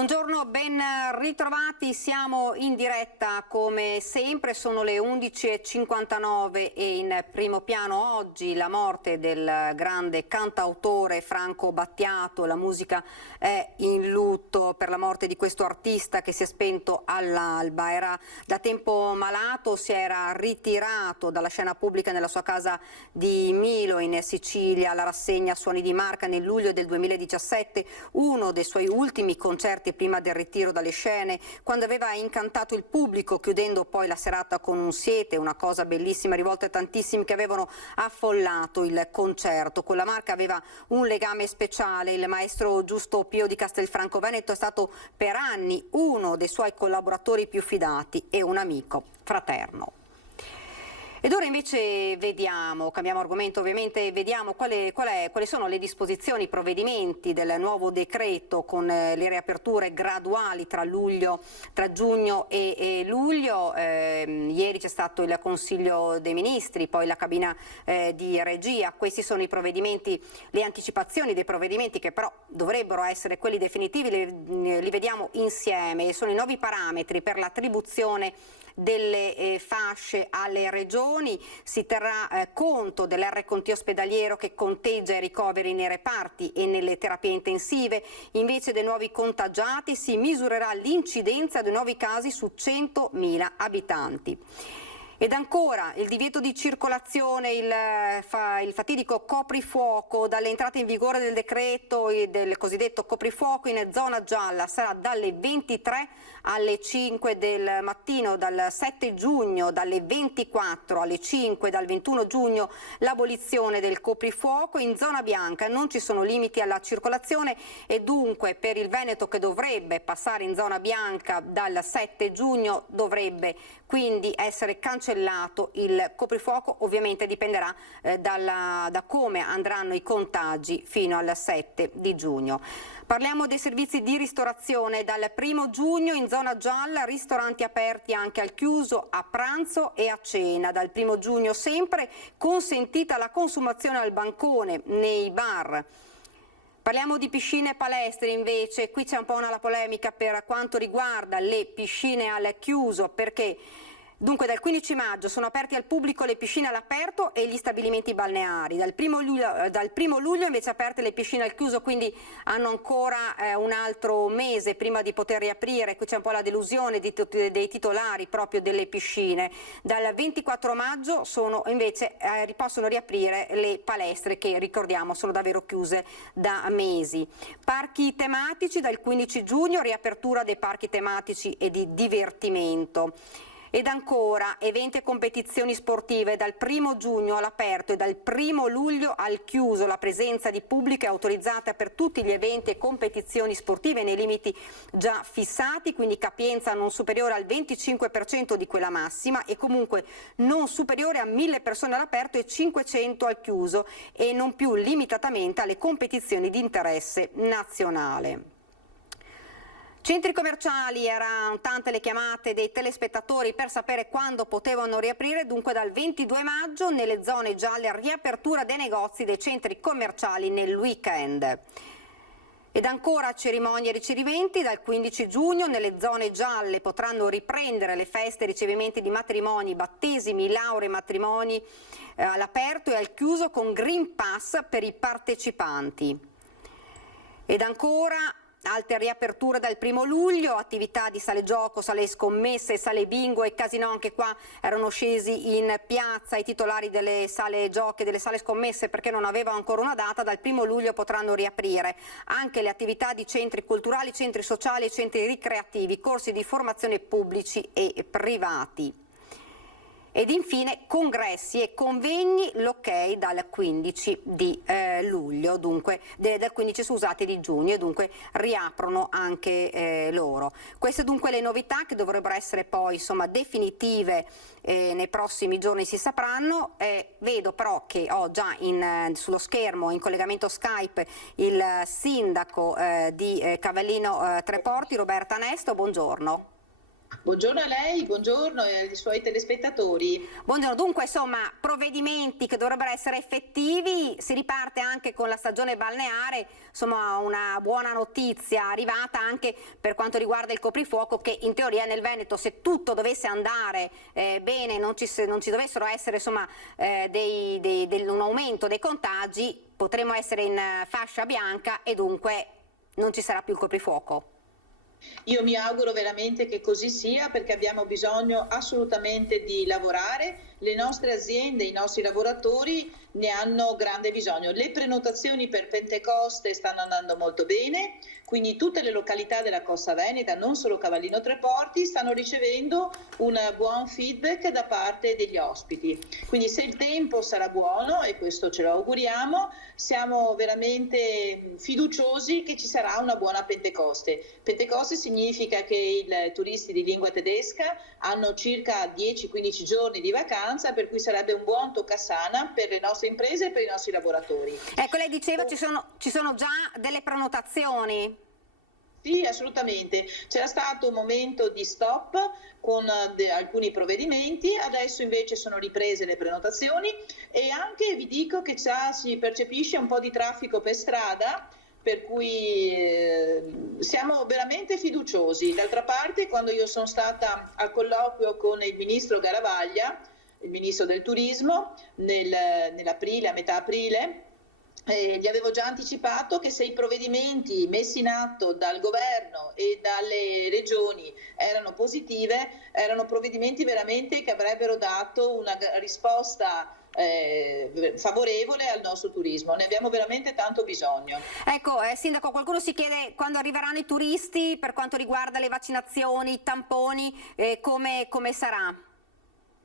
Buongiorno, ben ritrovati, siamo in diretta come sempre, sono le 11:59 e in primo piano oggi la morte del grande cantautore Franco Battiato. La musica è in lutto per la morte di questo artista che si è spento all'alba, era da tempo malato, si era ritirato dalla scena pubblica nella sua casa di Milo in Sicilia, alla rassegna Suoni di Marca nel luglio del 2017, uno dei suoi ultimi concerti prima del ritiro dalle scene, quando aveva incantato il pubblico, chiudendo poi la serata con un siete, una cosa bellissima rivolta a tantissimi che avevano affollato il concerto. Con la Marca aveva un legame speciale, il maestro Giusto Pio di Castelfranco Veneto è stato per anni uno dei suoi collaboratori più fidati e un amico fraterno. Ed ora invece vediamo, cambiamo argomento ovviamente, vediamo quali sono le disposizioni, i provvedimenti del nuovo decreto con le riaperture graduali tra giugno e luglio. Ieri c'è stato il Consiglio dei Ministri, poi la cabina di regia. Questi sono i provvedimenti, le anticipazioni dei provvedimenti che però dovrebbero essere quelli definitivi, li vediamo insieme. Sono i nuovi parametri per l'attribuzione delle fasce alle regioni, si terrà conto dell'RCT ospedaliero che conteggia i ricoveri nei reparti e nelle terapie intensive, invece dei nuovi contagiati si misurerà l'incidenza dei nuovi casi su 100.000 abitanti. Ed ancora il divieto di circolazione, il fatidico coprifuoco, dall'entrata in vigore del decreto e del cosiddetto coprifuoco in zona gialla sarà dalle 23 alle 5 del mattino, dal 7 giugno, dalle 24 alle 5, dal 21 giugno l'abolizione del coprifuoco. In zona bianca non ci sono limiti alla circolazione e dunque per il Veneto, che dovrebbe passare in zona bianca dal 7 giugno, dovrebbe quindi essere cancellato il coprifuoco. Ovviamente dipenderà da come andranno i contagi fino al 7 di giugno. Parliamo dei servizi di ristorazione. Dal 1 giugno in zona gialla ristoranti aperti anche al chiuso, a pranzo e a cena. Dal 1 giugno sempre consentita la consumazione al bancone nei bar. Parliamo di piscine e palestre invece, qui c'è un po' una polemica per quanto riguarda le piscine al chiuso, perché dunque dal 15 maggio sono aperti al pubblico le piscine all'aperto e gli stabilimenti balneari, dal 1 luglio invece aperte le piscine al chiuso, quindi hanno ancora un altro mese prima di poter riaprire. Qui c'è un po' la delusione dei titolari proprio delle piscine. Dal 24 maggio invece possono riaprire le palestre che, ricordiamo, sono davvero chiuse da mesi. Parchi tematici, dal 15 giugno riapertura dei parchi tematici e di divertimento. Ed ancora eventi e competizioni sportive, dal 1 giugno all'aperto e dal 1 luglio al chiuso. La presenza di pubblico è autorizzata per tutti gli eventi e competizioni sportive nei limiti già fissati, quindi capienza non superiore al 25% di quella massima e comunque non superiore a 1.000 persone all'aperto e 500 al chiuso, e non più limitatamente alle competizioni di interesse nazionale. Centri commerciali, erano tante le chiamate dei telespettatori per sapere quando potevano riaprire. Dunque dal 22 maggio nelle zone gialle riapertura dei negozi dei centri commerciali nel weekend. Ed ancora cerimonie e ricevimenti, dal 15 giugno nelle zone gialle potranno riprendere le feste e ricevimenti di matrimoni, battesimi, lauree, matrimoni all'aperto e al chiuso con Green Pass per i partecipanti. Ed ancora altre riaperture dal 1 luglio, attività di sale gioco, sale scommesse, sale bingo e casinò. Anche qua erano scesi in piazza i titolari delle sale giochi e delle sale scommesse perché non avevano ancora una data. Dal 1 luglio potranno riaprire anche le attività di centri culturali, centri sociali e centri ricreativi, corsi di formazione pubblici e privati. Ed infine congressi e convegni, l'ok dal 15 di luglio, dunque dal 15 scusate di giugno, e dunque riaprono anche loro. Queste dunque le novità che dovrebbero essere poi insomma definitive, nei prossimi giorni si sapranno. Vedo però che ho già sullo schermo in collegamento Skype il sindaco di Cavallino Treporti, Roberta Nesto. Buongiorno. Buongiorno a lei, buongiorno ai suoi telespettatori. Buongiorno, dunque insomma provvedimenti che dovrebbero essere effettivi, si riparte anche con la stagione balneare, insomma una buona notizia arrivata anche per quanto riguarda il coprifuoco che in teoria nel Veneto se tutto dovesse andare bene, non ci dovessero essere insomma un aumento dei contagi, potremo essere in fascia bianca e dunque non ci sarà più il coprifuoco. Io mi auguro veramente che così sia perché abbiamo bisogno assolutamente di lavorare, le nostre aziende, i nostri lavoratori ne hanno grande bisogno. Le prenotazioni per Pentecoste stanno andando molto bene, quindi tutte le località della Costa Veneta, non solo Cavallino Treporti, stanno ricevendo un buon feedback da parte degli ospiti. Quindi se il tempo sarà buono, e questo ce lo auguriamo, siamo veramente fiduciosi che ci sarà una buona Pentecoste. Pentecoste significa che i turisti di lingua tedesca hanno circa 10-15 giorni di vacanza, per cui sarebbe un buon toccasana per le nostre imprese e per i nostri lavoratori. Ecco, lei diceva ci sono già delle prenotazioni. Sì, assolutamente. C'era stato un momento di stop con alcuni provvedimenti, adesso invece sono riprese le prenotazioni e anche vi dico che già si percepisce un po' di traffico per strada, per cui siamo veramente fiduciosi. D'altra parte, quando io sono stata al colloquio con il ministro Garavaglia, il ministro del turismo, nell'aprile, a metà aprile, gli avevo già anticipato che se i provvedimenti messi in atto dal governo e dalle regioni erano positive, erano provvedimenti veramente che avrebbero dato una risposta favorevole al nostro turismo. Ne abbiamo veramente tanto bisogno. Ecco, Sindaco, qualcuno si chiede quando arriveranno i turisti per quanto riguarda le vaccinazioni, i tamponi, come sarà?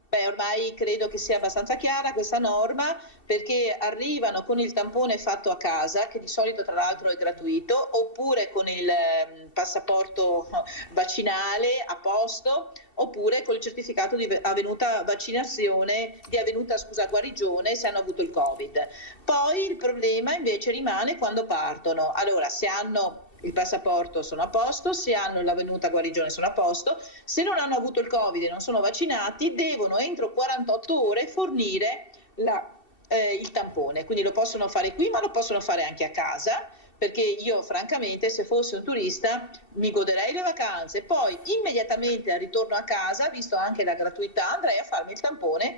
Beh, ormai credo che sia abbastanza chiara questa norma perché arrivano con il tampone fatto a casa, che di solito tra l'altro è gratuito, oppure con il passaporto vaccinale a posto, oppure col certificato di avvenuta vaccinazione, di avvenuta guarigione se hanno avuto il Covid. Poi il problema invece rimane quando partono. Allora, se hanno il passaporto sono a posto, se hanno l'avvenuta guarigione sono a posto, se non hanno avuto il Covid e non sono vaccinati devono entro 48 ore fornire il tampone, quindi lo possono fare qui ma lo possono fare anche a casa, perché io francamente se fossi un turista mi goderei le vacanze, poi immediatamente al ritorno a casa, visto anche la gratuità, andrei a farmi il tampone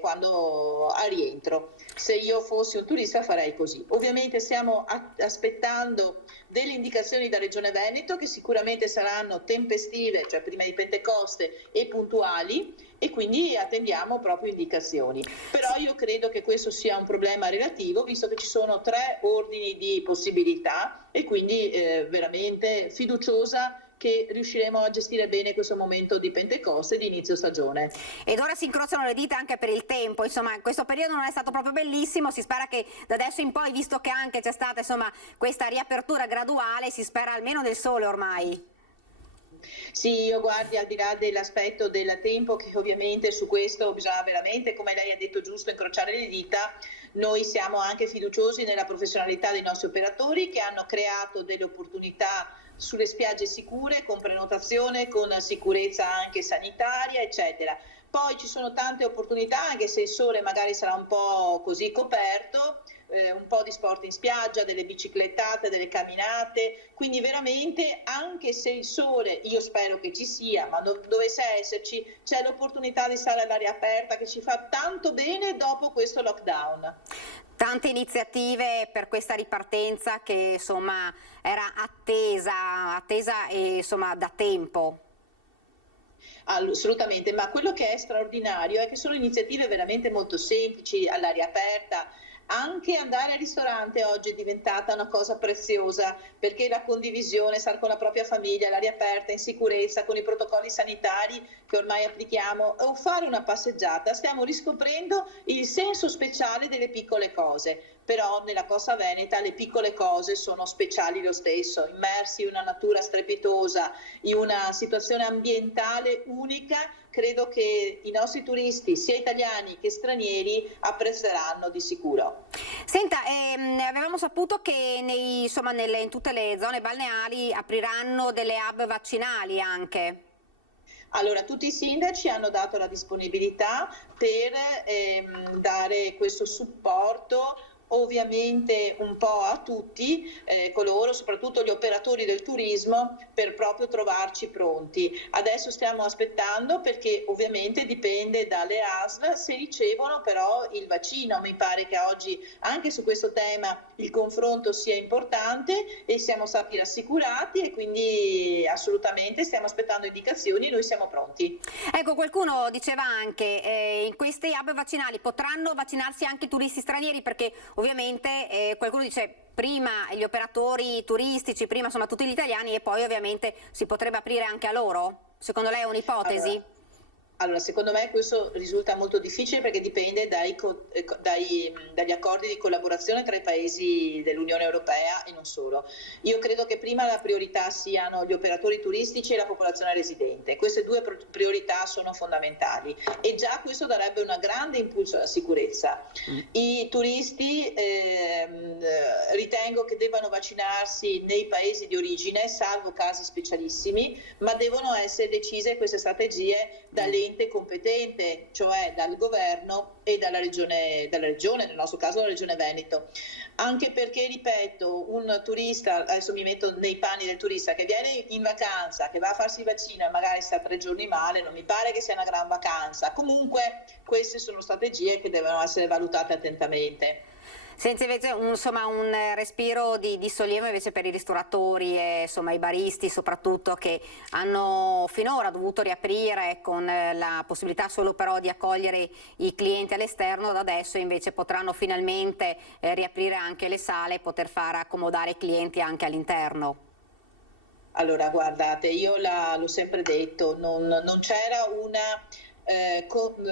quando al rientro. Se io fossi un turista farei così. Ovviamente stiamo aspettando delle indicazioni da Regione Veneto che sicuramente saranno tempestive, cioè prima di Pentecoste e puntuali, e quindi attendiamo proprio indicazioni. Però io credo che questo sia un problema relativo, visto che ci sono 3 ordini di possibilità e quindi veramente fiduciosa che riusciremo a gestire bene questo momento di Pentecoste di inizio stagione. Ed ora si incrociano le dita anche per il tempo, insomma questo periodo non è stato proprio bellissimo, si spera che da adesso in poi, visto che anche c'è stata insomma questa riapertura graduale, si spera almeno del sole ormai. Sì, io guardi al di là dell'aspetto del tempo, che ovviamente su questo bisogna veramente, come lei ha detto giusto, incrociare le dita. Noi siamo anche fiduciosi nella professionalità dei nostri operatori che hanno creato delle opportunità sulle spiagge sicure, con prenotazione, con sicurezza anche sanitaria, eccetera. Poi ci sono tante opportunità, anche se il sole magari sarà un po' così coperto, un po' di sport in spiaggia, delle biciclettate, delle camminate, quindi veramente anche se il sole, io spero che ci sia, ma dovesse esserci, c'è l'opportunità di stare all'aria aperta che ci fa tanto bene dopo questo lockdown. Tante iniziative per questa ripartenza che insomma era attesa e insomma da tempo. Assolutamente, ma quello che è straordinario è che sono iniziative veramente molto semplici, all'aria aperta. Anche andare al ristorante oggi è diventata una cosa preziosa, perché la condivisione, stare con la propria famiglia, all'aria aperta, in sicurezza, con i protocolli sanitari che ormai applichiamo, o fare una passeggiata, stiamo riscoprendo il senso speciale delle piccole cose. Però nella Costa Veneta le piccole cose sono speciali lo stesso, immersi in una natura strepitosa, in una situazione ambientale unica. Credo che i nostri turisti, sia italiani che stranieri, apprezzeranno di sicuro. Senta, avevamo saputo che in tutte le zone balneari apriranno delle hub vaccinali anche. Allora, tutti i sindaci hanno dato la disponibilità per dare questo supporto ovviamente un po' a tutti coloro, soprattutto gli operatori del turismo, per proprio trovarci pronti. Adesso stiamo aspettando perché ovviamente dipende dalle ASL se ricevono però il vaccino. Mi pare che oggi anche su questo tema il confronto sia importante e siamo stati rassicurati e quindi assolutamente stiamo aspettando indicazioni, noi siamo pronti. Ecco, qualcuno diceva anche in questi hub vaccinali potranno vaccinarsi anche turisti stranieri, perché ovviamente qualcuno dice prima gli operatori turistici, prima insomma tutti gli italiani e poi ovviamente si potrebbe aprire anche a loro? Secondo lei è un'ipotesi? Allora, secondo me questo risulta molto difficile perché dipende dagli accordi di collaborazione tra i paesi dell'Unione Europea e non solo. Io credo che prima la priorità siano gli operatori turistici e la popolazione residente. Queste due priorità sono fondamentali e già questo darebbe un grande impulso alla sicurezza. I turisti ritengo che debbano vaccinarsi nei paesi di origine, salvo casi specialissimi, ma devono essere decise queste strategie dall'ente competente, cioè dal governo e dalla regione, nel nostro caso la regione Veneto. Anche perché, ripeto, un turista, adesso mi metto nei panni del turista che viene in vacanza, che va a farsi il vaccino e magari sta 3 giorni male, non mi pare che sia una gran vacanza. Comunque queste sono strategie che devono essere valutate attentamente. Senza invece un respiro di sollievo invece per i ristoratori e insomma i baristi soprattutto, che hanno finora dovuto riaprire con la possibilità solo però di accogliere i clienti all'esterno, da adesso invece potranno finalmente riaprire anche le sale e poter far accomodare i clienti anche all'interno. Allora, guardate, io l'ho sempre detto, non c'era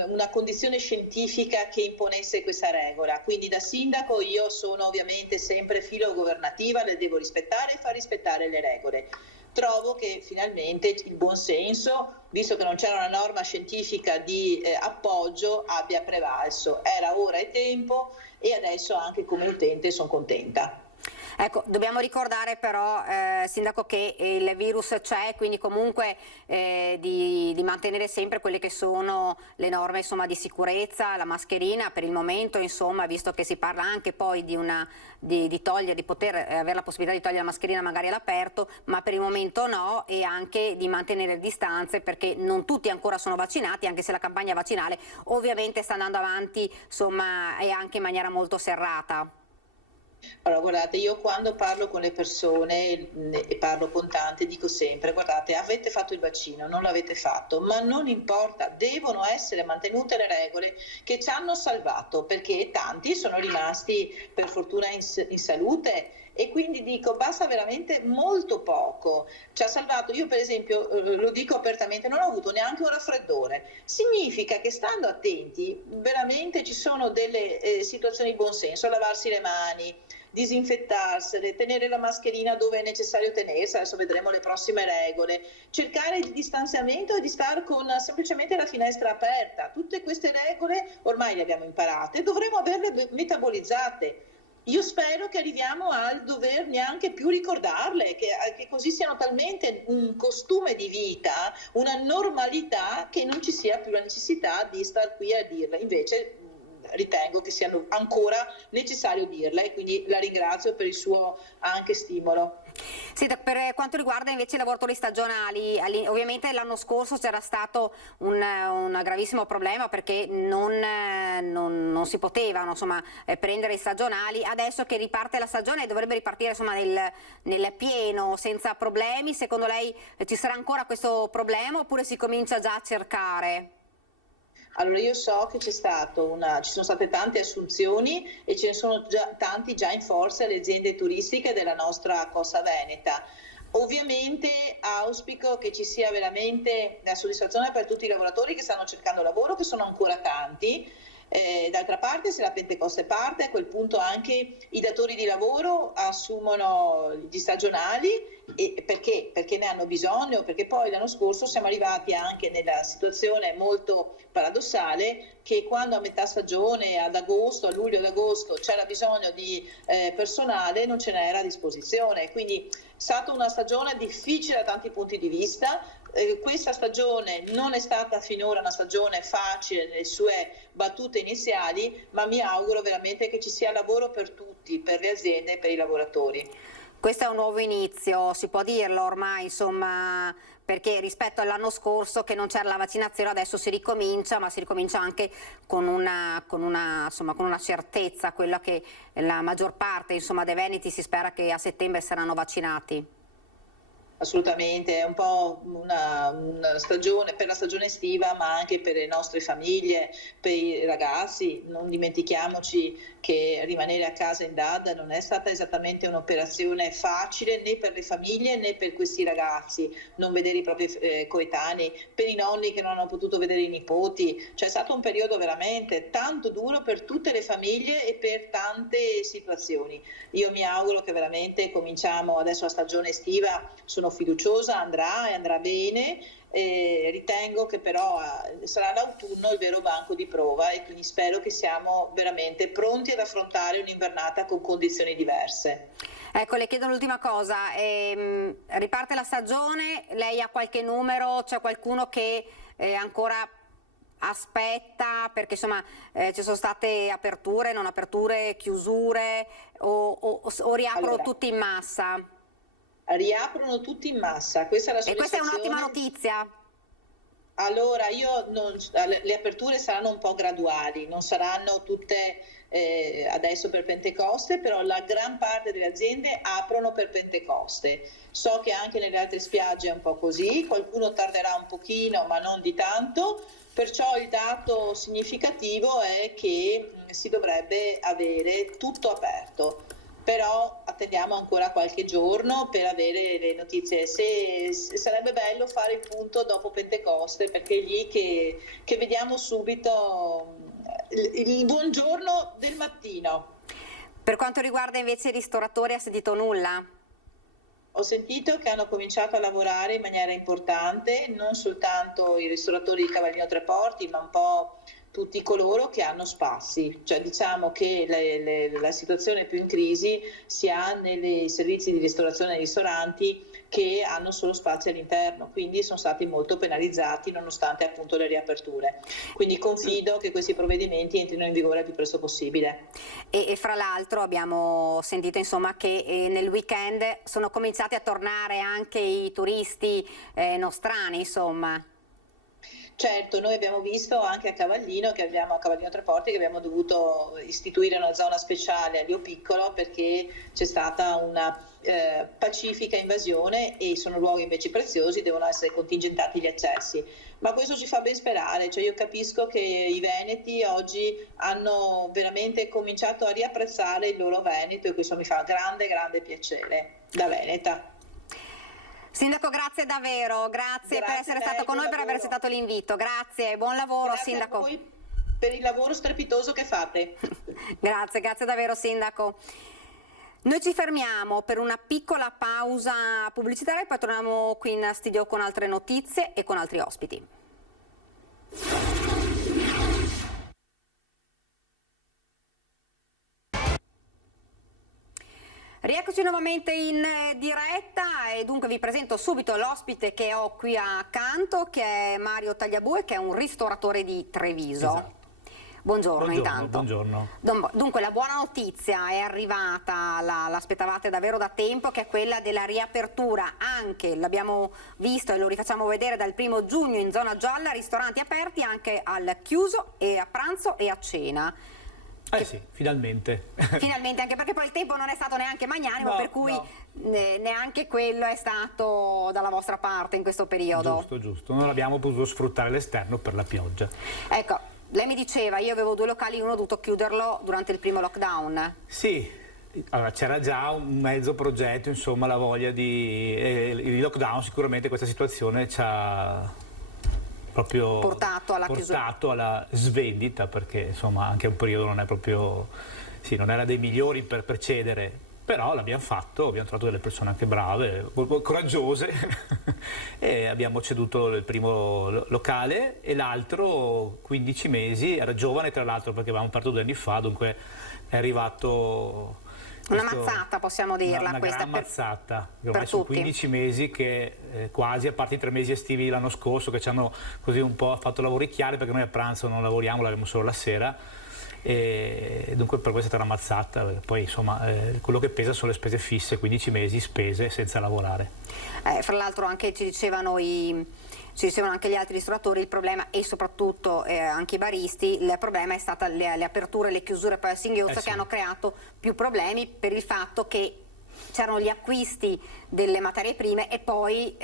una condizione scientifica che imponesse questa regola, quindi da sindaco io sono ovviamente sempre filogovernativa, le devo rispettare e far rispettare le regole. Trovo che finalmente il buon senso, visto che non c'era una norma scientifica di appoggio, abbia prevalso. Era ora e tempo e adesso anche come utente sono contenta. Ecco, dobbiamo ricordare però, Sindaco, che il virus c'è, quindi comunque di mantenere sempre quelle che sono le norme insomma, di sicurezza, la mascherina per il momento, insomma, visto che si parla anche poi di poter avere la possibilità di togliere la mascherina magari all'aperto, ma per il momento no, e anche di mantenere le distanze perché non tutti ancora sono vaccinati, anche se la campagna vaccinale ovviamente sta andando avanti insomma, e anche in maniera molto serrata. Allora, guardate, io quando parlo con le persone e parlo con tante dico sempre, guardate, avete fatto il vaccino, non l'avete fatto, ma non importa, devono essere mantenute le regole che ci hanno salvato, perché tanti sono rimasti per fortuna in salute e quindi dico basta veramente molto poco, ci ha salvato. Io per esempio lo dico apertamente, non ho avuto neanche un raffreddore, significa che stando attenti veramente ci sono delle situazioni di buon senso, lavarsi le mani, disinfettarsele, tenere la mascherina dove è necessario tenersela, adesso vedremo le prossime regole, cercare il distanziamento e di stare con semplicemente la finestra aperta. Tutte queste regole ormai le abbiamo imparate, dovremo averle metabolizzate. Io spero che arriviamo al dover neanche più ricordarle, che così siano talmente un costume di vita, una normalità, che non ci sia più la necessità di star qui a dirle. Invece ritengo che sia ancora necessario dirle e quindi la ringrazio per il suo anche stimolo. Sì, per quanto riguarda invece i lavoratori stagionali, ovviamente l'anno scorso c'era stato un gravissimo problema perché non si potevano insomma, prendere i stagionali. Adesso che riparte la stagione dovrebbe ripartire insomma, nel pieno, senza problemi. Secondo lei ci sarà ancora questo problema oppure si comincia già a cercare? Allora io so che ci sono state tante assunzioni e ce ne sono tanti già in forza alle aziende turistiche della nostra costa veneta. Ovviamente auspico che ci sia veramente la soddisfazione per tutti i lavoratori che stanno cercando lavoro, che sono ancora tanti. D'altra parte, se la Pentecoste parte, a quel punto anche i datori di lavoro assumono gli stagionali perché ne hanno bisogno, perché poi l'anno scorso siamo arrivati anche nella situazione molto paradossale che quando a metà stagione, a luglio ad agosto, c'era bisogno di personale, non ce n'era a disposizione. Quindi è stata una stagione difficile da tanti punti di vista, questa stagione non è stata finora una stagione facile nelle sue battute iniziali, ma mi auguro veramente che ci sia lavoro per tutti, per le aziende e per i lavoratori. Questo è un nuovo inizio, si può dirlo ormai, insomma, perché rispetto all'anno scorso che non c'era la vaccinazione, adesso si ricomincia, ma si ricomincia anche con una certezza, quella che la maggior parte, insomma, dei veneti si spera che a settembre saranno vaccinati. Assolutamente, è un po' una stagione per la stagione estiva, ma anche per le nostre famiglie, per i ragazzi. Non dimentichiamoci che rimanere a casa in DAD non è stata esattamente un'operazione facile né per le famiglie né per questi ragazzi, non vedere i propri coetanei, per i nonni che non hanno potuto vedere i nipoti. Cioè è stato un periodo veramente tanto duro per tutte le famiglie e per tante situazioni. Io mi auguro che veramente cominciamo adesso la stagione estiva, sono fiduciosa, andrà bene, ritengo che però sarà l'autunno il vero banco di prova e quindi spero che siamo veramente pronti ad affrontare un'invernata con condizioni diverse. Ecco, le chiedo l'ultima cosa, riparte la stagione, lei ha qualche numero, c'è qualcuno che ancora aspetta, perché insomma ci sono state aperture, non aperture, chiusure o riaprono tutti in massa? Riaprono tutti in massa, questa è la soddisfazione. E questa è un'ottima notizia. Allora, le aperture saranno un po' graduali, non saranno tutte adesso per Pentecoste, però la gran parte delle aziende aprono per Pentecoste. So che anche nelle altre spiagge è un po' così, qualcuno tarderà un pochino, ma non di tanto, perciò il dato significativo è che si dovrebbe avere tutto aperto. Però attendiamo ancora qualche giorno per avere le notizie. Sarebbe bello fare il punto dopo Pentecoste, perché è lì che vediamo subito il buongiorno del mattino. Per quanto riguarda invece i ristoratori, ha sentito nulla? Ho sentito che hanno cominciato a lavorare in maniera importante, non soltanto i ristoratori di Cavallino Treporti, ma un po' tutti coloro che hanno spazi. Cioè diciamo che la situazione più in crisi si ha nei servizi di ristorazione nei ristoranti che hanno solo spazi all'interno, quindi sono stati molto penalizzati nonostante appunto le riaperture. Quindi confido che questi provvedimenti entrino in vigore il più presto possibile. E fra l'altro abbiamo sentito insomma che nel weekend sono cominciati a tornare anche i turisti nostrani, insomma. Certo, noi abbiamo visto anche a Cavallino Treporti, che abbiamo dovuto istituire una zona speciale a Lio Piccolo perché c'è stata una pacifica invasione e sono luoghi invece preziosi, devono essere contingentati gli accessi. Ma questo ci fa ben sperare, cioè io capisco che i veneti oggi hanno veramente cominciato a riapprezzare il loro Veneto e questo mi fa grande piacere da veneta. Sindaco, grazie davvero, grazie per essere stato con noi, per aver accettato l'invito, grazie, buon lavoro. Grazie Sindaco. A voi per il lavoro strepitoso che fate. Grazie davvero Sindaco. Noi ci fermiamo per una piccola pausa pubblicitaria e poi torniamo qui in studio con altre notizie e con altri ospiti. Rieccoci nuovamente in diretta e dunque vi presento subito l'ospite che ho qui accanto, che è Mario Tagliabue, che è un ristoratore di Treviso. Esatto. Buongiorno intanto. Buongiorno. Dunque la buona notizia è arrivata, l'aspettavate davvero da tempo, che è quella della riapertura anche, l'abbiamo visto e lo rifacciamo vedere dal 1° giugno in zona gialla, ristoranti aperti anche al chiuso e a pranzo e a cena. Sì, finalmente. Finalmente, anche perché poi il tempo non è stato neanche magnanimo, per cui neanche quello è stato dalla vostra parte in questo periodo. Giusto, non abbiamo potuto sfruttare l'esterno per la pioggia. Ecco, lei mi diceva, io avevo 2 locali, uno ho dovuto chiuderlo durante il primo lockdown. Sì, allora c'era già un mezzo progetto, insomma la voglia il lockdown, sicuramente questa situazione ci ha proprio portato alla svendita, perché insomma anche un periodo non è proprio, non era dei migliori per cedere, però l'abbiamo fatto, abbiamo trovato delle persone anche brave, coraggiose e abbiamo ceduto il primo locale e l'altro 15 mesi, era giovane tra l'altro perché avevamo aperto 2 anni fa, dunque è arrivato Una mazzata, possiamo dirla, una questa gran mazzata. Ormai per sono tutti. 15 mesi che quasi, a parte i 3 mesi estivi l'anno scorso, che ci hanno così un po' fatto lavoricchiare, perché noi a pranzo non lavoriamo, lavoriamo solo la sera. E dunque per questo è stata una mazzata. Poi insomma quello che pesa sono le spese fisse, 15 mesi spese senza lavorare. Fra l'altro anche ci dicevano anche gli altri ristoratori, il problema, e soprattutto anche i baristi, il problema è stata le aperture e le chiusure poi a singhiozzo, Sì. che hanno creato più problemi per il fatto che c'erano gli acquisti delle materie prime e poi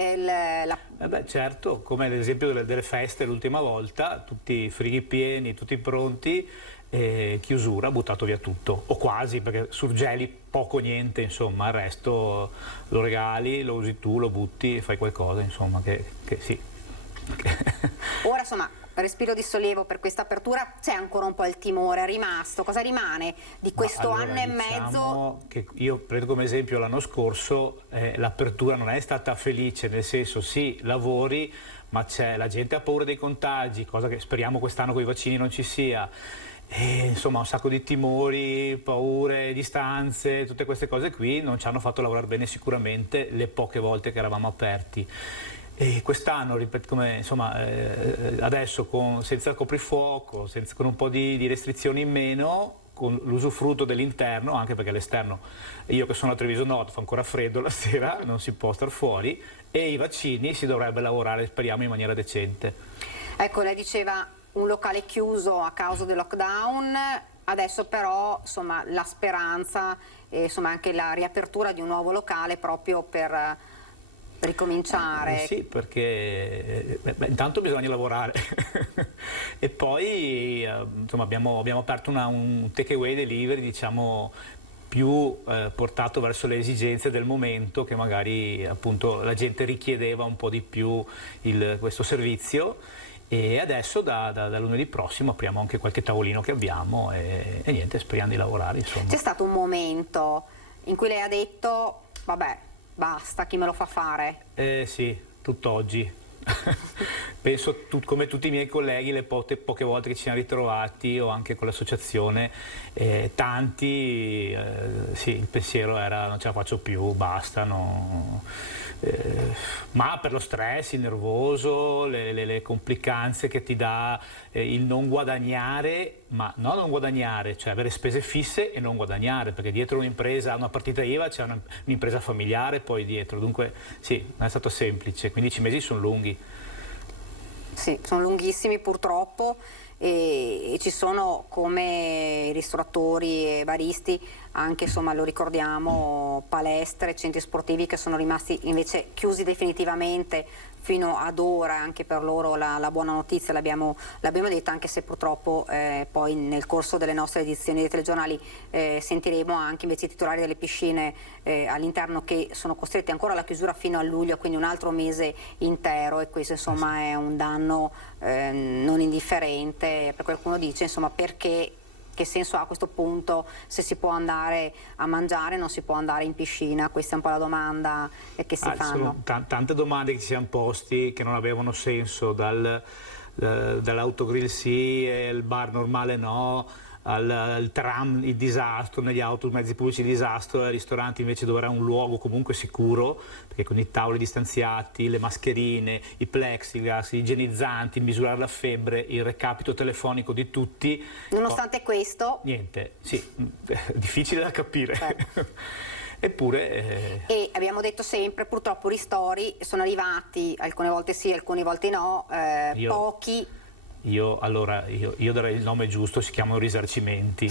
Certo, come ad esempio delle feste l'ultima volta, tutti i frighi pieni, tutti pronti, chiusura, buttato via tutto, o quasi, perché surgeli poco niente, insomma, il resto lo regali, lo usi tu, lo butti, fai qualcosa, insomma, che sì. Ora insomma, respiro di sollievo per questa apertura, c'è ancora un po' il timore, è rimasto, cosa rimane di questo Allora, anno e mezzo? diciamo che io prendo come esempio l'anno scorso, l'apertura non è stata felice, nel senso sì, lavori, ma la gente ha paura dei contagi, cosa che speriamo quest'anno con i vaccini non ci sia. E, insomma, un sacco di timori, paure, distanze, tutte queste cose qui non ci hanno fatto lavorare bene sicuramente le poche volte che eravamo aperti. E quest'anno, adesso senza il coprifuoco, con un po' di restrizioni in meno, con l'usufrutto dell'interno, anche perché all'esterno, io che sono a Treviso Nord, fa ancora freddo la sera, non si può star fuori, e i vaccini si dovrebbe lavorare, speriamo, in maniera decente. Ecco, lei diceva un locale chiuso a causa del lockdown, adesso però insomma la speranza e insomma anche la riapertura di un nuovo locale proprio per ricominciare. Sì, perché intanto bisogna lavorare e poi insomma abbiamo aperto un takeaway delivery, diciamo, più portato verso le esigenze del momento, che magari appunto la gente richiedeva un po' di più questo servizio. E adesso da lunedì prossimo apriamo anche qualche tavolino che abbiamo e niente, speriamo di lavorare, insomma. C'è stato un momento in cui lei ha detto vabbè, basta, chi me lo fa fare? Sì, tutt'oggi. Penso come tutti i miei colleghi, le poche volte che ci siamo ritrovati, o anche con l'associazione, tanti, sì, il pensiero era non ce la faccio più, basta, no. Ma per lo stress, il nervoso, le complicanze che ti dà il non guadagnare, ma non guadagnare, cioè avere spese fisse e non guadagnare, perché dietro un'impresa, una partita IVA, c'è un'impresa familiare poi dietro, dunque sì, non è stato semplice, 15 mesi sono lunghi. Sì, sono lunghissimi purtroppo e ci sono, come ristoratori e baristi, anche, insomma, lo ricordiamo, palestre, centri sportivi che sono rimasti invece chiusi definitivamente fino ad ora. Anche per loro la buona notizia l'abbiamo detta, anche se purtroppo poi nel corso delle nostre edizioni dei telegiornali sentiremo anche invece i titolari delle piscine all'interno che sono costretti ancora alla chiusura fino a luglio, quindi un altro mese intero, e questo insomma è un danno non indifferente. Per qualcuno dice insomma perché, che senso ha a questo punto, se si può andare a mangiare non si può andare in piscina? Questa è un po' la domanda che si fanno. Sono tante domande che ci siamo posti che non avevano senso, dall'autogrill sì, e il bar normale no, al tram il disastro, negli autobus, mezzi pubblici il disastro, ai ristoranti invece dove era un luogo comunque sicuro, perché con i tavoli distanziati, le mascherine, i plexiglass, gli igienizzanti, misurare la febbre, il recapito telefonico di tutti. Nonostante questo... Niente, sì, difficile da capire. Eppure... E abbiamo detto sempre, purtroppo ristori sono arrivati, alcune volte sì, alcune volte no, pochi. Io darei il nome giusto, si chiamano risarcimenti,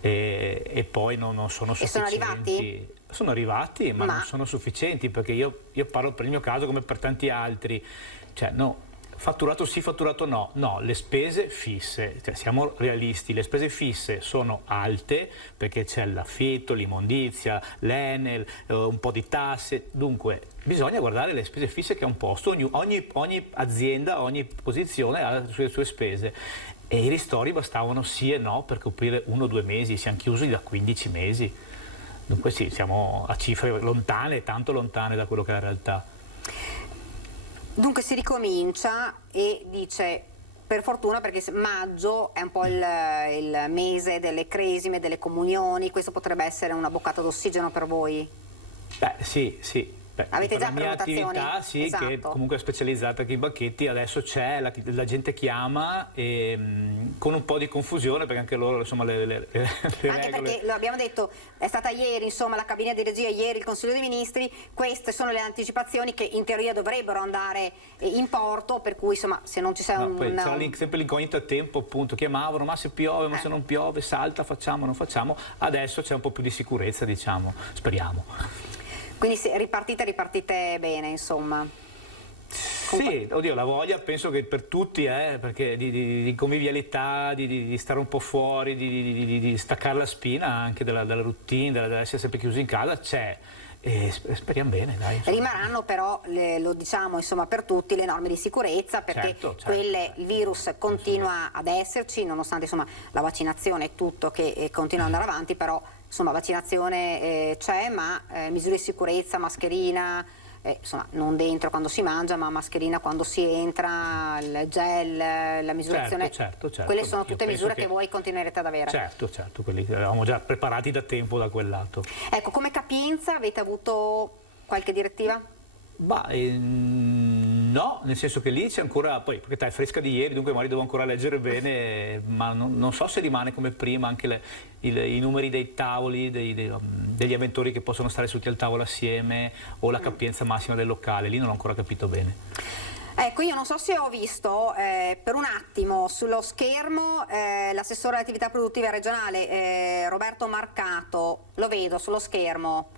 e poi non sono sufficienti. E sono arrivati? Sono arrivati, ma non sono sufficienti, perché io parlo per il mio caso come per tanti altri, cioè no, fatturato sì, fatturato no, le spese fisse, cioè siamo realisti, le spese fisse sono alte perché c'è l'affitto, l'immondizia, l'Enel, un po' di tasse, dunque bisogna guardare le spese fisse che ha un posto, ogni azienda, ogni posizione ha le sue spese, e i ristori bastavano sì e no per coprire 1 o 2 mesi, siamo chiusi da 15 mesi, dunque sì, siamo a cifre lontane, tanto lontane da quello che è la realtà. Dunque si ricomincia e dice per fortuna, perché maggio è un po' il mese delle cresime, delle comunioni, questo potrebbe essere una boccata d'ossigeno per voi? Beh, sì. Beh, avete già la mia prenotazioni? attività, sì, Esatto. che comunque è specializzata anche in banchetti, adesso c'è, la gente chiama e, con un po' di confusione, perché anche loro, insomma, le anche regole... perché, lo abbiamo detto, è stata ieri, insomma, la cabina di regia, ieri il Consiglio dei Ministri, queste sono le anticipazioni che in teoria dovrebbero andare in porto, per cui, insomma, se non ci sia poi c'era sempre l'incognita a tempo, appunto, chiamavano, ma se piove, ma se non piove, salta, facciamo, non facciamo, adesso c'è un po' più di sicurezza, diciamo, speriamo. Quindi se ripartite bene, insomma. Sì, oddio, la voglia penso che per tutti, perché di convivialità, di stare un po' fuori, di staccare la spina anche dalla routine, dell'essere sempre chiusi in casa, c'è. E speriamo bene, dai. Insomma. Rimarranno però, lo diciamo, insomma, per tutti le norme di sicurezza, perché certo. il virus continua ad esserci, nonostante, insomma, la vaccinazione e tutto che continua ad andare avanti, però, insomma, vaccinazione c'è, ma misure di sicurezza, mascherina, insomma, non dentro quando si mangia, ma mascherina quando si entra, il gel, la misurazione. Certo. Quelle sono tutte misure che voi continuerete ad avere. Certo, quelli che avevamo già preparati da tempo da quel lato. Ecco, come capienza avete avuto qualche direttiva? No, nel senso che lì c'è ancora, poi perché è fresca di ieri, dunque magari devo ancora leggere bene, ma non so se rimane come prima anche i numeri dei tavoli, degli avventori che possono stare tutti al tavolo assieme, o la capienza massima del locale, lì non ho ancora capito bene. Ecco, io non so se ho visto per un attimo sullo schermo l'assessore alle attività produttive regionale Roberto Marcato, lo vedo sullo schermo.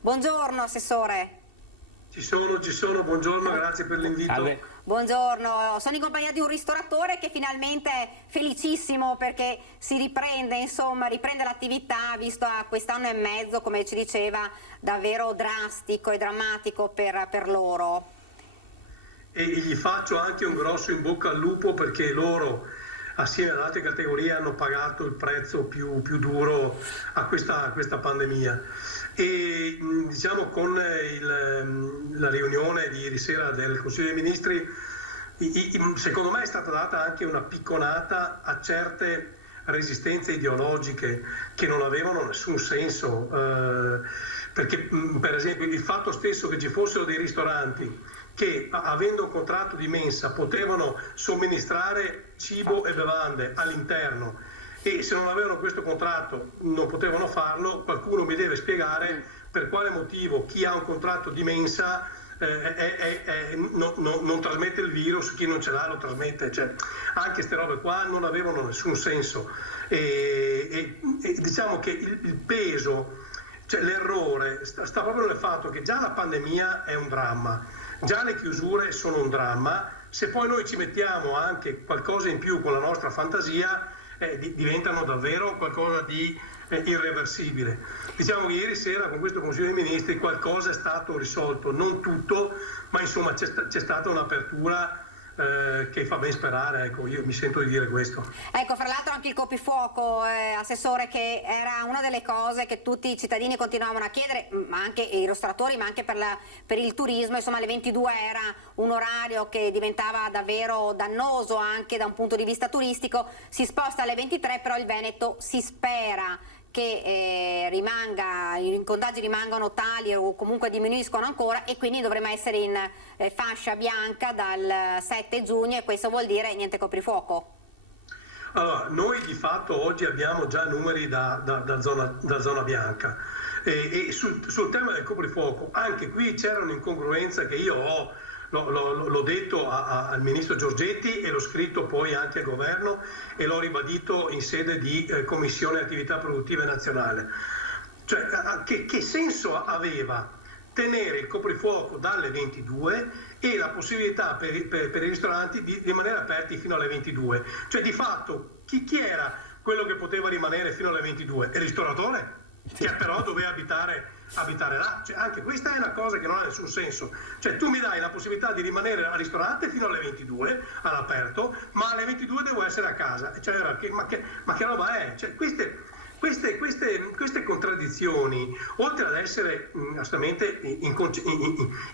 Buongiorno assessore. Ci sono, buongiorno, grazie per l'invito. Salve. Buongiorno, sono in compagnia di un ristoratore che finalmente è felicissimo perché si riprende, insomma, riprende l'attività, visto a quest'anno e mezzo, come ci diceva, davvero drastico e drammatico per loro. E gli faccio anche un grosso in bocca al lupo, perché loro, assieme ad altre categorie, hanno pagato il prezzo più duro a questa pandemia. E diciamo, con la riunione di ieri sera del Consiglio dei Ministri, secondo me è stata data anche una picconata a certe resistenze ideologiche che non avevano nessun senso, perché per esempio il fatto stesso che ci fossero dei ristoranti che, avendo un contratto di mensa, potevano somministrare cibo e bevande all'interno, e se non avevano questo contratto non potevano farlo, qualcuno mi deve spiegare per quale motivo chi ha un contratto di mensa non trasmette il virus, chi non ce l'ha lo trasmette. Cioè, anche queste robe qua non avevano nessun senso, e diciamo che il peso, cioè l'errore sta proprio nel fatto che già la pandemia è un dramma, già le chiusure sono un dramma, se poi noi ci mettiamo anche qualcosa in più con la nostra fantasia, diventano davvero qualcosa di irreversibile. Diciamo che ieri sera con questo Consiglio dei Ministri qualcosa è stato risolto, non tutto, ma insomma c'è stata un'apertura che fa ben sperare, ecco, io mi sento di dire questo. Ecco, fra l'altro anche il coprifuoco, assessore, che era una delle cose che tutti i cittadini continuavano a chiedere, ma anche i ristoratori, ma anche per il turismo, insomma le 22 era un orario che diventava davvero dannoso anche da un punto di vista turistico, si sposta alle 23, però il Veneto si spera che i contagi rimangano tali o comunque diminuiscono ancora, e quindi dovremo essere in fascia bianca dal 7 giugno, e questo vuol dire niente coprifuoco. Allora, noi di fatto oggi abbiamo già numeri da zona bianca, e sul tema del coprifuoco anche qui c'era un'incongruenza che io l'ho detto al ministro Giorgetti, e l'ho scritto poi anche al governo, e l'ho ribadito in sede di Commissione Attività Produttive Nazionale. Cioè, che senso aveva tenere il coprifuoco dalle 22 e la possibilità per i ristoranti di rimanere aperti fino alle 22? Cioè, di fatto, chi era quello che poteva rimanere fino alle 22? Il ristoratore, che però doveva abitare là. Cioè, anche questa è una cosa che non ha nessun senso. Cioè, tu mi dai la possibilità di rimanere al ristorante fino alle 22 all'aperto, ma alle 22 devo essere a casa. Cioè, ma che roba è? Cioè, queste contraddizioni, oltre ad essere assolutamente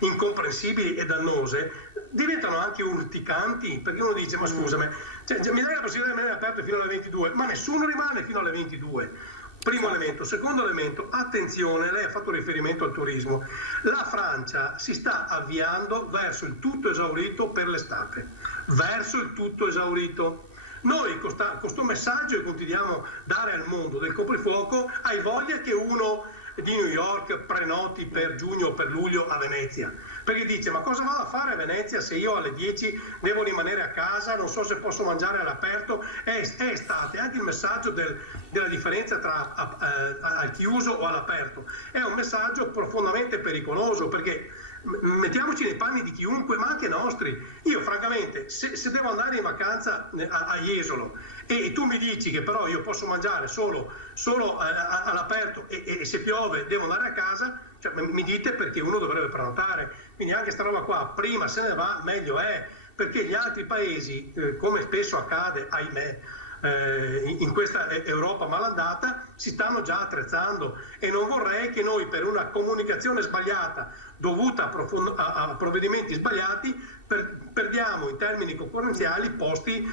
incomprensibili e dannose, diventano anche urticanti, perché uno dice: ma scusami, mi dai la possibilità di rimanere aperto fino alle 22, ma nessuno rimane fino alle 22. Primo elemento. Secondo elemento, attenzione, lei ha fatto riferimento al turismo. La Francia si sta avviando verso il tutto esaurito per l'estate, verso il tutto esaurito. Noi con questo messaggio che continuiamo a dare al mondo del coprifuoco, hai voglia che uno di New York prenoti per giugno o per luglio a Venezia, perché dice: ma cosa vado a fare a Venezia se io alle 10 devo rimanere a casa, non so se posso mangiare all'aperto. È estate. Anche il messaggio della differenza tra al chiuso o all'aperto è un messaggio profondamente pericoloso, perché mettiamoci nei panni di chiunque, ma anche nostri. Io francamente, se devo andare in vacanza a Jesolo e tu mi dici che però io posso mangiare solo all'aperto e se piove devo andare a casa, cioè, mi dite perché uno dovrebbe prenotare. Quindi anche sta roba qua, prima se ne va meglio è, perché gli altri paesi, come spesso accade, ahimè, in questa Europa malandata, si stanno già attrezzando, e non vorrei che noi, per una comunicazione sbagliata dovuta a provvedimenti sbagliati, perdiamo in termini concorrenziali posti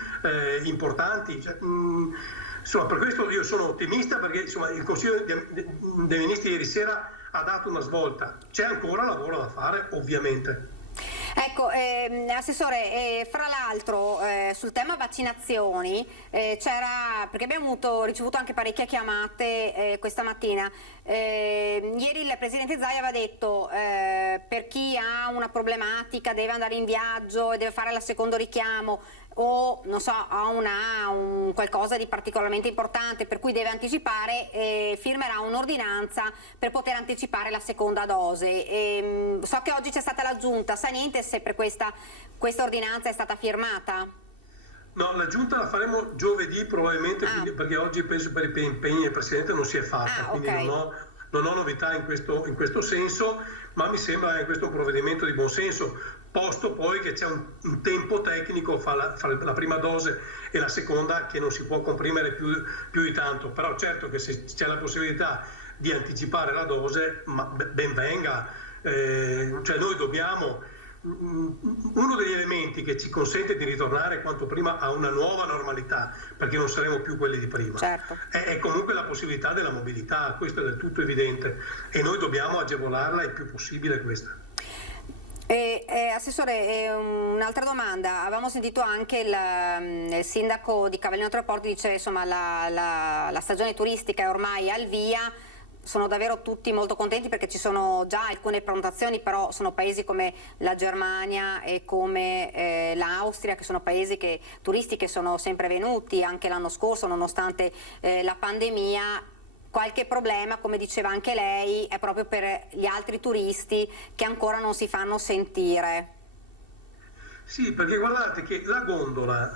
importanti. Cioè, insomma, per questo io sono ottimista, perché insomma, il Consiglio dei Ministri ieri sera ha dato una svolta. C'è ancora lavoro da fare, ovviamente. Ecco, Assessore, fra l'altro sul tema vaccinazioni c'era, perché abbiamo ricevuto anche parecchie chiamate questa mattina, ieri il Presidente Zaia aveva detto per chi ha una problematica, deve andare in viaggio e deve fare il secondo richiamo, o non so, ha un qualcosa di particolarmente importante per cui deve anticipare, firmerà un'ordinanza per poter anticipare la seconda dose. So che oggi c'è stata la Giunta, sa niente se per questa ordinanza è stata firmata? No, la Giunta la faremo giovedì probabilmente, perché oggi penso per i impegni del Presidente non si è fatta, quindi okay. non ho novità in questo senso, ma mi sembra che questo è un provvedimento di buon senso, posto poi che c'è un tempo tecnico fra la prima dose e la seconda che non si può comprimere più di tanto. Però certo che se c'è la possibilità di anticipare la dose, ben venga. Cioè noi dobbiamo, uno degli elementi che ci consente di ritornare quanto prima a una nuova normalità, perché non saremo più quelli di prima, certo, è comunque la possibilità della mobilità. Questo è del tutto evidente, e noi dobbiamo agevolarla il più possibile questa. Assessore, un'altra domanda. Avevamo sentito anche il sindaco di Cavallino Tre Porti, dice insomma la stagione turistica è ormai al via. Sono davvero tutti molto contenti perché ci sono già alcune prenotazioni, però sono paesi come la Germania e come l'Austria, che sono paesi turisti che sono sempre venuti anche l'anno scorso nonostante la pandemia. Qualche problema, come diceva anche lei, è proprio per gli altri turisti che ancora non si fanno sentire. Sì, perché guardate che la gondola,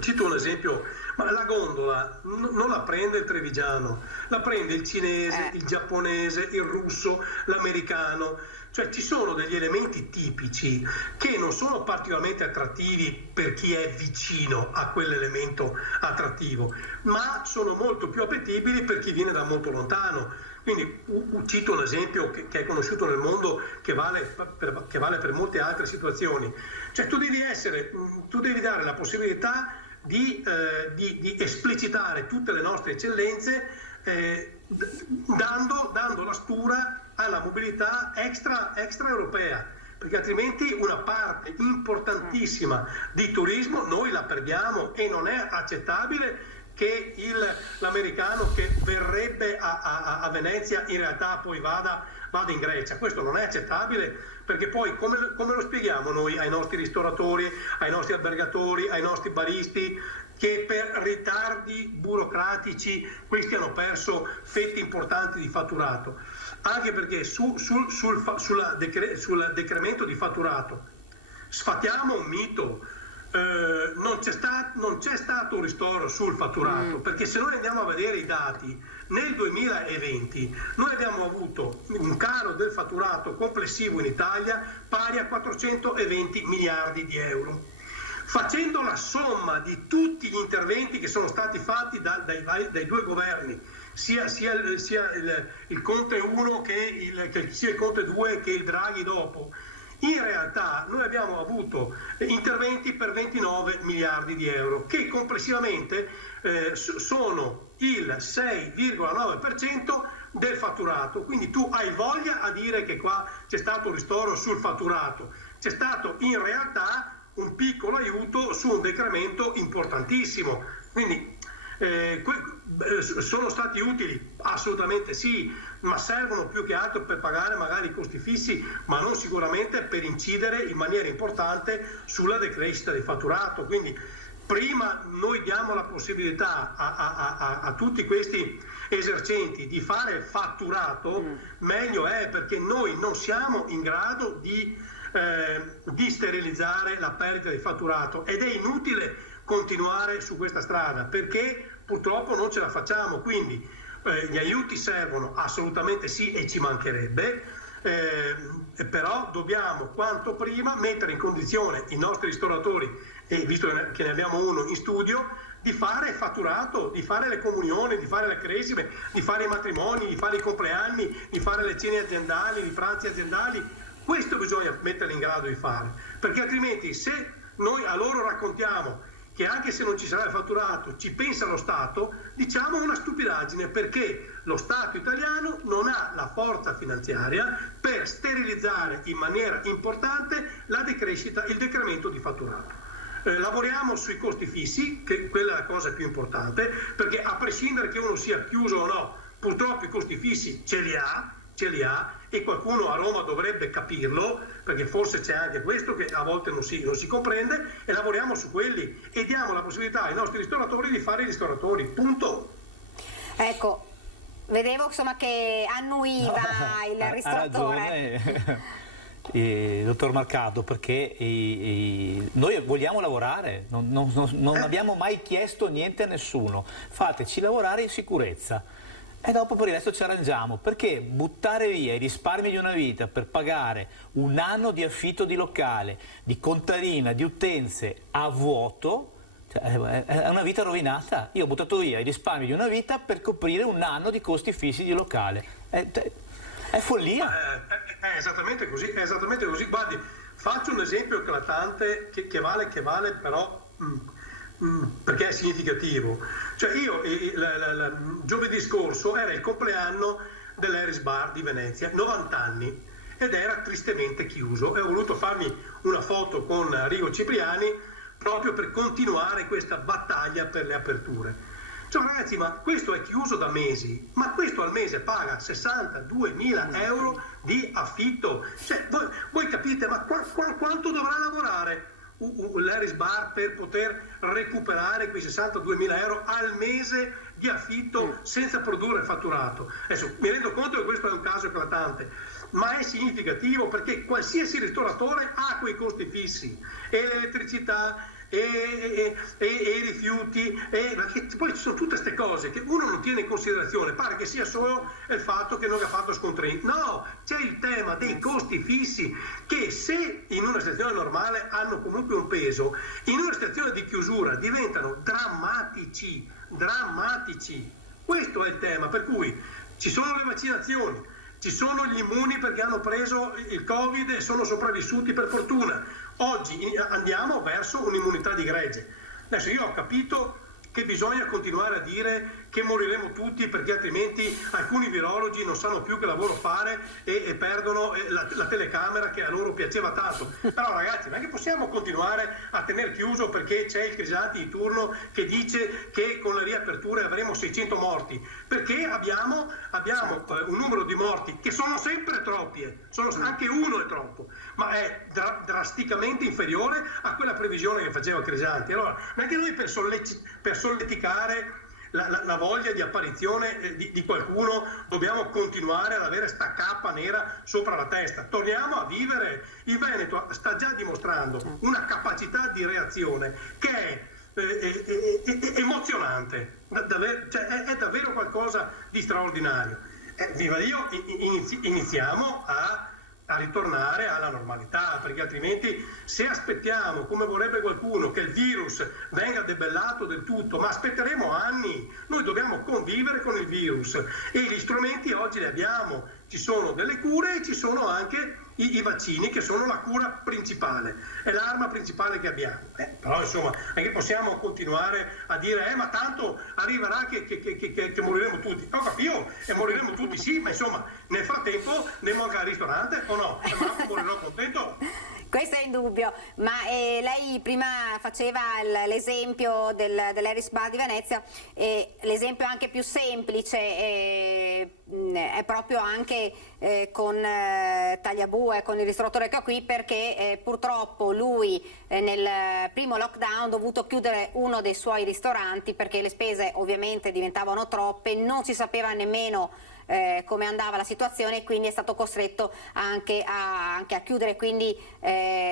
cito un esempio, ma la gondola non la prende il trevigiano, la prende il cinese, il giapponese, il russo, l'americano. Cioè ci sono degli elementi tipici che non sono particolarmente attrattivi per chi è vicino a quell'elemento attrattivo, ma sono molto più appetibili per chi viene da molto lontano. Quindi cito un esempio che è conosciuto nel mondo, che vale per molte altre situazioni. Cioè tu devi dare la possibilità di esplicitare tutte le nostre eccellenze, dando la stura alla mobilità extraeuropea, perché altrimenti una parte importantissima di turismo noi la perdiamo, e non è accettabile che l'americano che verrebbe a Venezia in realtà poi vada in Grecia. Questo non è accettabile, perché poi come lo spieghiamo noi ai nostri ristoratori, ai nostri albergatori, ai nostri baristi, che per ritardi burocratici questi hanno perso fette importanti di fatturato? Anche perché sul decremento di fatturato sfatiamo un mito. Non c'è stato un ristoro sul fatturato, perché se noi andiamo a vedere i dati, nel 2020 noi abbiamo avuto un calo del fatturato complessivo in Italia pari a 420 miliardi di euro. Facendo la somma di tutti gli interventi che sono stati fatti dai due governi, sia il Conte 1 sia il Conte 2 che il Draghi dopo, In realtà noi abbiamo avuto interventi per 29 miliardi di euro che complessivamente sono il 6,9% del fatturato, quindi tu hai voglia a dire che qua c'è stato un ristoro sul fatturato, c'è stato in realtà un piccolo aiuto su un decremento importantissimo, quindi sono stati utili? Assolutamente sì, ma servono più che altro per pagare magari i costi fissi, ma non sicuramente per incidere in maniera importante sulla decrescita del fatturato. Quindi prima noi diamo la possibilità a tutti questi esercenti di fare fatturato, meglio è, perché noi non siamo in grado di sterilizzare la perdita di fatturato ed è inutile continuare su questa strada perché purtroppo non ce la facciamo. Quindi gli aiuti servono assolutamente sì e ci mancherebbe, però dobbiamo quanto prima mettere in condizione i nostri ristoratori, e visto che ne abbiamo uno in studio, di fare fatturato, di fare le comunioni, di fare le cresime, di fare i matrimoni, di fare i compleanni, di fare le cene aziendali, i pranzi aziendali. Questo bisogna metterli in grado di fare, perché altrimenti se noi a loro raccontiamo che anche se non ci sarà il fatturato ci pensa lo Stato, diciamo una stupidaggine, perché lo Stato italiano non ha la forza finanziaria per sterilizzare in maniera importante la decrescita, il decremento di fatturato. Lavoriamo sui costi fissi, che quella è la cosa più importante, perché a prescindere che uno sia chiuso o no, purtroppo i costi fissi ce li ha, e qualcuno a Roma dovrebbe capirlo, perché forse c'è anche questo che a volte non si comprende, e lavoriamo su quelli e diamo la possibilità ai nostri ristoratori di fare i ristoratori, punto. Ecco, vedevo insomma che annuiva il ristoratore. Dottor Marcato, perché noi vogliamo lavorare, non abbiamo mai chiesto niente a nessuno, fateci lavorare in sicurezza. E dopo per il resto ci arrangiamo, perché buttare via i risparmi di una vita per pagare un anno di affitto di locale, di contadina, di utenze a vuoto, cioè, è una vita rovinata. Io ho buttato via i risparmi di una vita per coprire un anno di costi fissi di locale. È follia. È esattamente così, Guardi, faccio un esempio eclatante che vale però... perché è significativo. Cioè io giovedì scorso era il compleanno dell'Eris Bar di Venezia, 90 anni, ed era tristemente chiuso, e ho voluto farmi una foto con Rigo Cipriani proprio per continuare questa battaglia per le aperture. Cioè ragazzi, ma questo è chiuso da mesi, ma questo al mese paga 62.000 euro di affitto. Cioè voi capite, ma quanto dovrà lavorare l'Eris Bar per poter recuperare quei 62.000 euro al mese di affitto senza produrre fatturato? Adesso mi rendo conto che questo è un caso eclatante, ma è significativo, perché qualsiasi ristoratore ha quei costi fissi, e l'elettricità e i rifiuti, che poi ci sono tutte queste cose che uno non tiene in considerazione, pare che sia solo il fatto che non ha fatto scontrini. No, c'è il tema dei costi fissi, che se in una situazione normale hanno comunque un peso, in una situazione di chiusura diventano drammatici. Questo è il tema, per cui ci sono le vaccinazioni, ci sono gli immuni perché hanno preso il Covid e sono sopravvissuti per fortuna. Oggi andiamo verso un'immunità di gregge. Adesso io ho capito che bisogna continuare a dire che moriremo tutti, perché altrimenti alcuni virologi non sanno più che lavoro fare e perdono la telecamera che a loro piaceva tanto. Però ragazzi, non è che possiamo continuare a tenere chiuso perché c'è il Crisanti di turno che dice che con le riaperture avremo 600 morti, perché abbiamo un numero di morti che sono sempre troppi, anche uno è troppo, ma è drasticamente inferiore a quella previsione che faceva Crisanti. Allora non è che noi per solleticare la voglia di apparizione di qualcuno dobbiamo continuare ad avere sta cappa nera sopra la testa. Torniamo a vivere. Il Veneto sta già dimostrando una capacità di reazione che è emozionante, cioè è davvero qualcosa di straordinario. Viva Dio, iniziamo a ritornare alla normalità, perché altrimenti, se aspettiamo, come vorrebbe qualcuno, che il virus venga debellato del tutto, ma aspetteremo anni. Noi dobbiamo convivere con il virus e gli strumenti oggi li abbiamo, ci sono delle cure e ci sono anche i vaccini, che sono la cura principale, è l'arma principale che abbiamo. Però insomma, anche possiamo continuare a dire ma tanto arriverà che moriremo tutti. Ho capito, e moriremo tutti, sì, ma insomma, nel frattempo ne manca il ristorante o no? E Marco morirà contento? Questo è indubbio, ma lei prima faceva l'esempio dell'Harris Bar di Venezia, l'esempio anche più semplice è proprio anche con Tagliabue, con il ristoratore che ho qui, perché purtroppo lui nel primo lockdown ha dovuto chiudere uno dei suoi ristoranti perché le spese ovviamente diventavano troppe, non si sapeva nemmeno come andava la situazione e quindi è stato costretto anche a chiudere, quindi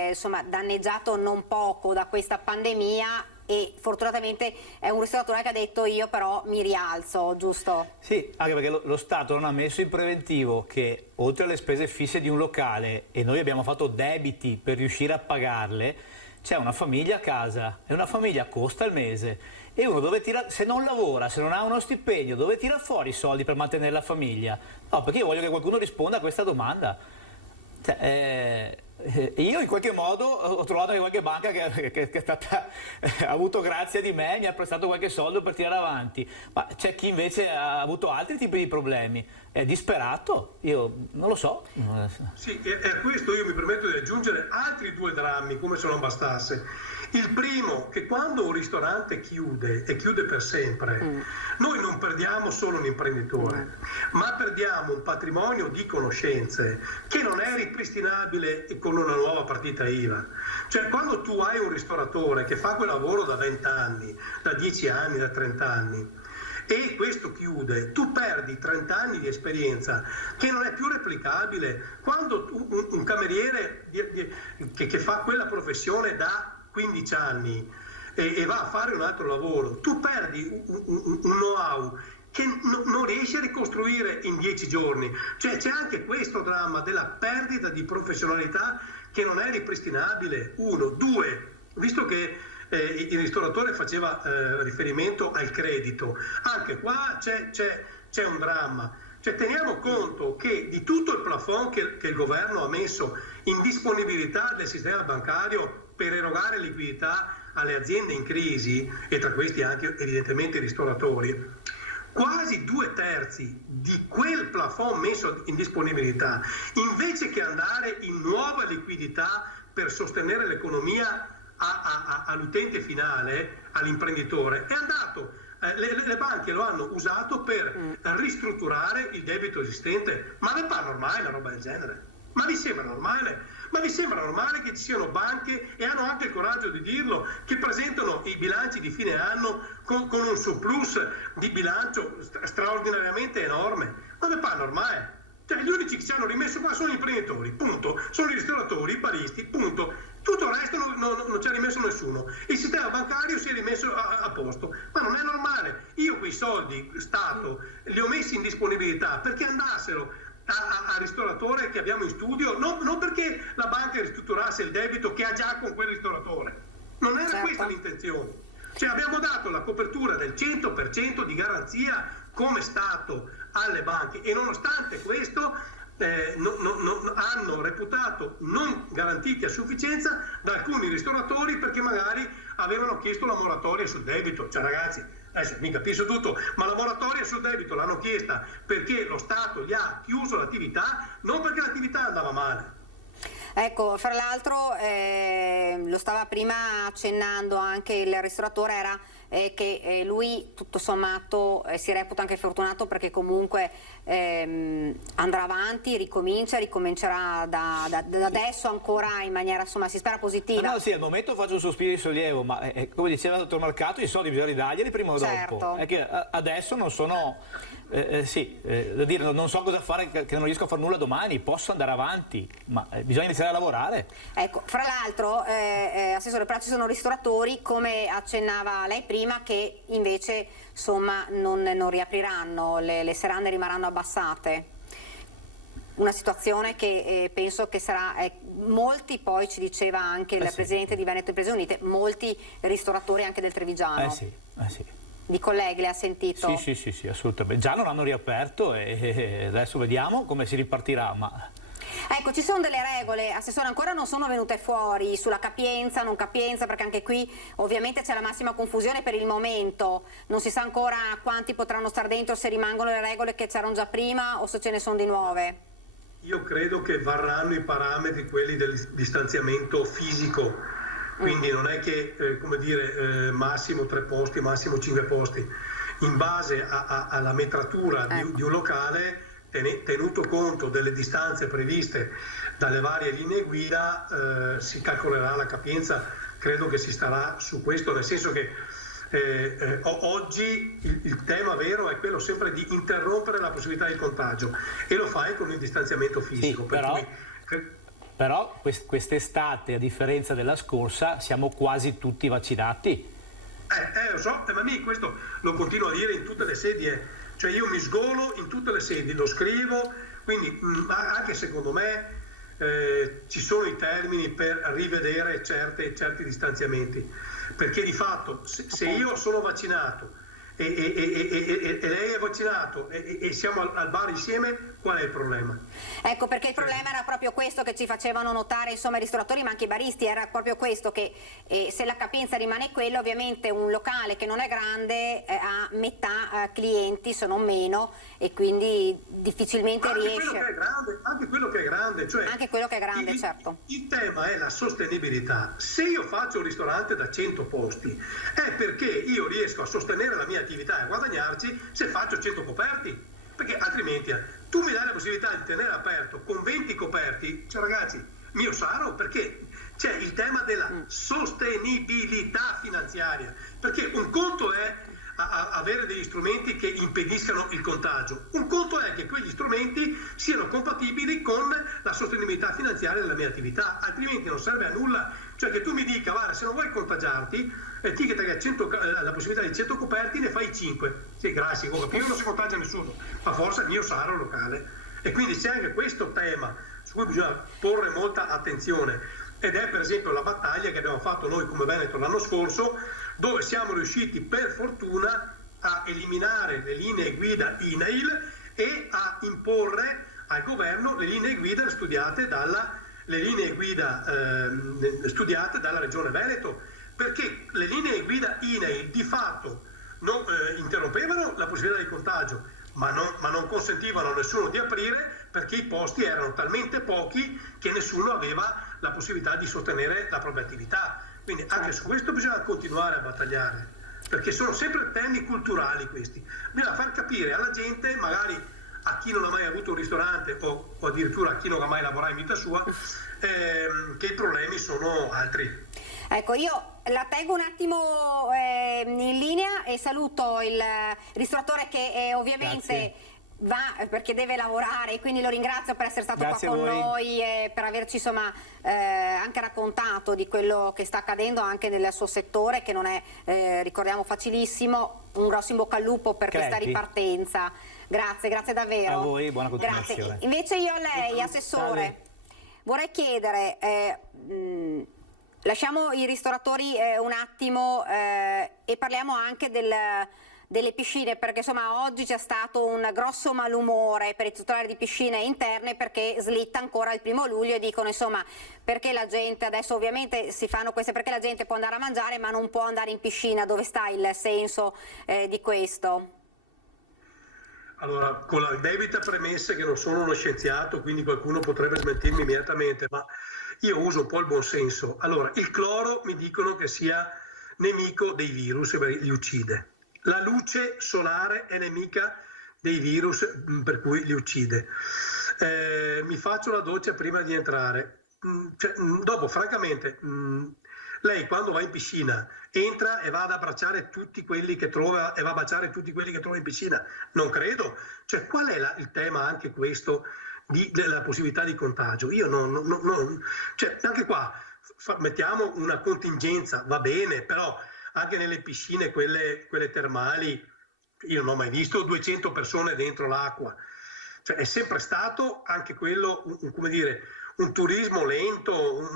insomma danneggiato non poco da questa pandemia, e fortunatamente è un ristoratore che ha detto io però mi rialzo, giusto? Sì, anche perché lo Stato non ha messo in preventivo che oltre alle spese fisse di un locale, e noi abbiamo fatto debiti per riuscire a pagarle, c'è una famiglia a casa e una famiglia costa al mese. E uno dove tira, se non lavora, se non ha uno stipendio, dove tira fuori i soldi per mantenere la famiglia? No, perché io voglio che qualcuno risponda a questa domanda. Cioè, io in qualche modo ho trovato che qualche banca che è stata, ha avuto grazia di me, mi ha prestato qualche soldo per tirare avanti, ma c'è chi invece ha avuto altri tipi di problemi, è disperato, io non lo so. Sì, e a questo io mi permetto di aggiungere altri due drammi, come se non bastasse. Il primo, che quando un ristorante chiude e chiude per sempre, noi non perdiamo solo un imprenditore, ma perdiamo un patrimonio di conoscenze che non è ripristinabile con una nuova partita IVA. Cioè, quando tu hai un ristoratore che fa quel lavoro da 20 anni, da 10 anni, da 30 anni, e questo chiude, tu perdi 30 anni di esperienza che non è più replicabile. Quando un cameriere che fa quella professione da 15 anni e va a fare un altro lavoro, tu perdi un know-how che non riesci a ricostruire in 10 giorni. Cioè c'è anche questo dramma della perdita di professionalità che non è ripristinabile. Uno. Due, visto che il ristoratore faceva riferimento al credito, anche qua c'è un dramma. Cioè, teniamo conto che di tutto il plafond che il governo ha messo in disponibilità del sistema bancario per erogare liquidità alle aziende in crisi, e tra questi anche evidentemente i ristoratori, quasi 2/3 di quel plafond messo in disponibilità, invece che andare in nuova liquidità per sostenere l'economia all'utente finale, all'imprenditore, è andato. Le banche lo hanno usato per ristrutturare il debito esistente. Ma vi pare normale una roba del genere? Ma vi sembra normale? Ma vi sembra normale che ci siano banche, e hanno anche il coraggio di dirlo, che presentano i bilanci di fine anno con un surplus di bilancio straordinariamente enorme? Ma vi pare normale? Cioè, gli unici che ci hanno rimesso qua sono gli imprenditori, punto. Sono i ristoratori, i baristi, punto. Tutto il resto non ci ha rimesso nessuno. Il sistema bancario si è rimesso a posto. Ma non è normale. Io quei soldi, Stato, li ho messi in disponibilità perché andassero al ristoratore che abbiamo in studio, non perché la banca ristrutturasse il debito che ha già con quel ristoratore. Non era questa l'intenzione. Cioè, abbiamo dato la copertura del 100% di garanzia come Stato alle banche, e nonostante questo hanno reputato non garantiti a sufficienza da alcuni ristoratori, perché magari avevano chiesto la moratoria sul debito. Cioè, ragazzi, adesso mi capisco tutto, ma la moratoria sul debito l'hanno chiesta perché lo Stato gli ha chiuso l'attività, non perché l'attività andava male. Ecco, fra l'altro lo stava prima accennando anche il ristoratore, era che lui tutto sommato si reputa anche fortunato perché comunque andrà avanti, ricomincerà da adesso ancora in maniera, insomma, si spera positiva. No, sì, al momento faccio un sospiro di sollievo, ma come diceva il dottor Marcato, i soldi bisogna ridarglieli prima o dopo. È che adesso non sono... non so cosa fare, che non riesco a fare nulla domani, posso andare avanti, ma bisogna iniziare a lavorare. Ecco, fra l'altro, Assessore, però ci sono ristoratori, come accennava lei prima, che invece insomma non riapriranno, le serrande rimarranno abbassate. Una situazione che penso che sarà, molti, poi ci diceva anche il Presidente di Veneto Imprese Unite, molti ristoratori anche del Trevigiano. Sì. Di colleghi, le ha sentito? Sì, assolutamente. Già non hanno riaperto e adesso vediamo come si ripartirà, ma... Ecco, ci sono delle regole, Assessore, ancora non sono venute fuori sulla capienza, non capienza, perché anche qui ovviamente c'è la massima confusione per il momento, non si sa ancora quanti potranno stare dentro, se rimangono le regole che c'erano già prima o se ce ne sono di nuove. Io credo che varranno i parametri quelli del distanziamento fisico, quindi non è che massimo 3 posti, massimo 5 posti, in base alla metratura di un locale, tenuto conto delle distanze previste dalle varie linee guida, si calcolerà la capienza. Credo che si starà su questo, nel senso che oggi il tema vero è quello sempre di interrompere la possibilità di contagio, e lo fai con il distanziamento fisico. Sì, però quest'estate, a differenza della scorsa, siamo quasi tutti vaccinati. Lo so, ma questo lo continuo a dire in tutte le sedi, cioè io mi sgolo in tutte le sedi, lo scrivo, quindi anche secondo me ci sono i termini per rivedere certi distanziamenti, perché di fatto se io sono vaccinato e lei è vaccinato e siamo al bar insieme, qual è il problema? Ecco, perché il problema era proprio questo che ci facevano notare, insomma, i ristoratori ma anche i baristi, era proprio questo, che se la capienza rimane quella, ovviamente un locale che non è grande ha metà clienti, se non meno, e quindi difficilmente riesce. Anche quello che è grande, cioè anche quello che è grande, certo. Il tema è la sostenibilità. Se io faccio un ristorante da 100 posti è perché io riesco a sostenere la mia attività e a guadagnarci se faccio 100 coperti, perché altrimenti tu mi dai la possibilità di tenere aperto con 20 coperti, cioè ragazzi, mio saro, perché c'è il tema della sostenibilità finanziaria, perché un conto è avere degli strumenti che impediscano il contagio, un conto è che quegli strumenti siano compatibili con la sostenibilità finanziaria della mia attività, altrimenti non serve a nulla. Cioè che tu mi dica, guarda, se non vuoi contagiarti, la possibilità di 100 coperti, ne fai 5. Sì, grazie, io non si contagia nessuno, ma forse il mio saro locale. E quindi c'è anche questo tema su cui bisogna porre molta attenzione, ed è per esempio la battaglia che abbiamo fatto noi come Veneto l'anno scorso, dove siamo riusciti per fortuna a eliminare le linee guida INAIL e a imporre al governo le linee guida studiate dalla Regione Veneto, perché le linee guida INAIL di fatto non interrompevano la possibilità di contagio, ma non consentivano a nessuno di aprire, perché i posti erano talmente pochi che nessuno aveva la possibilità di sostenere la propria attività. Quindi anche su questo bisogna continuare a battagliare, perché sono sempre temi culturali questi. Bisogna far capire alla gente, magari a chi non ha mai avuto un ristorante o addirittura a chi non ha mai lavorato in vita sua, che i problemi sono altri. Ecco, io la tengo un attimo in linea e saluto il ristoratore che ovviamente va perché deve lavorare, e quindi lo ringrazio per essere stato qua con noi e per averci insomma anche raccontato di quello che sta accadendo anche nel suo settore, che non è, ricordiamo, facilissimo. Un grosso in bocca al lupo per questa ripartenza. Grazie davvero. A voi, buona continuazione. Grazie. Invece io a lei, Assessore, vorrei chiedere, lasciamo i ristoratori un attimo e parliamo anche delle piscine, perché insomma oggi c'è stato un grosso malumore per i titolari di piscine interne, perché slitta ancora il 1° luglio e dicono insomma perché la gente adesso ovviamente si fanno queste, perché la gente può andare a mangiare ma non può andare in piscina. Dove sta il senso di questo? Allora, con la debita premessa che non sono uno scienziato, quindi qualcuno potrebbe smentirmi immediatamente, ma io uso un po' il buonsenso. Allora, il cloro mi dicono che sia nemico dei virus e li uccide. La luce solare è nemica dei virus, per cui li uccide. Mi faccio la doccia prima di entrare. Dopo, francamente, lei quando va in piscina entra e va ad abbracciare tutti quelli che trova e va a baciare tutti quelli che trova in piscina? Non credo. Cioè, qual è il tema anche questo della possibilità di contagio? Io cioè, anche qua mettiamo una contingenza, va bene, però anche nelle piscine, quelle termali, io non ho mai visto 200 persone dentro l'acqua. Cioè, è sempre stato anche quello, come dire, un turismo lento,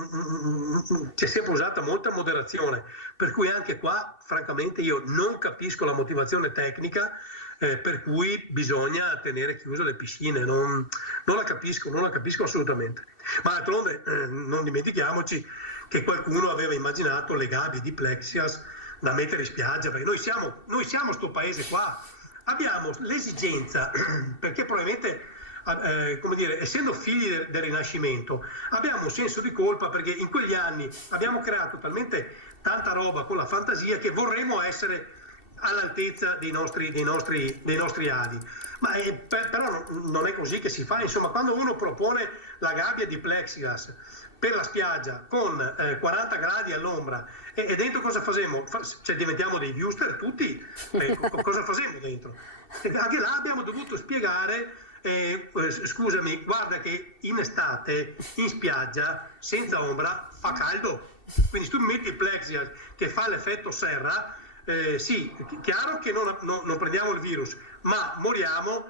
c'è sempre usata molta moderazione, per cui anche qua francamente io non capisco la motivazione tecnica per cui bisogna tenere chiuse le piscine. Non la capisco assolutamente. Ma d'altronde non dimentichiamoci che qualcuno aveva immaginato le gabbie di plexiglas da mettere in spiaggia, perché noi siamo sto paese qua, abbiamo l'esigenza, perché probabilmente come dire, essendo figli del Rinascimento, abbiamo un senso di colpa perché in quegli anni abbiamo creato talmente tanta roba con la fantasia che vorremmo essere all'altezza dei nostri adi. Ma però non è così che si fa. Insomma, quando uno propone la gabbia di plexiglas per la spiaggia con 40 gradi all'ombra e dentro cosa facciamo? Cioè diventiamo dei viewster tutti? Cosa facciamo dentro? Anche là abbiamo dovuto spiegare scusami, guarda che in estate in spiaggia senza ombra fa caldo, quindi se tu metti il plexiglas che fa l'effetto serra, sì, chiaro che non prendiamo il virus, ma moriamo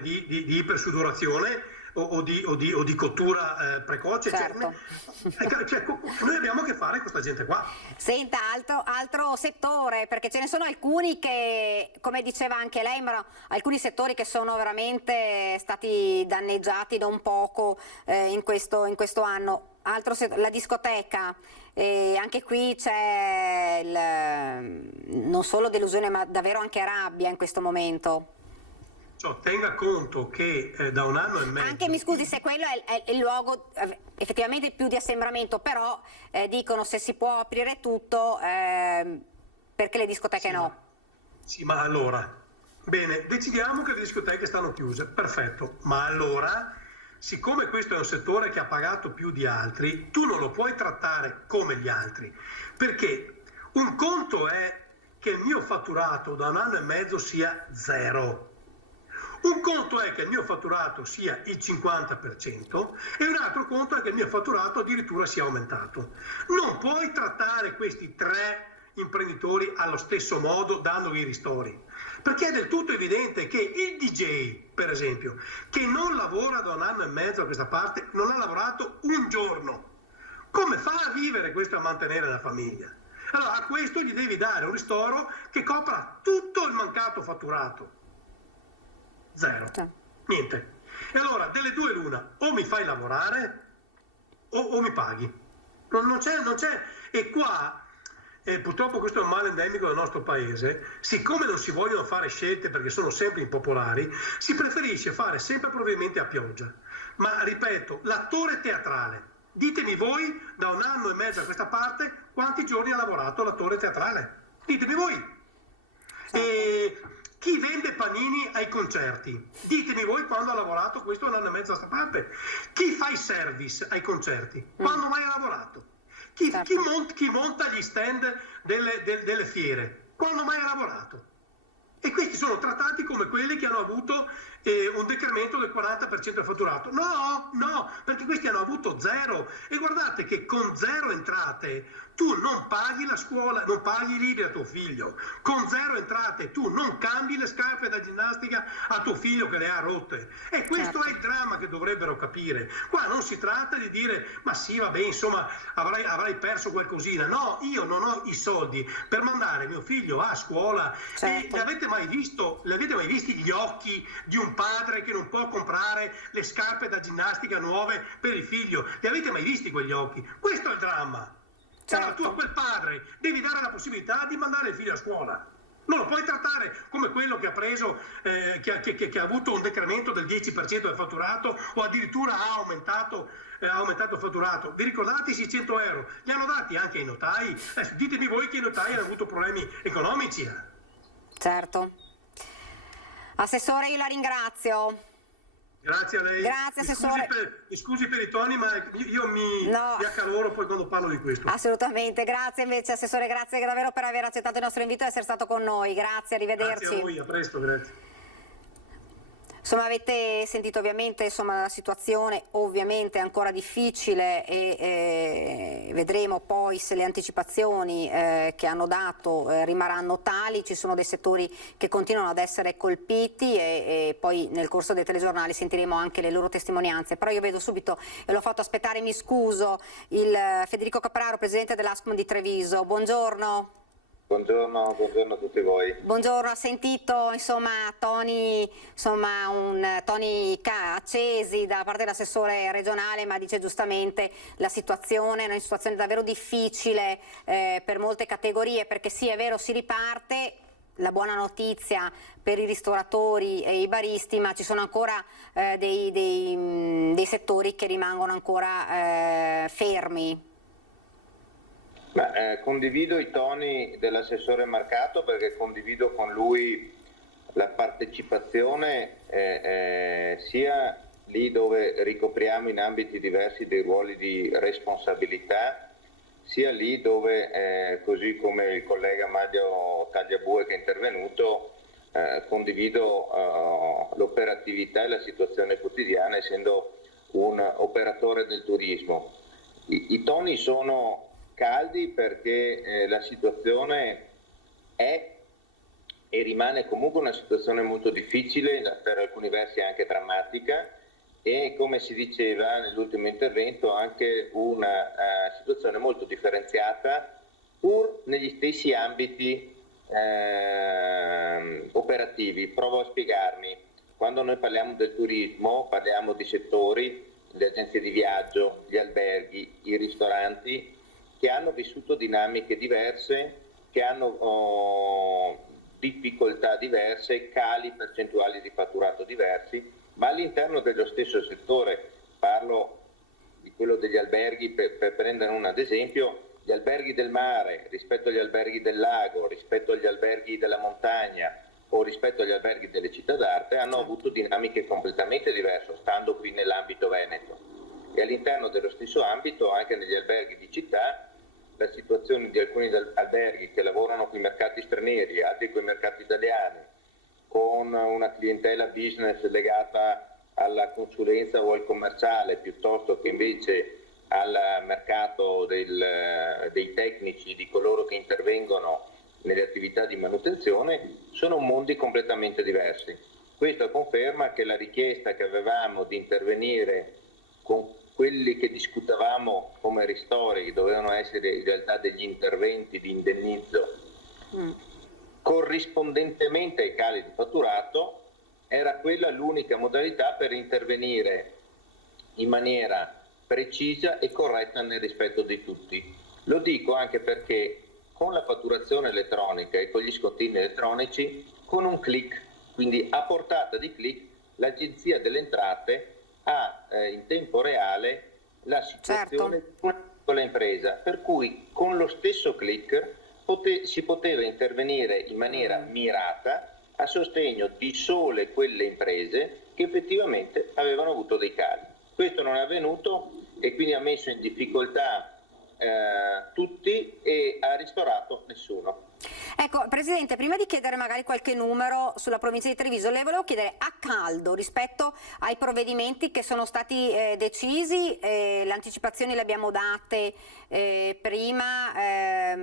di ipersudorazione o di cottura precoce. Certo. Cioè, noi abbiamo a che fare con questa gente qua. Senta, altro settore, perché ce ne sono alcuni che, come diceva anche lei, ma alcuni settori che sono veramente stati danneggiati non poco in questo anno. La discoteca, anche qui c'è non solo delusione ma davvero anche rabbia in questo momento. Cioè, tenga conto che da un anno e mezzo... Anche, mi scusi, se quello è il luogo effettivamente più di assembramento, però dicono se si può aprire tutto, perché le discoteche sì, no? Sì, ma allora, bene, decidiamo che le discoteche stanno chiuse, perfetto, ma allora, siccome questo è un settore che ha pagato più di altri, tu non lo puoi trattare come gli altri, perché un conto è che il mio fatturato da un anno e mezzo sia zero. Un conto è che il mio fatturato sia il 50% e un altro conto è che il mio fatturato addirittura sia aumentato. Non puoi trattare questi tre imprenditori allo stesso modo dandogli i ristori, perché è del tutto evidente che il DJ, per esempio, che non lavora da un anno e mezzo a questa parte, non ha lavorato un giorno. Come fa a vivere questo e a mantenere la famiglia? Allora a questo gli devi dare un ristoro che copra tutto il mancato fatturato. Zero, niente. E allora delle due l'una, o mi fai lavorare o mi paghi. Non c'è. E qua purtroppo questo è un male endemico del nostro paese. Siccome non si vogliono fare scelte perché sono sempre impopolari, si preferisce fare sempre provvedimenti a pioggia. Ma ripeto, l'attore teatrale, ditemi voi da un anno e mezzo a questa parte quanti giorni ha lavorato l'attore teatrale? Ditemi voi. E chi vende panini ai concerti? Ditemi voi quando ha lavorato questo un anno e mezzo a sta parte. Chi fa i service ai concerti? Quando mai ha lavorato? Chi monta gli stand delle fiere? Quando mai ha lavorato? E questi sono trattati come quelli che hanno avuto un decremento del 40% del fatturato. No, perché questi hanno avuto zero. E guardate che con zero entrate tu non paghi la scuola, non paghi i libri a tuo figlio. Con zero entrate tu non cambi le scarpe da ginnastica a tuo figlio che le ha rotte. E questo è il dramma che dovrebbero capire. Qua non si tratta di dire ma sì, vabbè, insomma, avrai perso qualcosina. No, io non ho i soldi per mandare mio figlio a scuola. Certo. E l'avete mai visti gli occhi di un padre che non può comprare le scarpe da ginnastica nuove per il figlio? Li avete mai visti quegli occhi? Questo è il dramma. Certo. Allora tu a quel padre devi dare la possibilità di mandare il figlio a scuola. Non lo puoi trattare come quello che ha preso, che ha avuto un decremento del 10% del fatturato o addirittura ha aumentato il fatturato. Vi ricordate i 600 euro? Li hanno dati anche ai notai? Ditemi voi che i notai hanno avuto problemi economici. Certo. Assessore, io la ringrazio. Grazie a lei. Grazie, Assessore. Scusi per i toni, ma io mi accaloro poi quando parlo di questo. Assolutamente, grazie invece Assessore, grazie davvero per aver accettato il nostro invito e essere stato con noi. Grazie, arrivederci. Grazie a voi, a presto, grazie. Insomma, avete sentito ovviamente la situazione ovviamente ancora difficile e vedremo poi se le anticipazioni che hanno dato rimarranno tali. Ci sono dei settori che continuano ad essere colpiti e poi nel corso dei telegiornali sentiremo anche le loro testimonianze. Però io vedo subito, e l'ho fatto aspettare, mi scuso, il Federico Capraro, presidente dell'ASCOM di Treviso. Buongiorno. Buongiorno a tutti voi. Buongiorno, ha sentito toni accesi da parte dell'assessore regionale, ma dice giustamente la situazione è una situazione davvero difficile per molte categorie, perché sì, è vero, si riparte. La buona notizia per i ristoratori e i baristi, ma ci sono ancora dei settori che rimangono ancora fermi. Condivido i toni dell'assessore Marcato, perché condivido con lui la partecipazione sia lì dove ricopriamo in ambiti diversi dei ruoli di responsabilità, sia lì dove, così come il collega Mario Tagliabue che è intervenuto, condivido l'operatività e la situazione quotidiana, essendo un operatore del turismo. I toni sono caldi perché la situazione è e rimane comunque una situazione molto difficile, per alcuni versi anche drammatica, e come si diceva nell'ultimo intervento anche una situazione molto differenziata pur negli stessi ambiti operativi. Provo a spiegarmi. Quando noi parliamo del turismo parliamo di settori, le agenzie di viaggio, gli alberghi, i ristoranti, che hanno vissuto dinamiche diverse, che hanno difficoltà diverse, cali percentuali di fatturato diversi, ma all'interno dello stesso settore. Parlo di quello degli alberghi per prendere un ad esempio. Gli alberghi del mare rispetto agli alberghi del lago, rispetto agli alberghi della montagna o rispetto agli alberghi delle città d'arte hanno avuto dinamiche completamente diverse, stando qui nell'ambito veneto. E all'interno dello stesso ambito, anche negli alberghi di città, la situazione di alcuni alberghi che lavorano con i mercati stranieri, altri con i mercati italiani, con una clientela business legata alla consulenza o al commerciale, piuttosto che invece al mercato dei tecnici, di coloro che intervengono nelle attività di manutenzione, sono mondi completamente diversi. Questo conferma che la richiesta che avevamo di intervenire con quelli che discutevamo come ristori, che dovevano essere in realtà degli interventi di indennizzo corrispondentemente ai cali di fatturato, era quella l'unica modalità per intervenire in maniera precisa e corretta nel rispetto di tutti. Lo dico anche perché con la fatturazione elettronica e con gli scontini elettronici, con un click, quindi a portata di click, l'Agenzia delle Entrate ha in tempo reale la situazione di una piccola impresa, per cui con lo stesso click si poteva intervenire in maniera mirata a sostegno di sole quelle imprese che effettivamente avevano avuto dei cali. Questo non è avvenuto e quindi ha messo in difficoltà tutti e ha ristorato nessuno. Ecco, Presidente, prima di chiedere magari qualche numero sulla provincia di Treviso, le volevo chiedere a caldo rispetto ai provvedimenti che sono stati decisi, le anticipazioni le abbiamo date prima,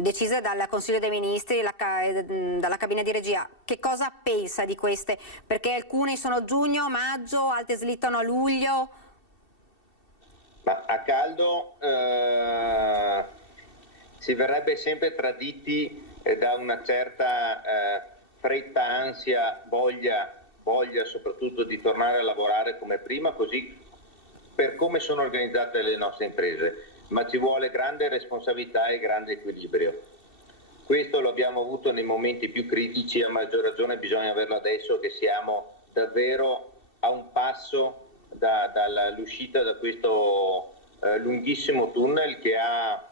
decise dal Consiglio dei Ministri, dalla cabina di regia. Che cosa pensa di queste? Perché alcune sono giugno, maggio, altre slittano a luglio. Ma a caldo si verrebbe sempre traditi da una certa fretta, ansia, voglia soprattutto di tornare a lavorare come prima, così per come sono organizzate le nostre imprese, ma ci vuole grande responsabilità e grande equilibrio. Questo lo abbiamo avuto nei momenti più critici, a maggior ragione bisogna averlo adesso che siamo davvero a un passo dall'uscita da questo lunghissimo tunnel che ha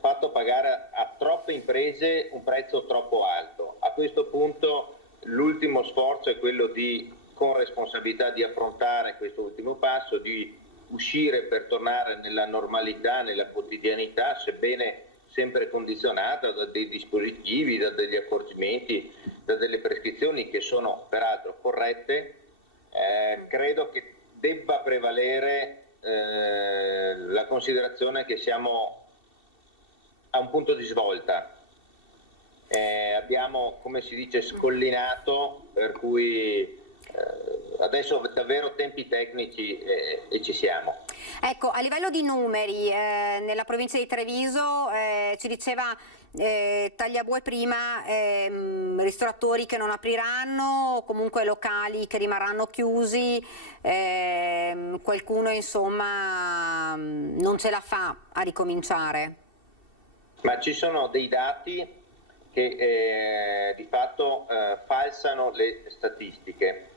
fatto pagare a troppe imprese un prezzo troppo alto. A questo punto l'ultimo sforzo è quello con responsabilità di affrontare questo ultimo passo, di uscire per tornare nella normalità, nella quotidianità, sebbene sempre condizionata da dei dispositivi, da degli accorgimenti, da delle prescrizioni che sono peraltro corrette. Credo che debba prevalere la considerazione che siamo a un punto di svolta. Abbiamo, come si dice, scollinato, per cui adesso davvero tempi tecnici e ci siamo. Ecco, a livello di numeri, nella provincia di Treviso ci diceva Tagliabue prima, ristoratori che non apriranno, o comunque locali che rimarranno chiusi, qualcuno insomma non ce la fa a ricominciare. Ma ci sono dei dati che di fatto falsano le statistiche.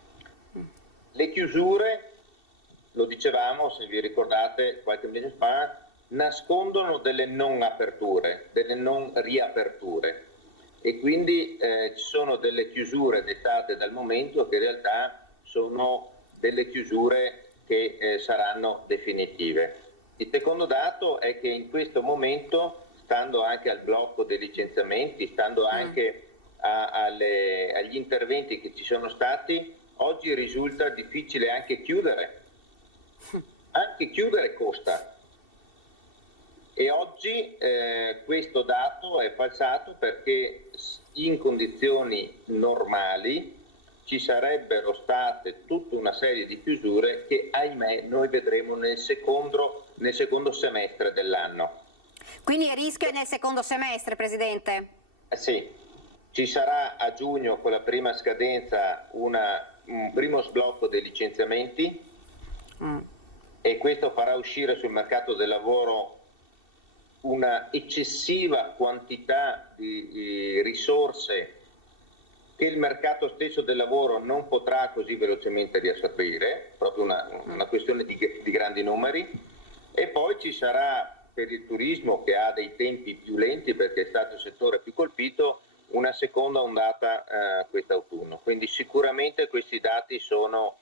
Le chiusure, lo dicevamo, se vi ricordate qualche mese fa, nascondono delle non aperture, delle non riaperture, e quindi ci sono delle chiusure dettate dal momento che in realtà sono delle chiusure che saranno definitive. Il secondo dato è che in questo momento, stando anche al blocco dei licenziamenti, stando anche agli interventi che ci sono stati, oggi risulta difficile anche chiudere. Anche chiudere costa. E oggi questo dato è falsato perché in condizioni normali ci sarebbero state tutta una serie di chiusure che, ahimè, noi vedremo nel secondo semestre dell'anno. Quindi il rischio è nel secondo semestre, Presidente? Sì, ci sarà a giugno con la prima scadenza un primo sblocco dei licenziamenti e questo farà uscire sul mercato del lavoro una eccessiva quantità di risorse che il mercato stesso del lavoro non potrà così velocemente riassorbire, proprio una questione di grandi numeri. E poi ci sarà per il turismo, che ha dei tempi più lenti perché è stato il settore più colpito, una seconda ondata quest'autunno. Quindi sicuramente questi dati sono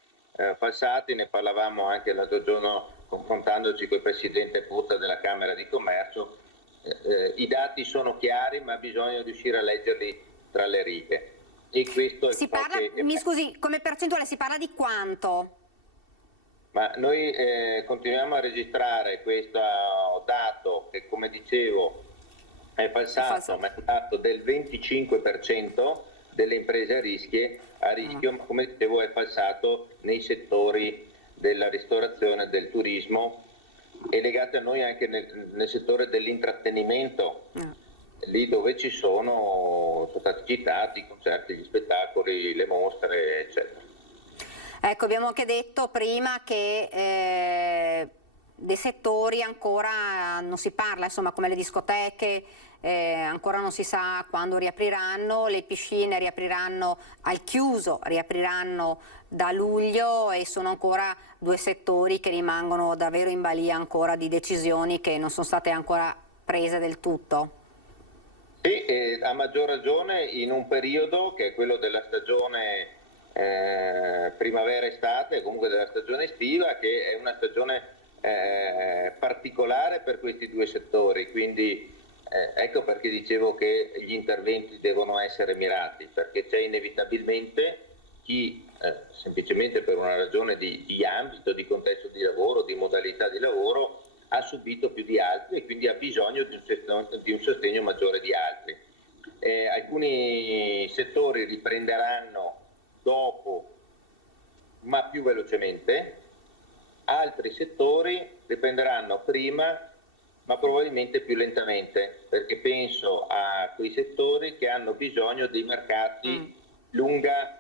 falsati, ne parlavamo anche l'altro giorno confrontandoci con il Presidente Pozza della Camera di Commercio. I dati sono chiari, ma bisogna riuscire a leggerli tra le righe. E questo è mi scusi, come percentuale si parla di quanto? Ma noi continuiamo a registrare questo dato che, come dicevo, è falsato, ma è un dato del 25% delle imprese a rischio, ma come dicevo è falsato nei settori della ristorazione, del turismo e legate a noi anche nel settore dell'intrattenimento, lì dove sono stati citati i concerti, gli spettacoli, le mostre, eccetera. Ecco, abbiamo anche detto prima che dei settori ancora non si parla, insomma, come le discoteche, ancora non si sa quando riapriranno, le piscine riapriranno al chiuso, riapriranno da luglio e sono ancora due settori che rimangono davvero in balia ancora di decisioni che non sono state ancora prese del tutto. Sì, a maggior ragione in un periodo che è quello della stagione primavera-estate, comunque della stagione estiva, che è una stagione particolare per questi due settori, quindi ecco perché dicevo che gli interventi devono essere mirati, perché c'è inevitabilmente chi semplicemente per una ragione di ambito, di contesto di lavoro, di modalità di lavoro ha subito più di altri e quindi ha bisogno di un sostegno maggiore di altri. Alcuni settori riprenderanno dopo, ma più velocemente, altri settori riprenderanno prima, ma probabilmente più lentamente, perché penso a quei settori che hanno bisogno dei mercati lunga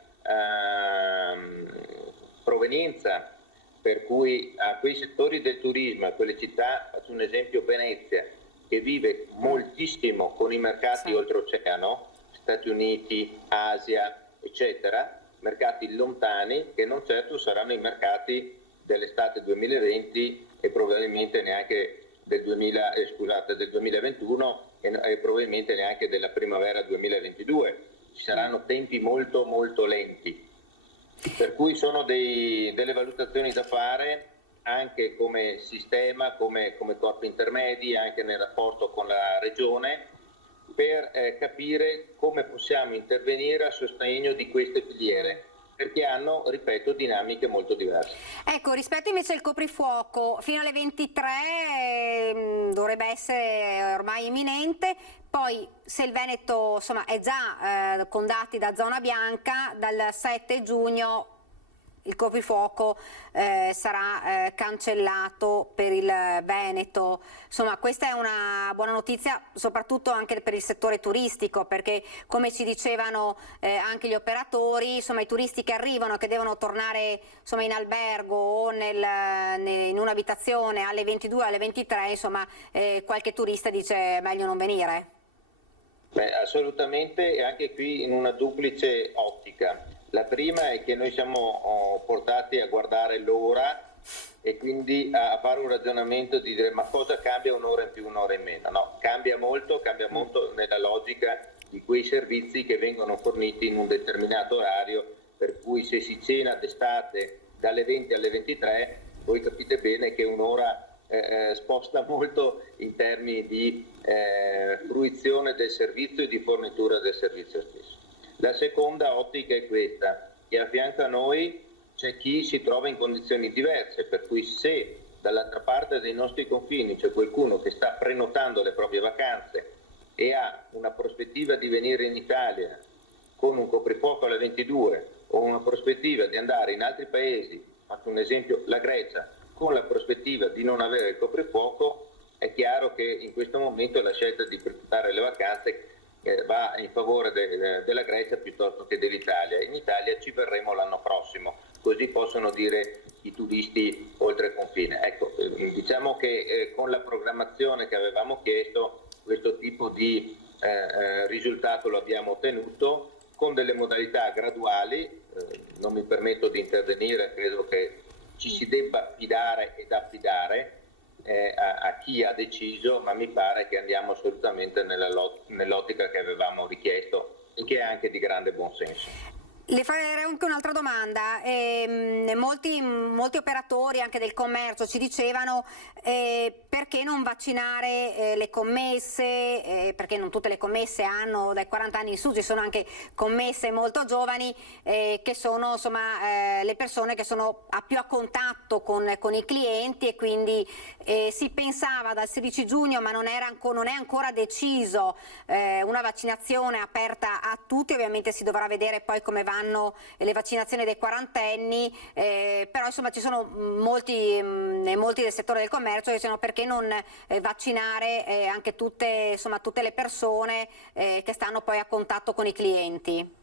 provenienza, per cui a quei settori del turismo, a quelle città, faccio un esempio, Venezia, che vive moltissimo con i mercati oltreoceano, Stati Uniti, Asia, eccetera, mercati lontani che non certo saranno i mercati dell'estate 2020 e probabilmente neanche del 2021 e probabilmente neanche della primavera 2022. Ci saranno tempi molto molto lenti, per cui sono delle valutazioni da fare anche come sistema, come corpi intermedi, anche nel rapporto con la regione, per capire come possiamo intervenire a sostegno di queste filiere, perché hanno, ripeto, dinamiche molto diverse. Ecco, rispetto invece al coprifuoco, fino alle 23 dovrebbe essere ormai imminente, poi se il Veneto insomma, è già con dati da zona bianca, dal 7 giugno il coprifuoco sarà cancellato per il Veneto. Insomma, questa è una buona notizia soprattutto anche per il settore turistico, perché come ci dicevano anche gli operatori, insomma, i turisti che arrivano, che devono tornare insomma, in albergo o in un'abitazione alle 22 alle 23, insomma, qualche turista dice meglio non venire. Beh, assolutamente, e anche qui in una duplice ottica. La prima è che noi siamo portati a guardare l'ora e quindi a fare un ragionamento di dire ma cosa cambia un'ora in più, un'ora in meno? No, cambia molto nella logica di quei servizi che vengono forniti in un determinato orario, per cui se si cena d'estate dalle 20 alle 23, voi capite bene che un'ora sposta molto in termini di fruizione del servizio e di fornitura del servizio stesso. La seconda ottica è questa, che a fianco a noi c'è chi si trova in condizioni diverse, per cui se dall'altra parte dei nostri confini c'è qualcuno che sta prenotando le proprie vacanze e ha una prospettiva di venire in Italia con un coprifuoco alle 22 o una prospettiva di andare in altri paesi, faccio un esempio, la Grecia, con la prospettiva di non avere il coprifuoco, è chiaro che in questo momento la scelta di prenotare le vacanze va in favore della Grecia piuttosto che dell'Italia. In Italia ci verremo l'anno prossimo, così possono dire i turisti oltre confine. Ecco, diciamo che con la programmazione che avevamo chiesto questo tipo di risultato lo abbiamo ottenuto con delle modalità graduali. Non mi permetto di intervenire, credo che ci si debba fidare ed affidare a chi ha deciso, ma mi pare che andiamo assolutamente nell'ottica che avevamo richiesto e che è anche di grande buonsenso. Le farei anche un'altra domanda. Molti operatori anche del commercio ci dicevano perché non vaccinare le commesse, perché non tutte le commesse hanno dai 40 anni in su, ci sono anche commesse molto giovani che sono insomma le persone che sono più a contatto con i clienti, e quindi si pensava dal 16 giugno, ma non è ancora deciso, una vaccinazione aperta a tutti. Ovviamente si dovrà vedere poi come vanno le vaccinazioni dei quarantenni, però insomma ci sono molti del settore del commercio che dicono perché non vaccinare anche tutte le persone che stanno poi a contatto con i clienti.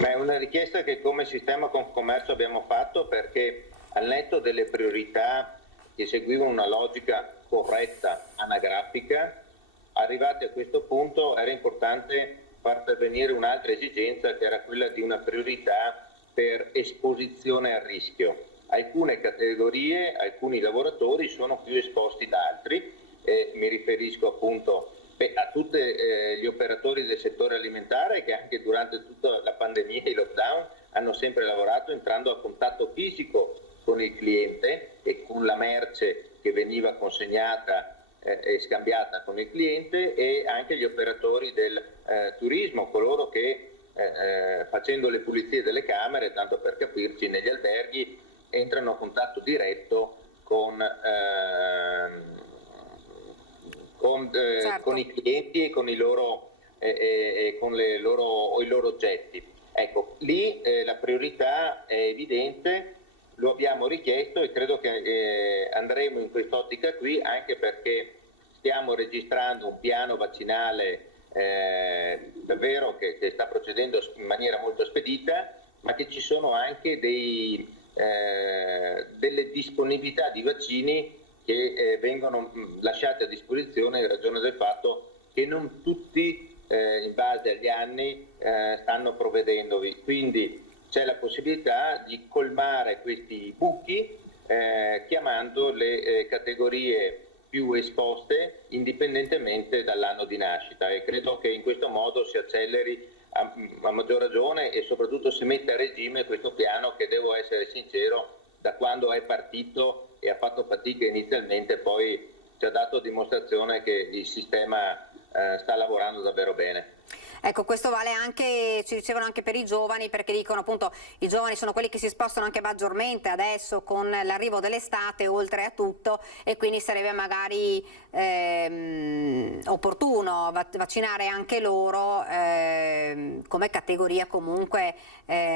Ma è una richiesta che come sistema Confcommercio abbiamo fatto, perché al netto delle priorità che seguivano una logica corretta, anagrafica, arrivati a questo punto era importante far pervenire un'altra esigenza, che era quella di una priorità per esposizione al rischio. Alcune categorie, alcuni lavoratori sono più esposti da altri, mi riferisco appunto a tutti gli operatori del settore alimentare che anche durante tutta la pandemia e i lockdown hanno sempre lavorato entrando a contatto fisico con il cliente e con la merce che veniva consegnata e scambiata con il cliente, e anche gli operatori del turismo, coloro che facendo le pulizie delle camere, tanto per capirci, negli alberghi entrano a contatto diretto con i clienti e con i loro oggetti. Ecco, lì la priorità è evidente. Lo abbiamo richiesto e credo che andremo in quest'ottica qui, anche perché stiamo registrando un piano vaccinale davvero che sta procedendo in maniera molto spedita, ma che ci sono anche delle disponibilità di vaccini che vengono lasciate a disposizione in ragione del fatto che non tutti in base agli anni stanno provvedendovi. Quindi c'è la possibilità di colmare questi buchi chiamando le categorie più esposte indipendentemente dall'anno di nascita, e credo che in questo modo si acceleri a maggior ragione e soprattutto si mette a regime questo piano che, devo essere sincero, da quando è partito e ha fatto fatica inizialmente, poi ci ha dato dimostrazione che il sistema sta lavorando davvero bene. Ecco, questo vale anche, ci dicevono anche per i giovani, perché dicono appunto i giovani sono quelli che si spostano anche maggiormente adesso con l'arrivo dell'estate, oltre a tutto, e quindi sarebbe magari opportuno vaccinare anche loro come categoria comunque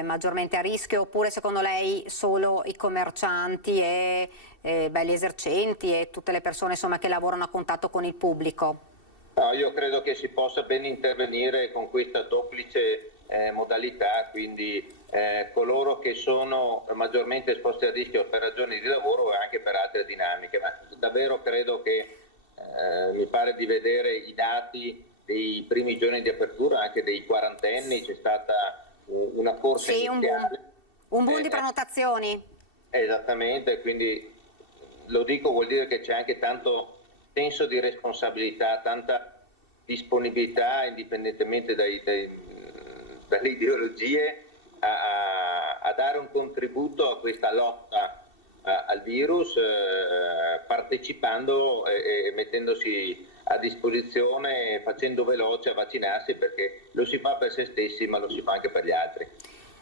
maggiormente a rischio, oppure secondo lei solo i commercianti e gli esercenti e tutte le persone insomma, che lavorano a contatto con il pubblico? No, io credo che si possa ben intervenire con questa duplice modalità, quindi coloro che sono maggiormente esposti a rischio per ragioni di lavoro e anche per altre dinamiche, ma davvero credo che mi pare di vedere i dati dei primi giorni di apertura, anche dei quarantenni, c'è stata una corsa iniziale. Un boom di prenotazioni. Esattamente, quindi lo dico, vuol dire che c'è anche tanto senso di responsabilità, tanta disponibilità, indipendentemente dalle ideologie, a dare un contributo a questa lotta al virus, partecipando e mettendosi a disposizione, facendo veloce a vaccinarsi, perché lo si fa per se stessi ma lo si fa anche per gli altri.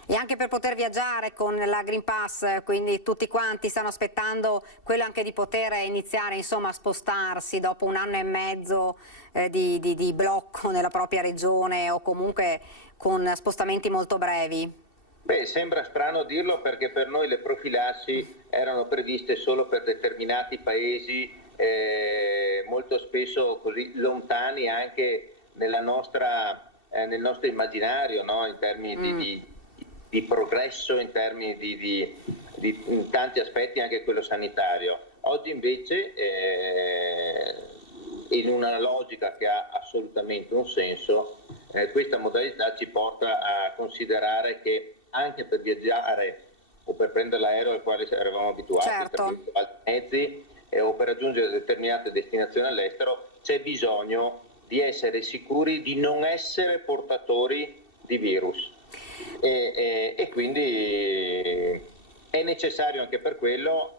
E anche per poter viaggiare con la Green Pass, quindi tutti quanti stanno aspettando quello anche di poter iniziare insomma a spostarsi dopo un anno e mezzo di blocco nella propria regione o comunque con spostamenti molto brevi. Beh, sembra strano dirlo, perché per noi le profilassi erano previste solo per determinati paesi, molto spesso così lontani anche nel nostro immaginario, no? In termini di progresso, in termini in tanti aspetti, anche quello sanitario. Oggi invece, in una logica che ha assolutamente un senso, questa modalità ci porta a considerare che anche per viaggiare o per prendere l'aereo al quale eravamo abituati, certo, per altri mezzi, o per raggiungere determinate destinazioni all'estero, c'è bisogno di essere sicuri di non essere portatori di virus. E quindi è necessario anche per quello,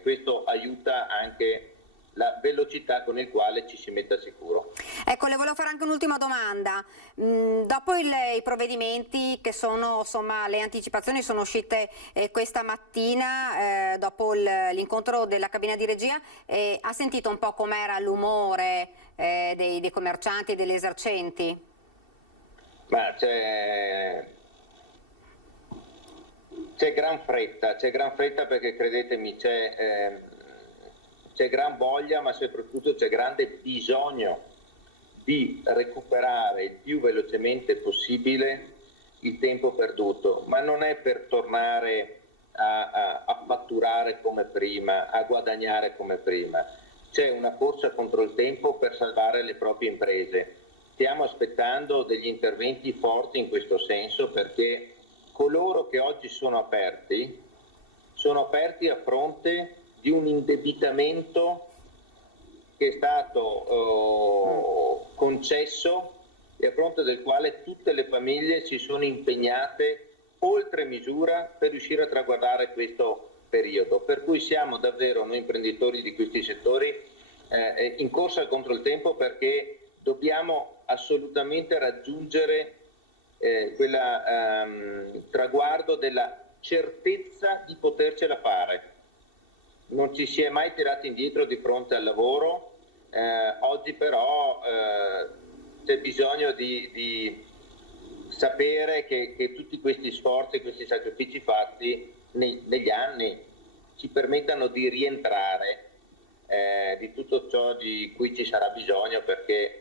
questo aiuta anche la velocità con il quale ci si mette al sicuro. Ecco, le volevo fare anche un'ultima domanda. Dopo i provvedimenti che sono, insomma, le anticipazioni sono uscite questa mattina, dopo l'incontro della cabina di regia, ha sentito un po' com'era l'umore dei commercianti e degli esercenti? Ma c'è gran fretta perché credetemi c'è gran voglia, ma soprattutto c'è grande bisogno di recuperare il più velocemente possibile il tempo perduto, ma non è per tornare a fatturare come prima, a guadagnare come prima. C'è una corsa contro il tempo per salvare le proprie imprese. Stiamo aspettando degli interventi forti in questo senso, perché coloro che oggi sono aperti a fronte di un indebitamento che è stato concesso e a fronte del quale tutte le famiglie si sono impegnate oltre misura per riuscire a traguardare questo periodo. Per cui siamo davvero noi imprenditori di questi settori in corsa contro il tempo, perché dobbiamo assolutamente raggiungere quel traguardo della certezza di potercela fare. Non ci si è mai tirati indietro di fronte al lavoro, oggi però c'è bisogno di sapere che tutti questi sforzi, questi sacrifici fatti negli anni ci permettano di rientrare di tutto ciò di cui ci sarà bisogno, perché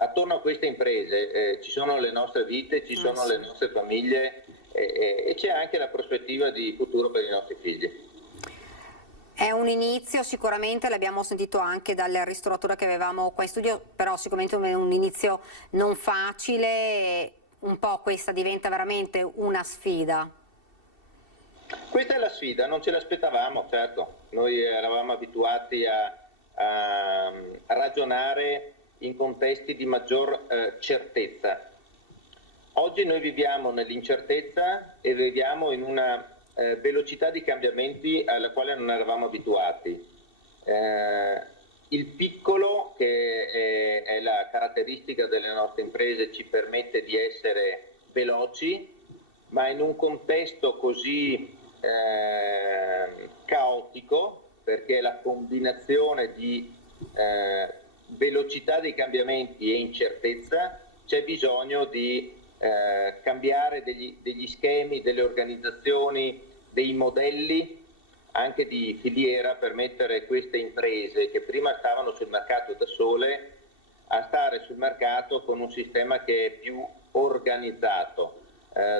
attorno a queste imprese ci sono le nostre vite, ci sono le nostre famiglie e c'è anche la prospettiva di futuro per i nostri figli. È un inizio, sicuramente, l'abbiamo sentito anche dal ristoratore che avevamo qua in studio, però sicuramente un inizio non facile, e un po' questa diventa veramente una sfida. Questa è la sfida, non ce l'aspettavamo, certo. Noi eravamo abituati a ragionare in contesti di maggior certezza. Oggi noi viviamo nell'incertezza e viviamo in una velocità di cambiamenti alla quale non eravamo abituati. il piccolo, che è la caratteristica delle nostre imprese, ci permette di essere veloci, ma in un contesto così caotico, perché la combinazione di velocità dei cambiamenti e incertezza, c'è bisogno di cambiare degli schemi, delle organizzazioni, dei modelli anche di filiera, per mettere queste imprese che prima stavano sul mercato da sole a stare sul mercato con un sistema che è più organizzato.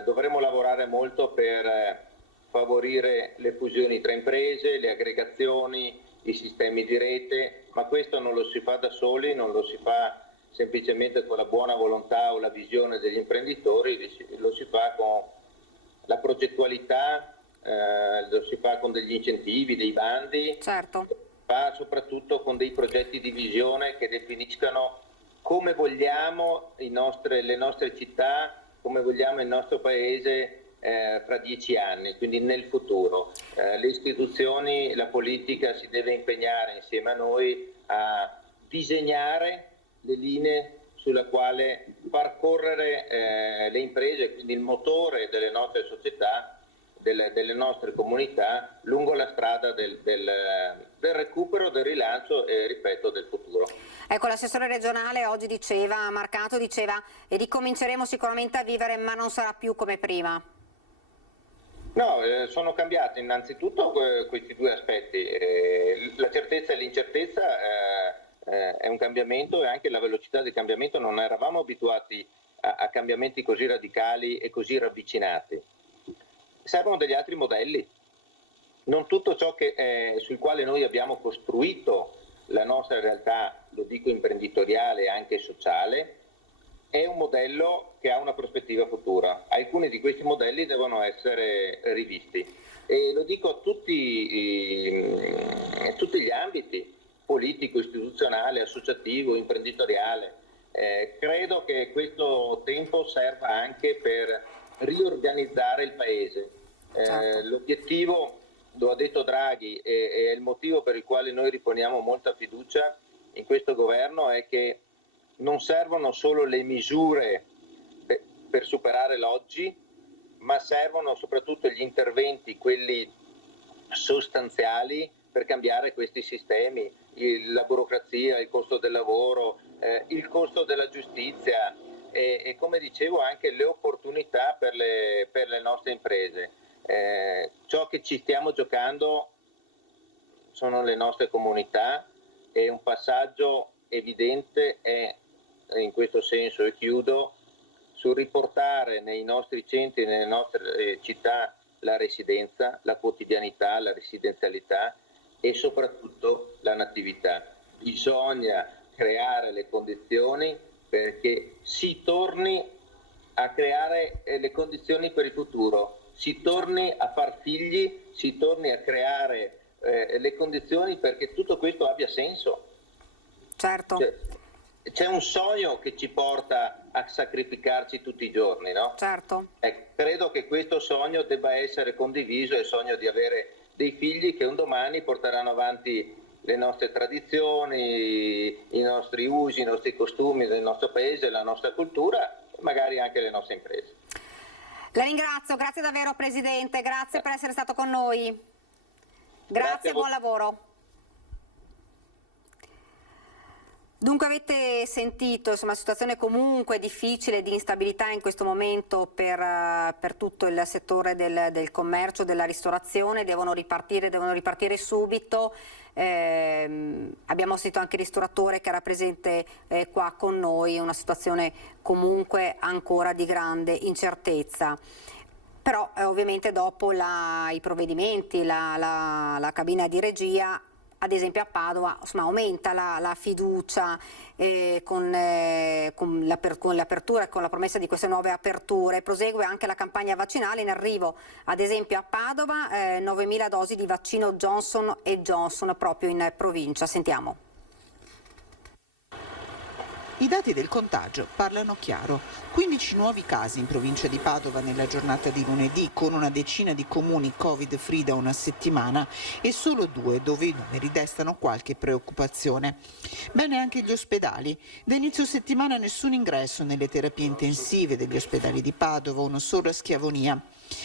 Dovremo lavorare molto per favorire le fusioni tra imprese, le aggregazioni, i sistemi di rete, ma questo non lo si fa da soli, non lo si fa semplicemente con la buona volontà o la visione degli imprenditori, lo si fa con la progettualità, lo si fa con degli incentivi, dei bandi, certo. fa soprattutto con dei progetti di visione che definiscano come vogliamo le nostre città, come vogliamo il nostro paese fra 10 anni, quindi nel futuro. Le istituzioni, la politica si deve impegnare insieme a noi a disegnare le linee sulla quale far correre le imprese, quindi il motore delle nostre società, delle nostre comunità, lungo la strada del recupero, del rilancio e, ripeto, del futuro. Ecco, l'assessore regionale oggi Marcato diceva, ricominceremo sicuramente a vivere, ma non sarà più come prima. No, sono cambiati innanzitutto questi due aspetti, la certezza e l'incertezza è un cambiamento, e anche la velocità del cambiamento. Non eravamo abituati a cambiamenti così radicali e così ravvicinati. Servono degli altri modelli. Non tutto ciò sul quale noi abbiamo costruito la nostra realtà, lo dico imprenditoriale e anche sociale, è un modello che ha una prospettiva futura. Alcuni di questi modelli devono essere rivisti, e lo dico a tutti gli ambiti, politico, istituzionale, associativo, imprenditoriale. Credo che questo tempo serva anche per riorganizzare il paese. L'obiettivo, lo ha detto Draghi, e è il motivo per il quale noi riponiamo molta fiducia in questo governo, è che non servono solo le misure per superare l'oggi, ma servono soprattutto gli interventi, quelli sostanziali, per cambiare questi sistemi, la burocrazia, il costo del lavoro, il costo della giustizia e come dicevo anche le opportunità per le nostre imprese. Ciò che ci stiamo giocando sono le nostre comunità, e un passaggio evidente è in questo senso, e chiudo, sul riportare nei nostri centri, nelle nostre città, la residenza, la quotidianità, la residenzialità e soprattutto la natività. Bisogna creare le condizioni perché si torni a creare le condizioni per il futuro, si torni a far figli, si torni a creare le condizioni perché tutto questo abbia senso. Certo. C'è un sogno che ci porta a sacrificarci tutti i giorni, no? Certo. Credo che questo sogno debba essere condiviso, è il sogno di avere dei figli che un domani porteranno avanti le nostre tradizioni, i nostri usi, i nostri costumi del nostro paese, la nostra cultura, magari anche le nostre imprese. La ringrazio, grazie davvero Presidente, grazie per essere stato con noi. Grazie, buon lavoro. Dunque avete sentito, insomma, situazione comunque difficile di instabilità in questo momento per tutto il settore del commercio, della ristorazione, devono ripartire subito. Abbiamo sentito anche il ristoratore che era presente qua con noi, una situazione comunque ancora di grande incertezza. Però ovviamente dopo i provvedimenti, la cabina di regia, ad esempio a Padova, insomma, aumenta la fiducia con l'apertura e con la promessa di queste nuove aperture. Prosegue anche la campagna vaccinale, in arrivo ad esempio a Padova 9.000 dosi di vaccino Johnson & Johnson proprio in provincia. Sentiamo. I dati del contagio parlano chiaro. 15 nuovi casi in provincia di Padova nella giornata di lunedì, con una decina di comuni Covid-free da una settimana e solo 2 dove i numeri destano qualche preoccupazione. Bene anche gli ospedali. Da inizio settimana nessun ingresso nelle terapie intensive degli ospedali di Padova, uno solo a Schiavonia.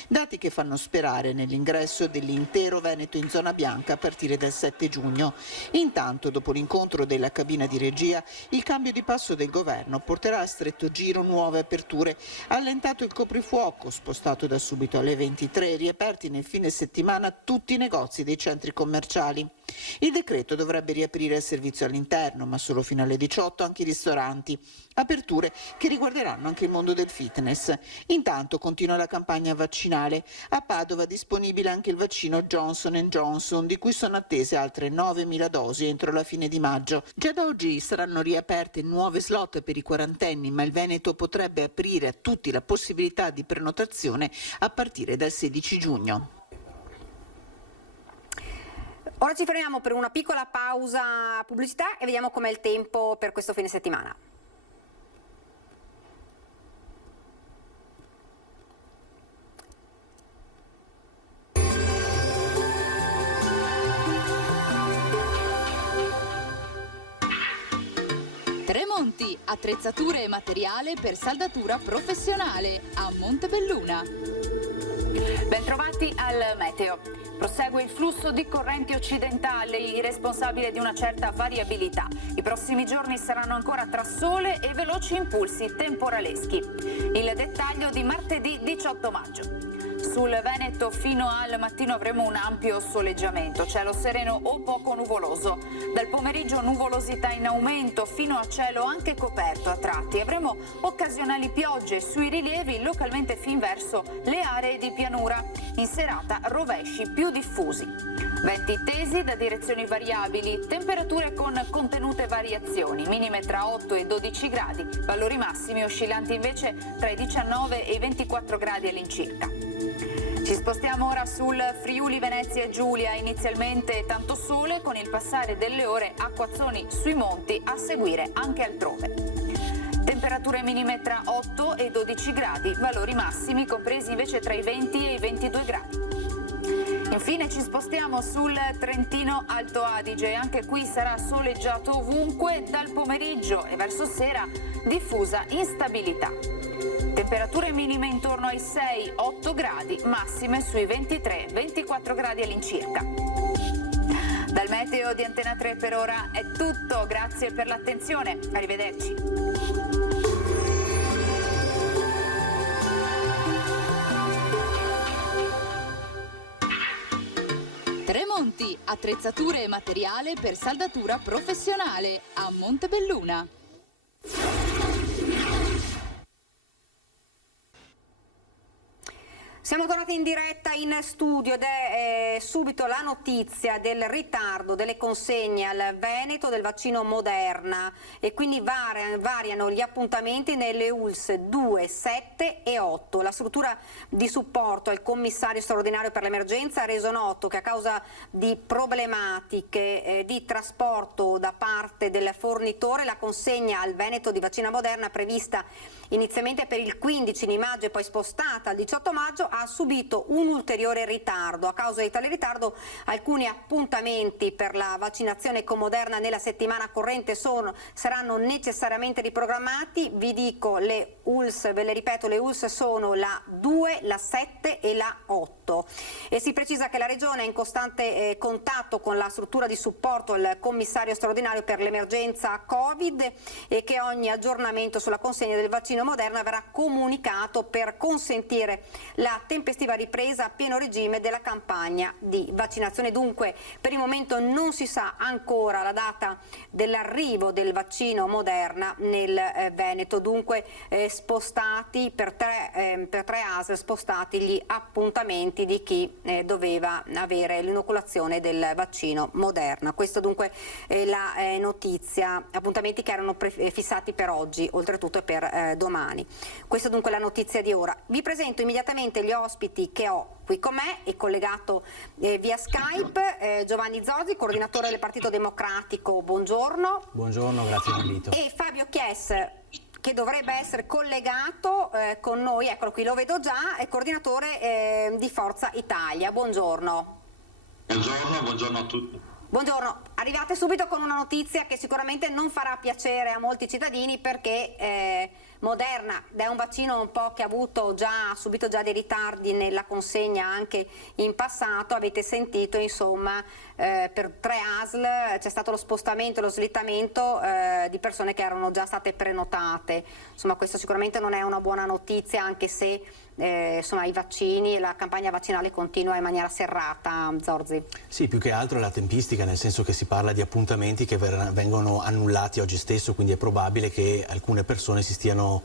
Dati che fanno sperare nell'ingresso dell'intero Veneto in zona bianca a partire dal 7 giugno. Intanto, dopo l'incontro della cabina di regia, il cambio di passo del governo porterà a stretto giro nuove aperture. Allentato il coprifuoco, spostato da subito alle 23, riaperti nel fine settimana tutti i negozi dei centri commerciali. Il decreto dovrebbe riaprire il servizio all'interno, ma solo fino alle 18 anche i ristoranti. Aperture che riguarderanno anche il mondo del fitness. Intanto continua la campagna vaccinale. A Padova è disponibile anche il vaccino Johnson & Johnson, di cui sono attese altre 9.000 dosi entro la fine di maggio. Già da oggi saranno riaperte nuove slot per i quarantenni, ma il Veneto potrebbe aprire a tutti la possibilità di prenotazione a partire dal 16 giugno. Ora ci fermiamo per una piccola pausa pubblicità e vediamo com'è il tempo per questo fine settimana. Tremonti, attrezzature e materiale per saldatura professionale a Montebelluna. Bentrovati al meteo. Prosegue il flusso di correnti occidentali, responsabile di una certa variabilità. I prossimi giorni saranno ancora tra sole e veloci impulsi temporaleschi. Il dettaglio di martedì 18 maggio. Sul Veneto fino al mattino avremo un ampio soleggiamento, cielo sereno o poco nuvoloso. Dal pomeriggio nuvolosità in aumento fino a cielo anche coperto a tratti. Avremo occasionali piogge sui rilievi, localmente fin verso le aree di pianura. In serata rovesci più diffusi. Venti tesi da direzioni variabili, temperature con contenute variazioni, minime tra 8 e 12 gradi, valori massimi oscillanti invece tra i 19 e i 24 gradi all'incirca. Ci spostiamo ora sul Friuli Venezia Giulia, inizialmente tanto sole, con il passare delle ore acquazzoni sui monti, a seguire anche altrove. Temperature minime tra 8 e 12 gradi, valori massimi compresi invece tra i 20 e i 22 gradi. Infine ci spostiamo sul Trentino Alto Adige, anche qui sarà soleggiato ovunque, dal pomeriggio e verso sera diffusa instabilità. Temperature minime intorno ai 6-8 gradi, massime sui 23-24 gradi all'incirca. Dal meteo di Antena 3 per ora è tutto, grazie per l'attenzione, arrivederci. Tremonti, attrezzature e materiale per saldatura professionale a Montebelluna. Siamo tornati in diretta in studio ed è subito la notizia del ritardo delle consegne al Veneto del vaccino Moderna, e quindi variano gli appuntamenti nelle ULSS 2, 7 e 8. La struttura di supporto al commissario straordinario per l'emergenza ha reso noto che a causa di problematiche di trasporto da parte del fornitore, la consegna al Veneto di vaccino Moderna, prevista inizialmente per il 15 di maggio e poi spostata al 18 maggio, ha subito un ulteriore ritardo. A causa di tale ritardo alcuni appuntamenti per la vaccinazione con Moderna nella settimana corrente saranno necessariamente riprogrammati. Vi dico le ULSS, ve le ripeto, le ULSS sono la 2, la 7 e la 8, e si precisa che la Regione è in costante contatto con la struttura di supporto al commissario straordinario per l'emergenza Covid e che ogni aggiornamento sulla consegna del vaccino Moderna verrà comunicato per consentire la tempestiva ripresa a pieno regime della campagna di vaccinazione. Dunque per il momento non si sa ancora la data dell'arrivo del vaccino Moderna nel Veneto, dunque spostati per tre ASL, spostati gli appuntamenti di chi doveva avere l'inoculazione del vaccino Moderna. Questo dunque è la notizia, appuntamenti che erano fissati per oggi, oltretutto per domani. Questa dunque è la notizia di ora. Vi presento immediatamente gli ospiti che ho qui con me, è collegato via Skype, Giovanni Zorzi, coordinatore del Partito Democratico, buongiorno. Buongiorno, grazie dell'invito. E Fabio Chies, che dovrebbe essere collegato con noi, eccolo qui, lo vedo già, è coordinatore di Forza Italia. Buongiorno. Buongiorno a tutti. Buongiorno, arrivate subito con una notizia che sicuramente non farà piacere a molti cittadini, perché Moderna è un vaccino un po' che ha subito già dei ritardi nella consegna anche in passato. Avete sentito, insomma, per 3 ASL c'è stato lo spostamento, lo slittamento di persone che erano già state prenotate. Insomma, questo sicuramente non è una buona notizia, anche se insomma, i vaccini e la campagna vaccinale continua in maniera serrata. Zorzi. Sì, più che altro è la tempistica, nel senso che si parla di appuntamenti che vengono annullati oggi stesso, quindi è probabile che alcune persone si stiano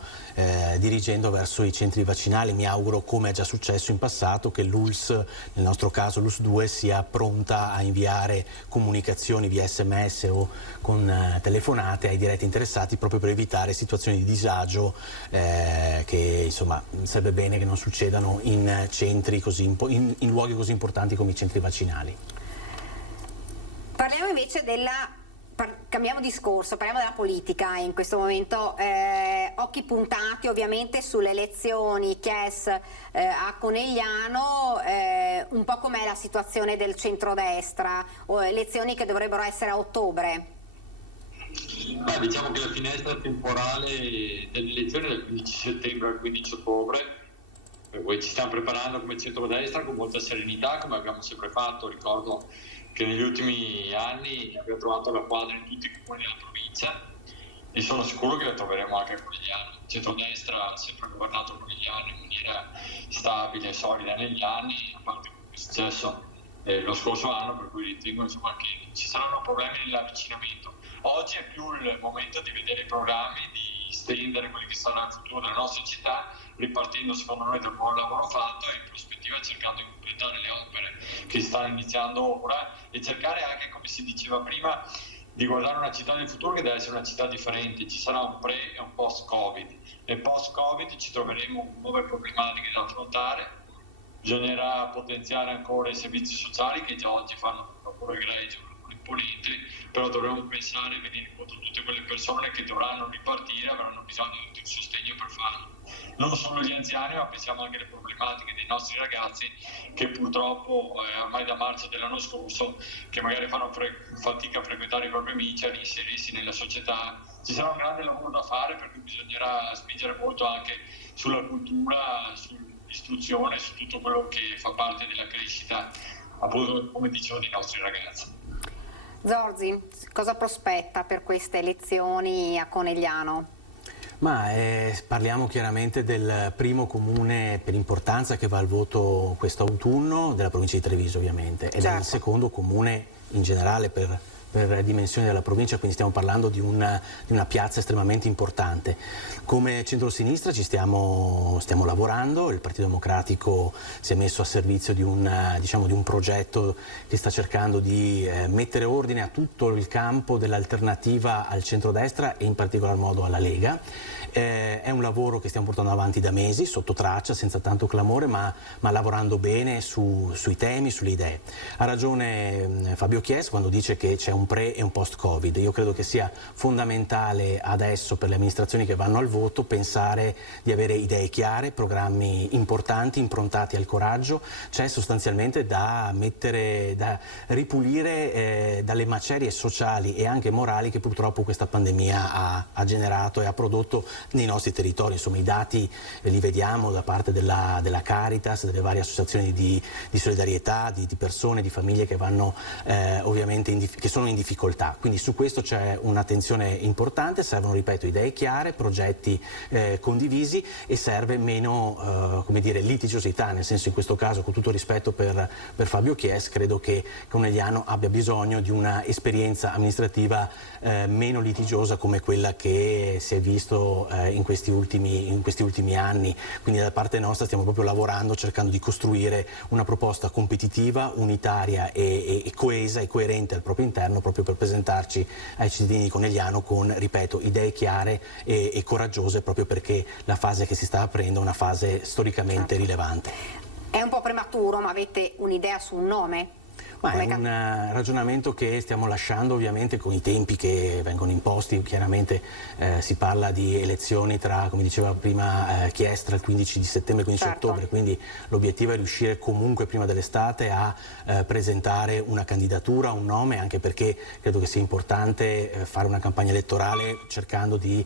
dirigendo verso i centri vaccinali. Mi auguro, come è già successo in passato, che l'ULS, nel nostro caso l'ULS 2, sia pronta a inviare comunicazioni via SMS o con telefonate ai diretti interessati, proprio per evitare situazioni di disagio che, insomma, sarebbe bene che non succedano in centri così in luoghi così importanti come i centri vaccinali. Parliamo invece cambiamo discorso, parliamo della politica in questo momento, occhi puntati ovviamente sulle elezioni Chies a Conegliano, un po' com'è la situazione del centrodestra, elezioni che dovrebbero essere a ottobre. Diciamo che la finestra temporale delle elezioni è dal 15 settembre al 15 ottobre, poi ci stiamo preparando come centrodestra con molta serenità, come abbiamo sempre fatto. Ricordo che negli ultimi anni abbiamo trovato la quadra in tutti i comuni della provincia e sono sicuro che la troveremo anche a Conegliano. Il centrodestra ha sempre governato Conegliano in maniera stabile e solida negli anni, a parte quello che è successo lo scorso anno, per cui ritengo, insomma, che ci saranno problemi nell'avvicinamento. Oggi è più il momento di vedere i programmi, di stendere quelli che saranno il futuro della nostra città, ripartendo secondo noi dal buon lavoro fatto e in prospettiva cercando di completare le opere che stanno iniziando ora e cercare anche, come si diceva prima, di guardare una città del futuro che deve essere una città differente. Ci sarà un pre e un post-Covid. Nel post-Covid ci troveremo nuove problematiche da affrontare, bisognerà potenziare ancora i servizi sociali che già oggi fanno un lavoro egregio, imponente, però dovremo pensare a venire incontro a tutte quelle persone che dovranno ripartire, avranno bisogno di un sostegno per farlo. Non solo gli anziani, ma pensiamo anche alle problematiche dei nostri ragazzi che purtroppo ormai da marzo dell'anno scorso, che magari fanno fatica a frequentare i propri amici, a reinserirsi nella società. Ci sarà un grande lavoro da fare, per cui bisognerà spingere molto anche sulla cultura, sull'istruzione, su tutto quello che fa parte della crescita, appunto, come dicevo, dei nostri ragazzi. Zorzi, cosa prospetta per queste elezioni a Conegliano? Ma parliamo chiaramente del primo comune per importanza che va al voto questo autunno, della provincia di Treviso ovviamente, ed certo. È il secondo comune in generale per dimensioni della provincia, quindi stiamo parlando di una piazza estremamente importante. Come centrosinistra ci stiamo lavorando, il Partito Democratico si è messo a servizio di un progetto che sta cercando di mettere ordine a tutto il campo dell'alternativa al centrodestra e in particolar modo alla Lega. È un lavoro che stiamo portando avanti da mesi, sotto traccia, senza tanto clamore, ma lavorando bene sui temi, sulle idee. Ha ragione Fabio Chies quando dice che c'è un pre e un post-Covid. Io credo che sia fondamentale adesso per le amministrazioni che vanno al voto pensare di avere idee chiare, programmi importanti, improntati al coraggio. C'è sostanzialmente da ripulire dalle macerie sociali e anche morali che purtroppo questa pandemia ha generato e ha prodotto nei nostri territori. Insomma, i dati li vediamo da parte della Caritas, delle varie associazioni di solidarietà, di persone, di famiglie che vanno ovviamente che sono in difficoltà. Quindi su questo c'è un'attenzione importante, servono, ripeto, idee chiare, progetti condivisi e serve meno litigiosità, nel senso, in questo caso, con tutto rispetto per Fabio Chies, credo che Conegliano abbia bisogno di una esperienza amministrativa meno litigiosa come quella che si è visto in questi ultimi anni. Quindi da parte nostra stiamo proprio lavorando, cercando di costruire una proposta competitiva, unitaria e coesa e coerente al proprio interno, proprio per presentarci ai cittadini di Conegliano con, ripeto, idee chiare e coraggiose, proprio perché la fase che si sta aprendo è una fase storicamente rilevante. È un po' prematuro, ma avete un'idea su un nome? Ma è un ragionamento che stiamo lasciando, ovviamente, con i tempi che vengono imposti. Chiaramente si parla di elezioni tra, come diceva prima Chies, tra il 15 di settembre e il 15 ottobre, quindi l'obiettivo è riuscire comunque prima dell'estate a presentare una candidatura, un nome, anche perché credo che sia importante fare una campagna elettorale cercando di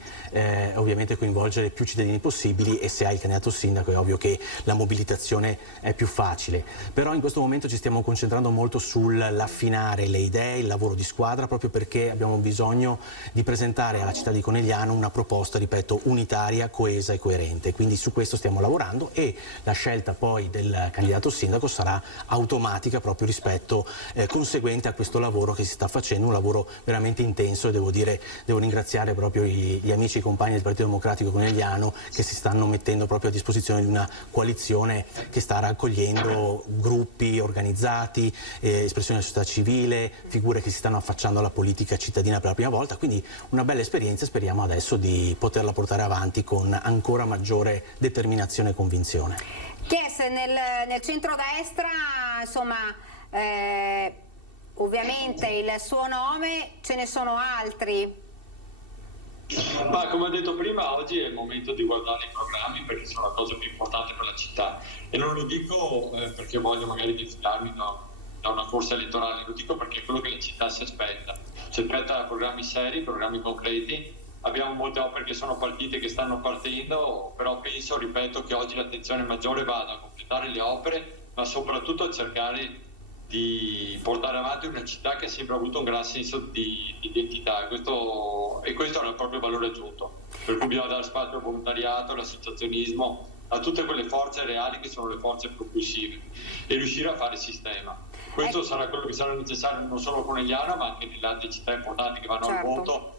ovviamente coinvolgere più cittadini possibili, e se hai il candidato sindaco è ovvio che la mobilitazione è più facile. Però in questo momento ci stiamo concentrando molto sull'affinare le idee, il lavoro di squadra, proprio perché abbiamo bisogno di presentare alla città di Conegliano una proposta, ripeto, unitaria, coesa e coerente. Quindi su questo stiamo lavorando, e la scelta poi del candidato sindaco sarà automatica, proprio rispetto conseguente a questo lavoro che si sta facendo, un lavoro veramente intenso, e devo ringraziare proprio gli amici e compagni del Partito Democratico Conegliano che si stanno mettendo proprio a disposizione di una coalizione che sta raccogliendo gruppi organizzati, espressione della società civile, figure che si stanno affacciando alla politica cittadina per la prima volta, quindi una bella esperienza. Speriamo adesso di poterla portare avanti con ancora maggiore determinazione e convinzione. Chies, nel centrodestra, insomma, ovviamente il suo nome, ce ne sono altri? Ma come ho detto prima, oggi è il momento di guardare i programmi, perché sono la cosa più importante per la città, e non lo dico perché voglio magari disfilarmi da una corsa elettorale, lo dico perché è quello che la città si aspetta programmi seri, programmi concreti. Abbiamo molte opere che sono partite, che stanno partendo, però penso, ripeto, che oggi l'attenzione maggiore vada a completare le opere, ma soprattutto a cercare di portare avanti una città che ha sempre avuto un gran senso di identità, e questo è il proprio valore aggiunto, per cui bisogna dare spazio al volontariato, all'associazionismo, a tutte quelle forze reali che sono le forze propulsive, e riuscire a fare sistema. Questo sarà quello che sarà necessario non solo a Conegliano, ma anche nelle altre città importanti che vanno al voto,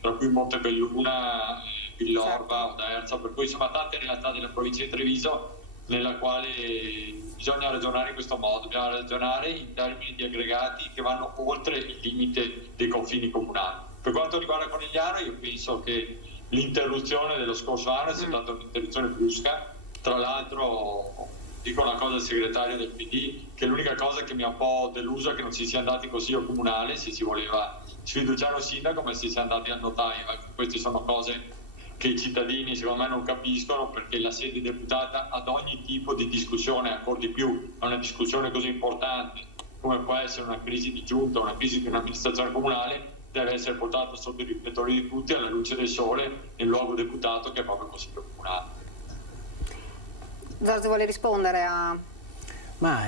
tra cui Montebelluna, Villorba, Oderza, per cui insomma tante realtà della provincia di Treviso nella quale bisogna ragionare in questo modo, bisogna ragionare in termini di aggregati che vanno oltre il limite dei confini comunali. Per quanto riguarda Conegliano, io penso che l'interruzione dello scorso anno sia stata un'interruzione brusca. Tra l'altro dico una cosa al segretario del PD, che l'unica cosa che mi ha un po' deluso è che non si sia andati così al comunale, se si voleva sfiduciare un sindaco, ma si sia andati al notaio. Queste sono cose che i cittadini secondo me non capiscono, perché la sede deputata ad ogni tipo di discussione, ancora di più a una discussione così importante come può essere una crisi di giunta, una crisi di un'amministrazione comunale, deve essere portata sotto i riflettori di tutti, alla luce del sole, nel luogo deputato che è proprio il Consiglio Comunale. Giorgio vuole rispondere a... Ma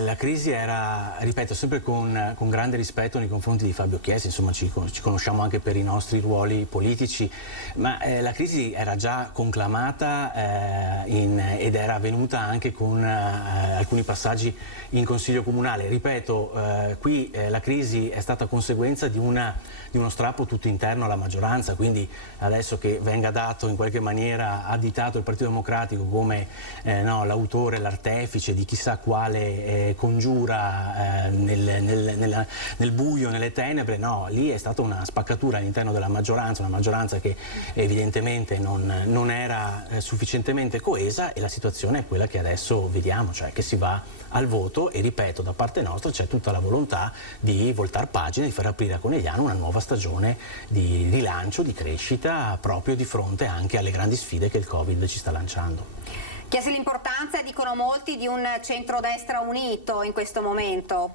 la crisi era, ripeto, sempre con grande rispetto nei confronti di Fabio Chies, insomma ci conosciamo anche per i nostri ruoli politici, ma la crisi era già conclamata ed era avvenuta anche con alcuni passaggi in Consiglio Comunale. Ripeto, qui la crisi è stata conseguenza di uno strappo tutto interno alla maggioranza, quindi adesso che venga dato in qualche maniera additato il Partito Democratico come l'autore, l'artefice di chissà quale congiura nel buio, nelle tenebre, no, lì è stata una spaccatura all'interno della maggioranza, una maggioranza che evidentemente non era sufficientemente coesa, e la situazione è quella che adesso vediamo, cioè che si va al voto, e ripeto, da parte nostra c'è tutta la volontà di voltar pagina, di far aprire a Conegliano una nuova stagione di rilancio, di crescita, proprio di fronte anche alle grandi sfide che il Covid ci sta lanciando. Chiese l'importanza, dicono molti, di un centrodestra unito in questo momento.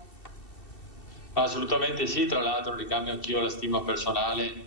Assolutamente sì, tra l'altro ricambio anch'io la stima personale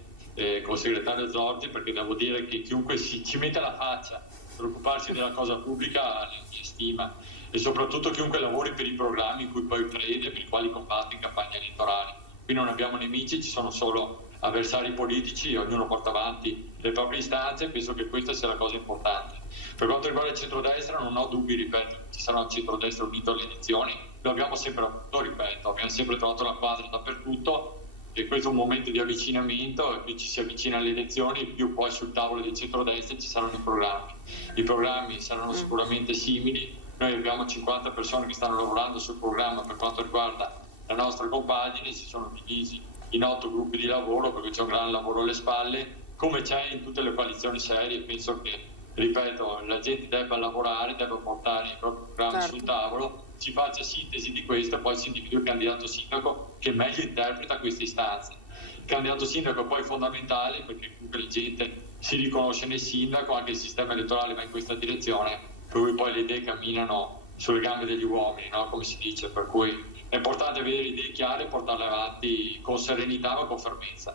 col segretario Zorzi, perché devo dire che chiunque ci mette la faccia per occuparsi della cosa pubblica ha la mia stima, e soprattutto chiunque lavori per i programmi in cui poi crede, per i quali combatte in campagna elettorale. qui non abbiamo nemici, ci sono solo avversari politici, ognuno porta avanti le proprie istanze, e penso che questa sia la cosa importante. Per quanto riguarda il centrodestra non ho dubbi, ripeto, ci sarà un centrodestra unito alle elezioni, lo abbiamo sempre avuto, ripeto, abbiamo sempre trovato la quadra dappertutto, e questo è un momento di avvicinamento, e più ci si avvicina alle elezioni, più poi sul tavolo del centrodestra ci saranno i programmi. I programmi saranno sicuramente simili, noi abbiamo 50 persone che stanno lavorando sul programma per quanto riguarda la nostra compagine, si sono divisi in 8 gruppi di lavoro perché c'è un gran lavoro alle spalle, come c'è in tutte le coalizioni serie. Penso che, ripeto, la gente debba lavorare, debba portare i propri programmi sul tavolo, si faccia sintesi di questo e poi si individua il candidato sindaco che meglio interpreta queste istanze. Il candidato sindaco è poi fondamentale perché comunque la gente si riconosce nel sindaco, anche il sistema elettorale va in questa direzione, per cui poi le idee camminano sulle gambe degli uomini, no? Come si dice, per cui è importante avere idee chiare e portarle avanti con serenità ma con fermezza.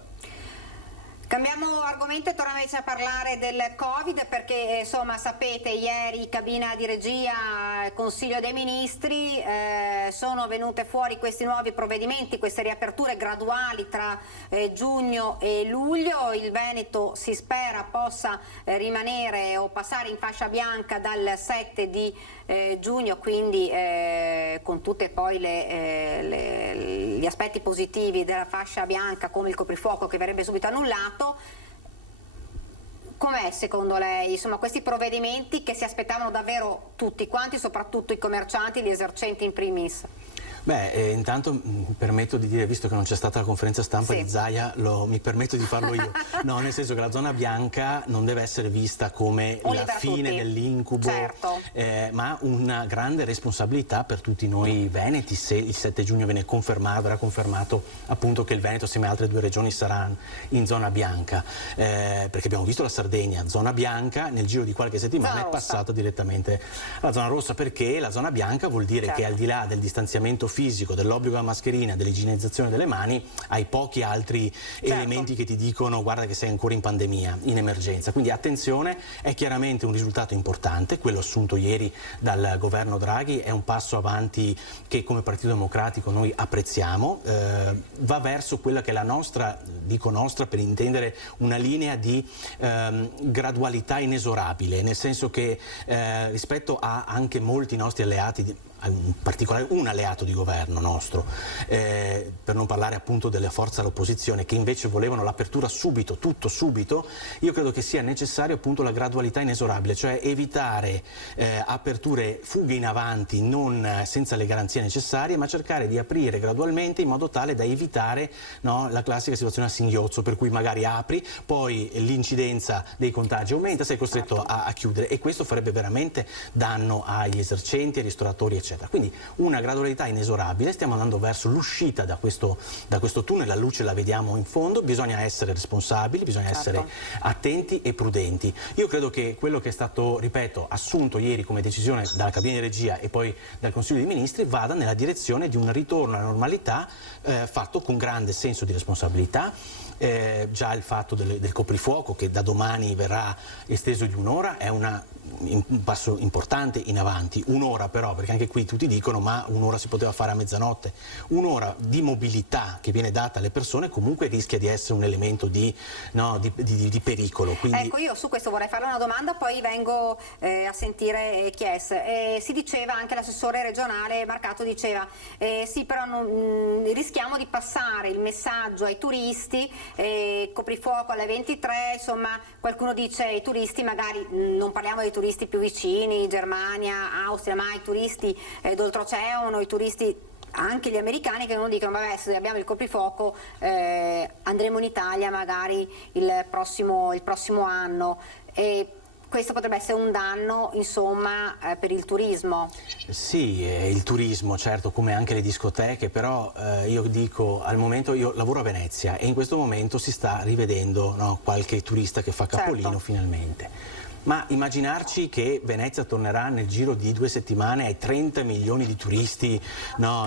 Cambiamo argomento e torniamo invece a parlare del Covid, perché insomma sapete, ieri cabina di regia, Consiglio dei Ministri, sono venute fuori questi nuovi provvedimenti, queste riaperture graduali tra giugno e luglio. Il Veneto si spera possa rimanere o passare in fascia bianca dal 7 di giugno, quindi con tutte poi gli aspetti positivi della fascia bianca, come il coprifuoco che verrebbe subito annullato. Com'è secondo lei, insomma, questi provvedimenti che si aspettavano davvero tutti quanti, soprattutto i commercianti, gli esercenti in primis? Beh, intanto mi permetto di dire, visto che non c'è stata la conferenza stampa di Zaia, mi permetto di farlo io. No, nel senso che la zona bianca non deve essere vista come la fine dell'incubo, ma una grande responsabilità per tutti noi veneti, se il 7 giugno verrà confermato appunto che il Veneto assieme a altre 2 regioni saranno in zona bianca, perché abbiamo visto la Sardegna, zona bianca, nel giro di qualche settimana è passata direttamente alla zona rossa, perché la zona bianca vuol dire che al di là del distanziamento fisico, dell'obbligo della mascherina, dell'igienizzazione delle mani, hai pochi altri elementi che ti dicono guarda che sei ancora in pandemia, in emergenza. Quindi attenzione, è chiaramente un risultato importante, quello assunto ieri dal governo Draghi, è un passo avanti che come Partito Democratico noi apprezziamo, va verso quella che è la nostra, dico nostra per intendere una linea di gradualità inesorabile, nel senso che rispetto a anche molti nostri alleati, in particolare un alleato di governo nostro, per non parlare appunto delle forze all'opposizione che invece volevano l'apertura subito, tutto subito, io credo che sia necessario appunto la gradualità inesorabile, cioè evitare aperture, fughe in avanti non senza le garanzie necessarie, ma cercare di aprire gradualmente in modo tale da evitare, no, la classica situazione a singhiozzo, per cui magari apri, poi l'incidenza dei contagi aumenta, sei costretto a chiudere, e questo farebbe veramente danno agli esercenti, ai ristoratori eccetera. Quindi una gradualità inesorabile, stiamo andando verso l'uscita da questo tunnel, la luce la vediamo in fondo, bisogna essere responsabili, bisogna essere attenti e prudenti. Io credo che quello che è stato, ripeto, assunto ieri come decisione dalla cabina di regia e poi dal Consiglio dei Ministri vada nella direzione di un ritorno alla normalità fatto con grande senso di responsabilità. Già il fatto del coprifuoco, che da domani verrà esteso di un'ora, è un passo importante in avanti. Un'ora però, perché anche qui tutti dicono ma un'ora si poteva fare a mezzanotte. Un'ora di mobilità che viene data alle persone comunque rischia di essere un elemento di pericolo. Quindi... Ecco, io su questo vorrei fare una domanda, poi vengo a sentire Chies. Si diceva, anche l'assessore regionale Marcato diceva, sì però rischiamo di passare il messaggio ai turisti, coprifuoco alle 23, insomma qualcuno dice i turisti, magari non parliamo dei turisti più vicini, Germania, Austria, ma i turisti d'oltreoceano, i turisti anche gli americani, che non dicono vabbè, se abbiamo il coprifuoco andremo in Italia magari il prossimo anno. Questo potrebbe essere un danno, insomma, per il turismo. Sì, il turismo, certo, come anche le discoteche, però io dico, al momento io lavoro a Venezia e in questo momento si sta rivedendo, no, qualche turista che fa capolino finalmente. Ma immaginarci che Venezia tornerà nel giro di 2 settimane ai 30 milioni di turisti, no,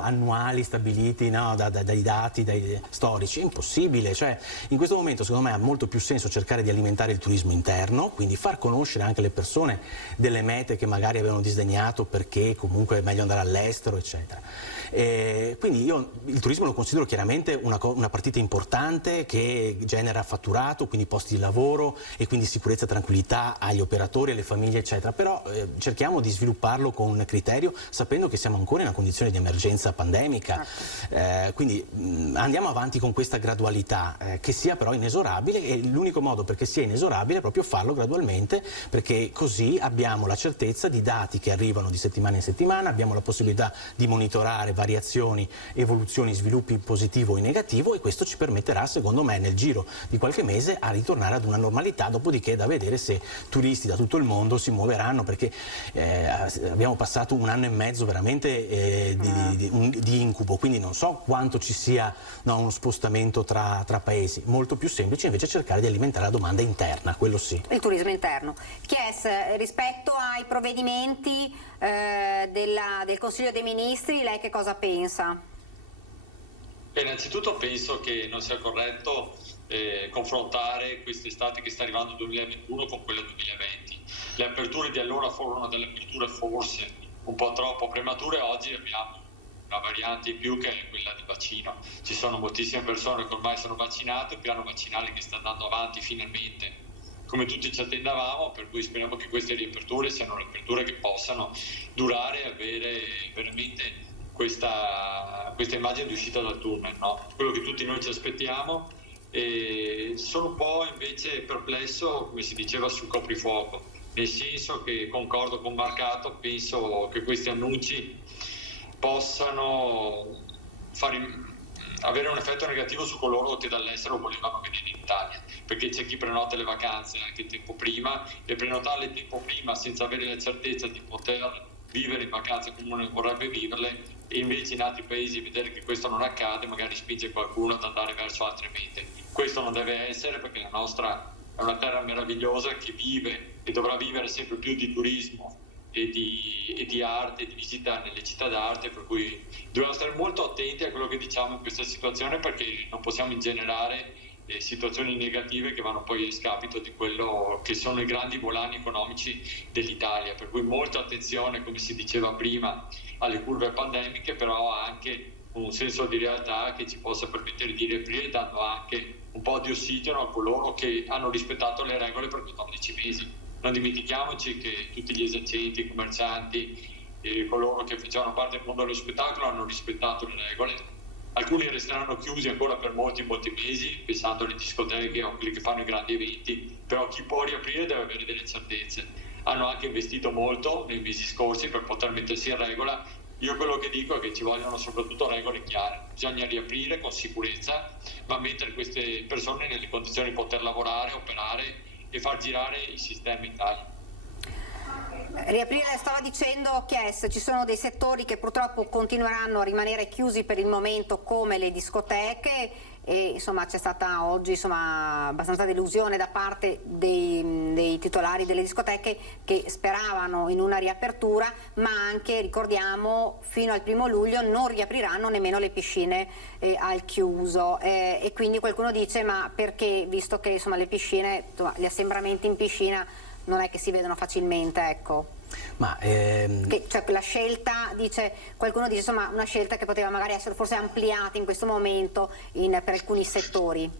annuali stabiliti, no, dai dati storici, è impossibile. Cioè, in questo momento secondo me ha molto più senso cercare di alimentare il turismo interno, quindi far conoscere anche le persone delle mete che magari avevano disdegnato perché comunque è meglio andare all'estero, eccetera. Quindi io il turismo lo considero chiaramente una partita importante che genera fatturato, quindi posti di lavoro e quindi sicurezza e tranquillità agli operatori, alle famiglie, eccetera. Però cerchiamo di svilupparlo con criterio, sapendo che siamo ancora in una condizione di emergenza pandemica. Quindi andiamo avanti con questa gradualità, che sia però inesorabile, e l'unico modo perché sia inesorabile è proprio farlo gradualmente, perché così abbiamo la certezza di dati che arrivano di settimana in settimana, abbiamo la possibilità di monitorare variazioni, evoluzioni, sviluppi in positivo o in negativo, e questo ci permetterà, secondo me, nel giro di qualche mese a ritornare ad una normalità, dopodiché è da vedere se turisti da tutto il mondo si muoveranno, perché abbiamo passato 1 anno e mezzo veramente di incubo, quindi non so quanto ci sia uno spostamento tra paesi. Molto più semplice invece cercare di alimentare la domanda interna, quello sì. Il turismo interno. Chies, rispetto ai provvedimenti del Consiglio dei Ministri, lei che cosa pensa? Innanzitutto penso che non sia corretto confrontare quest'estate che sta arrivando 2021 con quella 2020. Le aperture di allora furono delle aperture forse un po' troppo premature. Oggi abbiamo una variante in più che è quella di vaccino. Ci sono moltissime persone che ormai sono vaccinate, il piano vaccinale che sta andando avanti finalmente come tutti ci attendavamo, per cui speriamo che queste riaperture siano riaperture che possano durare e avere veramente questa immagine di uscita dal tunnel, no? Quello che tutti noi ci aspettiamo. E sono un po' invece perplesso, come si diceva, sul coprifuoco, nel senso che concordo con Marcato, penso che questi annunci possano avere un effetto negativo su coloro che dall'estero volevano venire in Italia, perché c'è chi prenota le vacanze anche tempo prima, e prenotarle tempo prima senza avere la certezza di poter vivere in vacanze come uno vorrebbe viverle, e invece in altri paesi vedere che questo non accade magari spinge qualcuno ad andare verso altre mete. Questo non deve essere, perché la nostra è una terra meravigliosa che vive e dovrà vivere sempre più di turismo e di arte, di visita nelle città d'arte, per cui dobbiamo stare molto attenti a quello che diciamo in questa situazione, perché non possiamo ingenerare situazioni negative che vanno poi a scapito di quello che sono i grandi volani economici dell'Italia. Per cui molta attenzione, come si diceva prima, alle curve pandemiche, però anche un senso di realtà che ci possa permettere di riaprire, dando anche un po' di ossigeno a coloro che hanno rispettato le regole per 14 mesi. Non dimentichiamoci che tutti gli esercenti, i commercianti e coloro che facevano parte del mondo dello spettacolo hanno rispettato le regole. Alcuni resteranno chiusi ancora per molti mesi, pensando alle discoteche o a quelli che fanno i grandi eventi, però chi può riaprire deve avere delle certezze. Hanno anche investito molto nei mesi scorsi per poter mettersi in regola. Io quello che dico è che ci vogliono soprattutto regole chiare. Bisogna riaprire con sicurezza, ma mettere queste persone nelle condizioni di poter lavorare, operare e far girare il sistema Italia. Riaprire, stava dicendo Chies, ci sono dei settori che purtroppo continueranno a rimanere chiusi per il momento, come le discoteche, e insomma c'è stata oggi abbastanza delusione da parte dei titolari delle discoteche che speravano in una riapertura, ma anche, ricordiamo, fino al 1° luglio non riapriranno nemmeno le piscine al chiuso, e quindi qualcuno dice: ma perché, visto che le piscine, gli assembramenti in piscina non è che si vedono facilmente, ecco. Ma cioè la scelta, qualcuno dice una scelta che poteva magari essere forse ampliata in questo momento per alcuni settori.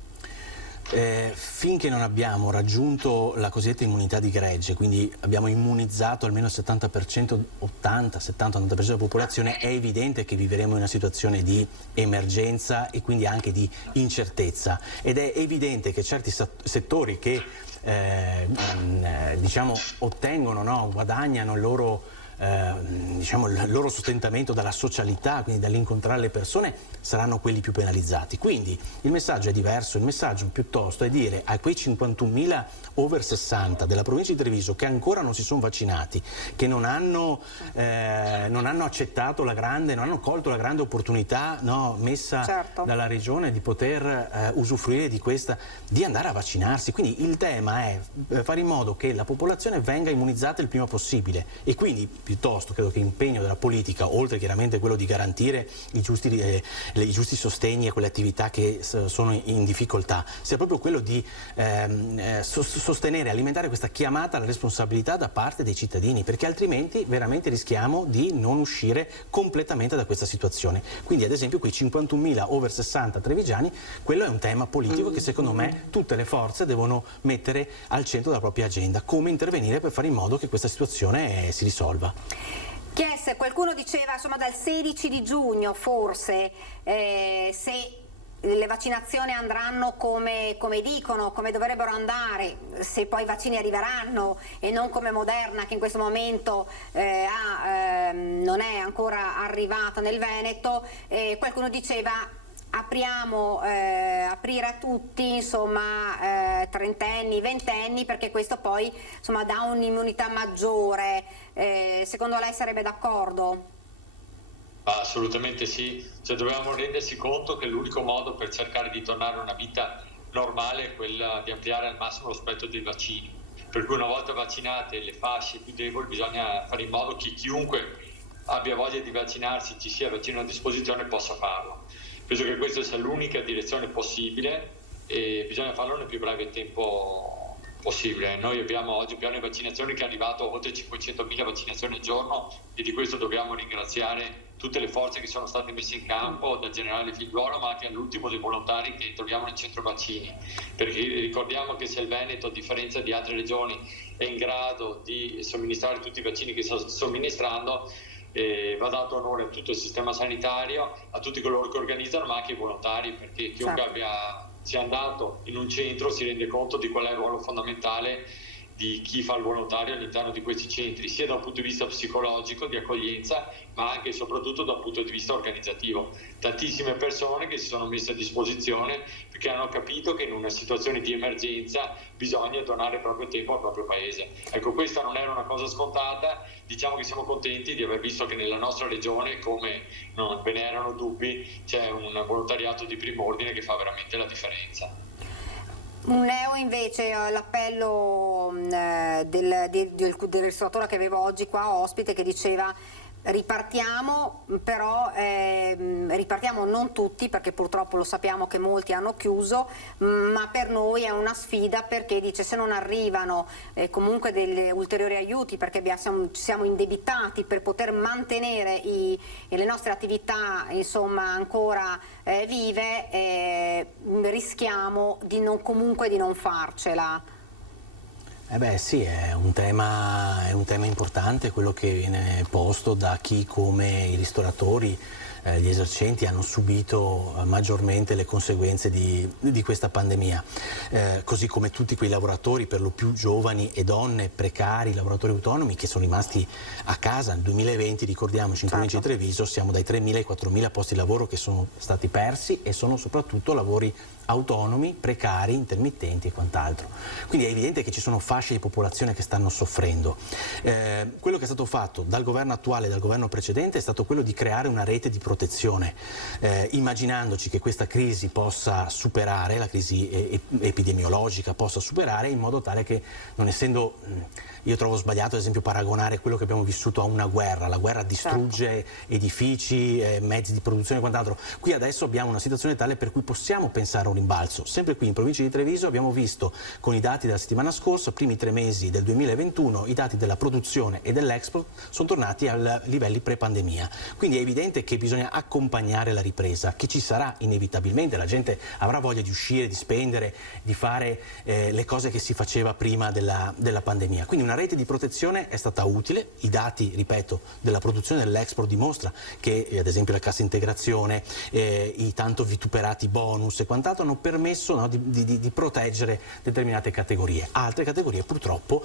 Finché non abbiamo raggiunto la cosiddetta immunità di gregge, quindi abbiamo immunizzato almeno il 70%, 80-70-90% della popolazione, è evidente che vivremo in una situazione di emergenza e quindi anche di incertezza, ed è evidente che certi settori che ottengono, guadagnano il loro diciamo, il loro sostentamento dalla socialità, quindi dall'incontrare le persone, saranno quelli più penalizzati. Quindi il messaggio è diverso, il messaggio piuttosto è dire a quei 51.000 over 60 della provincia di Treviso che ancora non si sono vaccinati, che non hanno accettato non hanno colto la grande opportunità messa dalla regione di poter usufruire di questa, di andare a vaccinarsi. Quindi il tema è fare in modo che la popolazione venga immunizzata il prima possibile, e quindi piuttosto credo che l'impegno della politica, oltre chiaramente quello di garantire i giusti sostegni a quelle attività che sono in difficoltà, sia proprio quello di sostenere, alimentare questa chiamata alla responsabilità da parte dei cittadini, perché altrimenti veramente rischiamo di non uscire completamente da questa situazione. Quindi ad esempio quei 51.000 over 60 trevigiani, quello è un tema politico che secondo me tutte le forze devono mettere al centro della propria agenda, come intervenire per fare in modo che questa situazione si risolva. Chies, qualcuno diceva insomma dal 16 di giugno forse, se le vaccinazioni andranno come dicono, come dovrebbero andare, se poi i vaccini arriveranno e non come Moderna che in questo momento non è ancora arrivata nel Veneto, qualcuno diceva aprire a tutti, insomma, trentenni, ventenni, perché questo poi insomma dà un'immunità maggiore. Secondo lei sarebbe d'accordo? Assolutamente sì, cioè dobbiamo rendersi conto che l'unico modo per cercare di tornare a una vita normale è quella di ampliare al massimo lo spettro dei vaccini, per cui una volta vaccinate le fasce più deboli bisogna fare in modo che chiunque abbia voglia di vaccinarsi, ci sia vaccino a disposizione, possa farlo. Penso che questa sia l'unica direzione possibile e bisogna farlo nel più breve tempo possibile. Noi abbiamo oggi un piano di vaccinazioni che è arrivato a oltre 500.000 vaccinazioni al giorno, e di questo dobbiamo ringraziare tutte le forze che sono state messe in campo, dal generale Figliuolo ma anche all'ultimo dei volontari che troviamo nel centro vaccini, perché ricordiamo che se il Veneto, a differenza di altre regioni, è in grado di somministrare tutti i vaccini che sta somministrando, va dato onore a tutto il sistema sanitario, a tutti coloro che organizzano, ma anche ai volontari, perché chiunque sia andato in un centro si rende conto di qual è il ruolo fondamentale di chi fa il volontario all'interno di questi centri, sia da un punto di vista psicologico, di accoglienza, ma anche e soprattutto da un punto di vista organizzativo. Tantissime persone che si sono messe a disposizione perché hanno capito che in una situazione di emergenza bisogna donare proprio tempo al proprio paese. Ecco, questa non era una cosa scontata, diciamo che siamo contenti di aver visto che nella nostra regione, come non ve ne erano dubbi, c'è un volontariato di primo ordine che fa veramente la differenza. Un neo invece, l'appello del ristoratore che avevo oggi qua ospite, che diceva ripartiamo, però ripartiamo non tutti, perché purtroppo lo sappiamo che molti hanno chiuso, ma per noi è una sfida, perché dice se non arrivano comunque degli ulteriori aiuti, perché siamo indebitati per poter mantenere le nostre attività insomma ancora vive, rischiamo comunque di non farcela. Sì, è un tema importante quello che viene posto da chi, come i ristoratori, gli esercenti, hanno subito maggiormente le conseguenze di questa pandemia, così come tutti quei lavoratori, per lo più giovani e donne, precari, lavoratori autonomi che sono rimasti a casa. Nel 2020, ricordiamoci, in provincia di Treviso siamo dai 3.000 ai 4.000 posti di lavoro che sono stati persi, e sono soprattutto lavori autonomi, precari, intermittenti e quant'altro. Quindi è evidente che ci sono fasce di popolazione che stanno soffrendo. Quello che è stato fatto dal governo attuale e dal governo precedente è stato quello di creare una rete di protezione, immaginandoci che questa crisi possa superare, la crisi epidemiologica possa superare, in modo tale che, non essendo, io trovo sbagliato ad esempio paragonare quello che abbiamo vissuto a una guerra. La guerra distrugge edifici, mezzi di produzione e quant'altro. Qui adesso abbiamo una situazione tale per cui possiamo pensare a un rimbalzo. Sempre qui in provincia di Treviso abbiamo visto, con i dati della settimana scorsa, primi 3 mesi del 2021, i dati della produzione e dell'export sono tornati a livelli pre-pandemia. Quindi è evidente che bisogna bisogna accompagnare la ripresa, che ci sarà inevitabilmente, la gente avrà voglia di uscire, di spendere, di fare le cose che si faceva prima della pandemia. Quindi una rete di protezione è stata utile, i dati, ripeto, della produzione e dell'export dimostra che ad esempio la cassa integrazione, i tanto vituperati bonus e quant'altro hanno permesso, no, di proteggere determinate categorie. Altre categorie purtroppo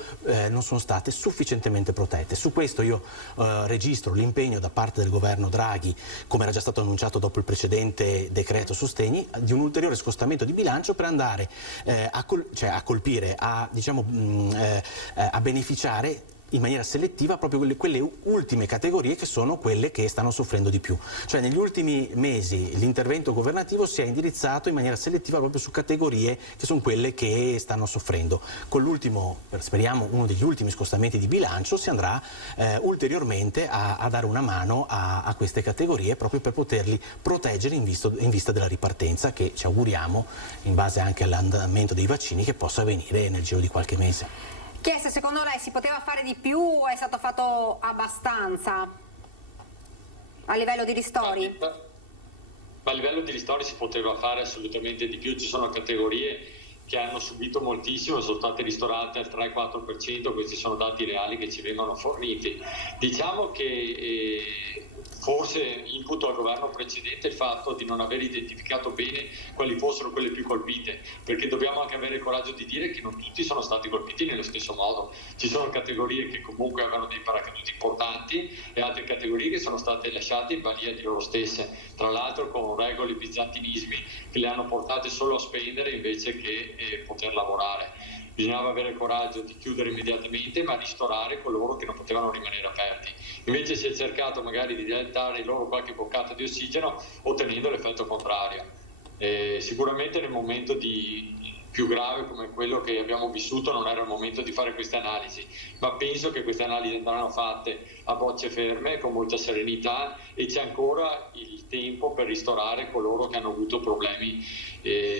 non sono state sufficientemente protette. Su questo io registro l'impegno da parte del governo Draghi, come era già stato annunciato dopo il precedente decreto sostegni, di un ulteriore scostamento di bilancio per andare a colpire, a beneficiare in maniera selettiva proprio quelle ultime categorie, che sono quelle che stanno soffrendo di più. Cioè negli ultimi mesi l'intervento governativo si è indirizzato in maniera selettiva proprio su categorie che sono quelle che stanno soffrendo. Con l'ultimo, speriamo uno degli ultimi scostamenti di bilancio, si andrà ulteriormente a dare una mano a queste categorie, proprio per poterli proteggere in vista della ripartenza, che ci auguriamo, in base anche all'andamento dei vaccini, che possa avvenire nel giro di qualche mese. Chiesa, secondo lei si poteva fare di più o è stato fatto abbastanza a livello di ristori? Ma a livello di ristori si poteva fare assolutamente di più. Ci sono categorie che hanno subito moltissimo, sono state ristorate al 3-4%, questi sono dati reali che ci vengono forniti. Diciamo che forse imputo al governo precedente il fatto di non aver identificato bene quali fossero quelle più colpite, perché dobbiamo anche avere il coraggio di dire che non tutti sono stati colpiti nello stesso modo. Ci sono categorie che comunque avevano dei paracaduti importanti e altre categorie che sono state lasciate in balia di loro stesse, tra l'altro con regole bizantinismi che le hanno portate solo a spendere invece che poter lavorare. Bisognava avere il coraggio di chiudere immediatamente, ma ristorare coloro che non potevano rimanere aperti. Invece si è cercato magari di dare loro qualche boccata di ossigeno, ottenendo l'effetto contrario. Sicuramente nel momento più grave come quello che abbiamo vissuto non era il momento di fare queste analisi, ma penso che queste analisi andranno fatte a bocce ferme, con molta serenità, e c'è ancora il tempo per ristorare coloro che hanno avuto problemi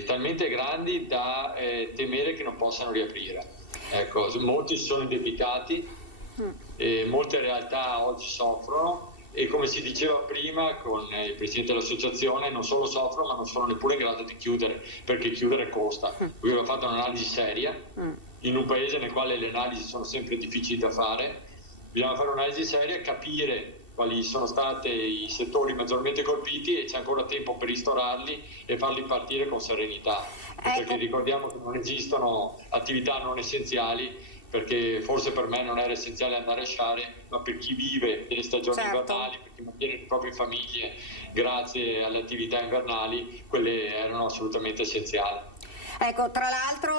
talmente grandi da temere che non possano riaprire. Ecco, molti si sono indebitati, molte realtà oggi soffrono, e come si diceva prima con il presidente dell'associazione, non solo soffrono ma non sono neppure in grado di chiudere, perché chiudere costa. Lui aveva fatto un'analisi seria in un paese nel quale le analisi sono sempre difficili da fare. Bisogna fare un'analisi seria, capire quali sono stati i settori maggiormente colpiti, e c'è ancora tempo per ristorarli e farli partire con serenità, perché ricordiamo che non esistono attività non essenziali, perché forse per me non era essenziale andare a sciare, ma per chi vive delle stagioni invernali, per chi mantiene le proprie famiglie grazie alle attività invernali, quelle erano assolutamente essenziali. Ecco, tra l'altro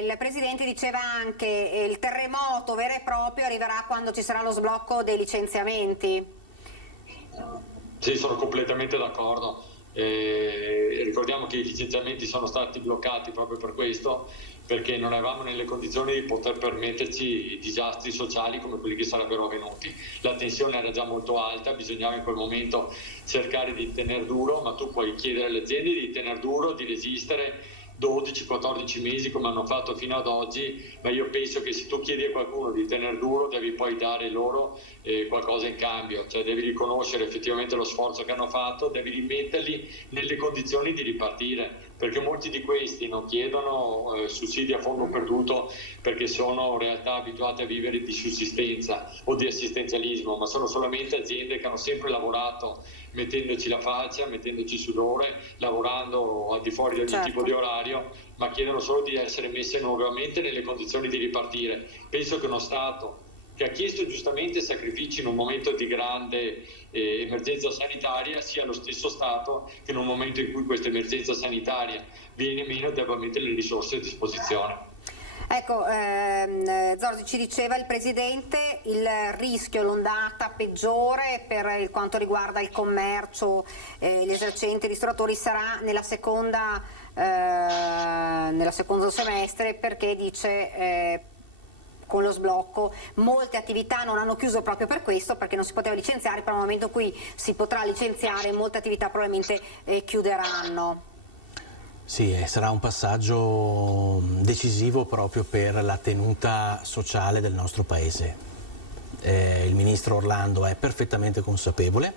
il Presidente diceva anche il terremoto vero e proprio arriverà quando ci sarà lo sblocco dei licenziamenti. Sì, sono completamente d'accordo. Ricordiamo che i licenziamenti sono stati bloccati proprio per questo, perché non eravamo nelle condizioni di poter permetterci disastri sociali come quelli che sarebbero avvenuti. La tensione era già molto alta, bisognava in quel momento cercare di tenere duro, ma tu puoi chiedere alle aziende di tenere duro, di resistere 12-14 mesi come hanno fatto fino ad oggi, ma io penso che se tu chiedi a qualcuno di tenere duro devi poi dare loro qualcosa in cambio, cioè devi riconoscere effettivamente lo sforzo che hanno fatto, devi rimetterli nelle condizioni di ripartire, perché molti di questi non chiedono sussidi a fondo perduto perché sono in realtà abituati a vivere di sussistenza o di assistenzialismo, ma sono solamente aziende che hanno sempre lavorato mettendoci la faccia, mettendoci sudore, lavorando al di fuori di ogni tipo di orario, ma chiedono solo di essere messe nuovamente nelle condizioni di ripartire. Penso che uno Stato che ha chiesto giustamente sacrifici in un momento di grande emergenza sanitaria sia lo stesso Stato che in un momento in cui questa emergenza sanitaria viene meno debba mettere le risorse a disposizione. Ecco, Zorzi, ci diceva il Presidente, il rischio, l'ondata peggiore per quanto riguarda il commercio, gli esercenti, i ristoratori sarà nel secondo semestre, perché dice con lo sblocco molte attività non hanno chiuso proprio per questo, perché non si poteva licenziare, però nel momento in cui si potrà licenziare molte attività probabilmente chiuderanno. Sì, sarà un passaggio decisivo proprio per la tenuta sociale del nostro Paese. Il ministro Orlando è perfettamente consapevole,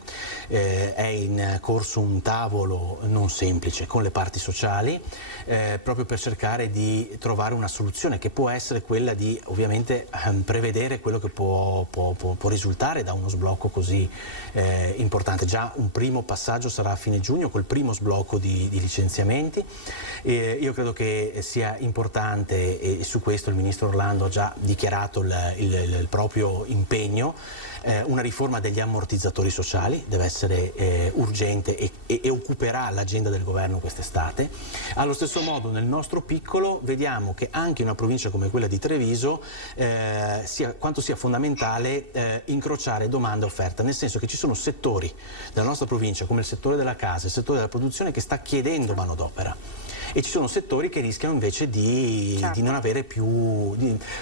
è in corso un tavolo non semplice con le parti sociali, proprio per cercare di trovare una soluzione che può essere quella di ovviamente prevedere quello che può risultare da uno sblocco così importante. Già un primo passaggio sarà a fine giugno col primo sblocco di licenziamenti. Io credo che sia importante, e su questo il ministro Orlando ha già dichiarato il proprio impegno, una riforma degli ammortizzatori sociali deve essere urgente e occuperà l'agenda del governo quest'estate. Allo stesso modo nel nostro piccolo vediamo che anche in una provincia come quella di Treviso quanto sia fondamentale incrociare domanda e offerta, nel senso che ci sono settori della nostra provincia come il settore della casa, il settore della produzione che sta chiedendo manodopera. E ci sono settori che rischiano invece di non avere più,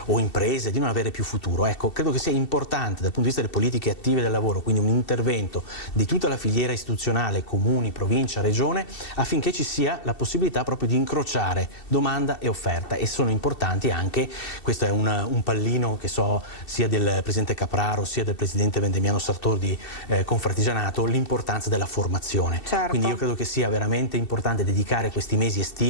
o imprese, di non avere più futuro. Ecco, credo che sia importante dal punto di vista delle politiche attive del lavoro, quindi un intervento di tutta la filiera istituzionale, comuni, provincia, regione, affinché ci sia la possibilità proprio di incrociare domanda e offerta. E sono importanti anche, questo è un pallino che so sia del Presidente Capraro sia del Presidente Vendemiano Sartor di Confartigianato, l'importanza della formazione. Quindi io credo che sia veramente importante dedicare questi mesi estivi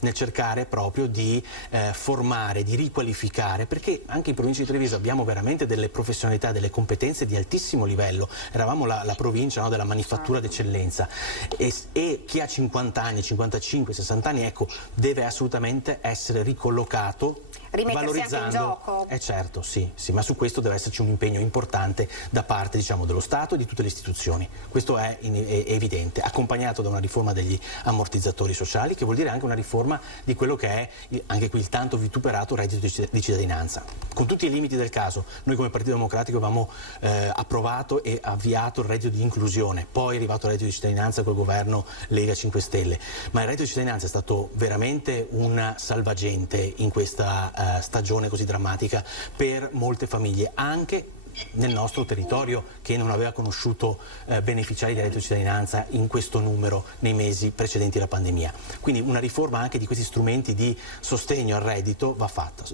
nel cercare proprio di formare, di riqualificare, perché anche in provincia di Treviso abbiamo veramente delle professionalità, delle competenze di altissimo livello. Eravamo la provincia, no, della manifattura d'eccellenza, e chi ha 50 anni, 55, 60 anni, ecco, deve assolutamente essere ricollocato, rimettersi anche in gioco. Certo, sì, ma su questo deve esserci un impegno importante da parte, diciamo, dello Stato e di tutte le istituzioni. Questo è evidente, accompagnato da una riforma degli ammortizzatori sociali, che vuol dire anche una riforma di quello che è anche qui il tanto vituperato reddito di cittadinanza. Con tutti i limiti del caso, noi come Partito Democratico avevamo approvato e avviato il reddito di inclusione, poi è arrivato il reddito di cittadinanza col governo Lega 5 Stelle, ma il reddito di cittadinanza è stato veramente un salvagente in questa stagione così drammatica per molte famiglie, anche nel nostro territorio, che non aveva conosciuto beneficiari di reddito di cittadinanza in questo numero nei mesi precedenti la pandemia. Quindi una riforma anche di questi strumenti di sostegno al reddito va fatta,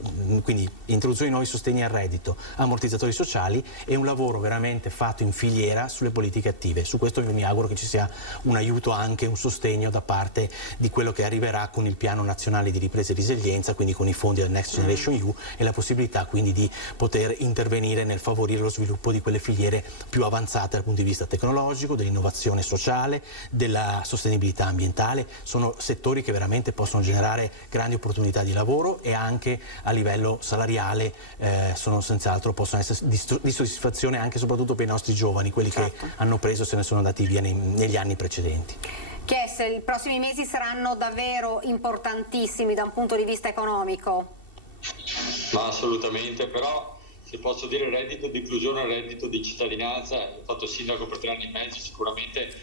quindi introduzione di nuovi sostegni al reddito, ammortizzatori sociali e un lavoro veramente fatto in filiera sulle politiche attive. Su questo io mi auguro che ci sia un aiuto, anche un sostegno da parte di quello che arriverà con il Piano Nazionale di Ripresa e Resilienza, quindi con i fondi del Next Generation EU, e la possibilità quindi di poter intervenire nel favorire lo sviluppo di quelle filiere più avanzate dal punto di vista tecnologico, dell'innovazione sociale, della sostenibilità ambientale. Sono settori che veramente possono generare grandi opportunità di lavoro e anche a livello salariale sono senz'altro, possono essere di soddisfazione anche e soprattutto per i nostri giovani, quelli che hanno preso e se ne sono andati via negli anni precedenti. Chies, i prossimi mesi saranno davvero importantissimi da un punto di vista economico? Ma assolutamente, però se posso dire reddito di inclusione e reddito di cittadinanza, ho fatto sindaco per 3 anni e mezzo, sicuramente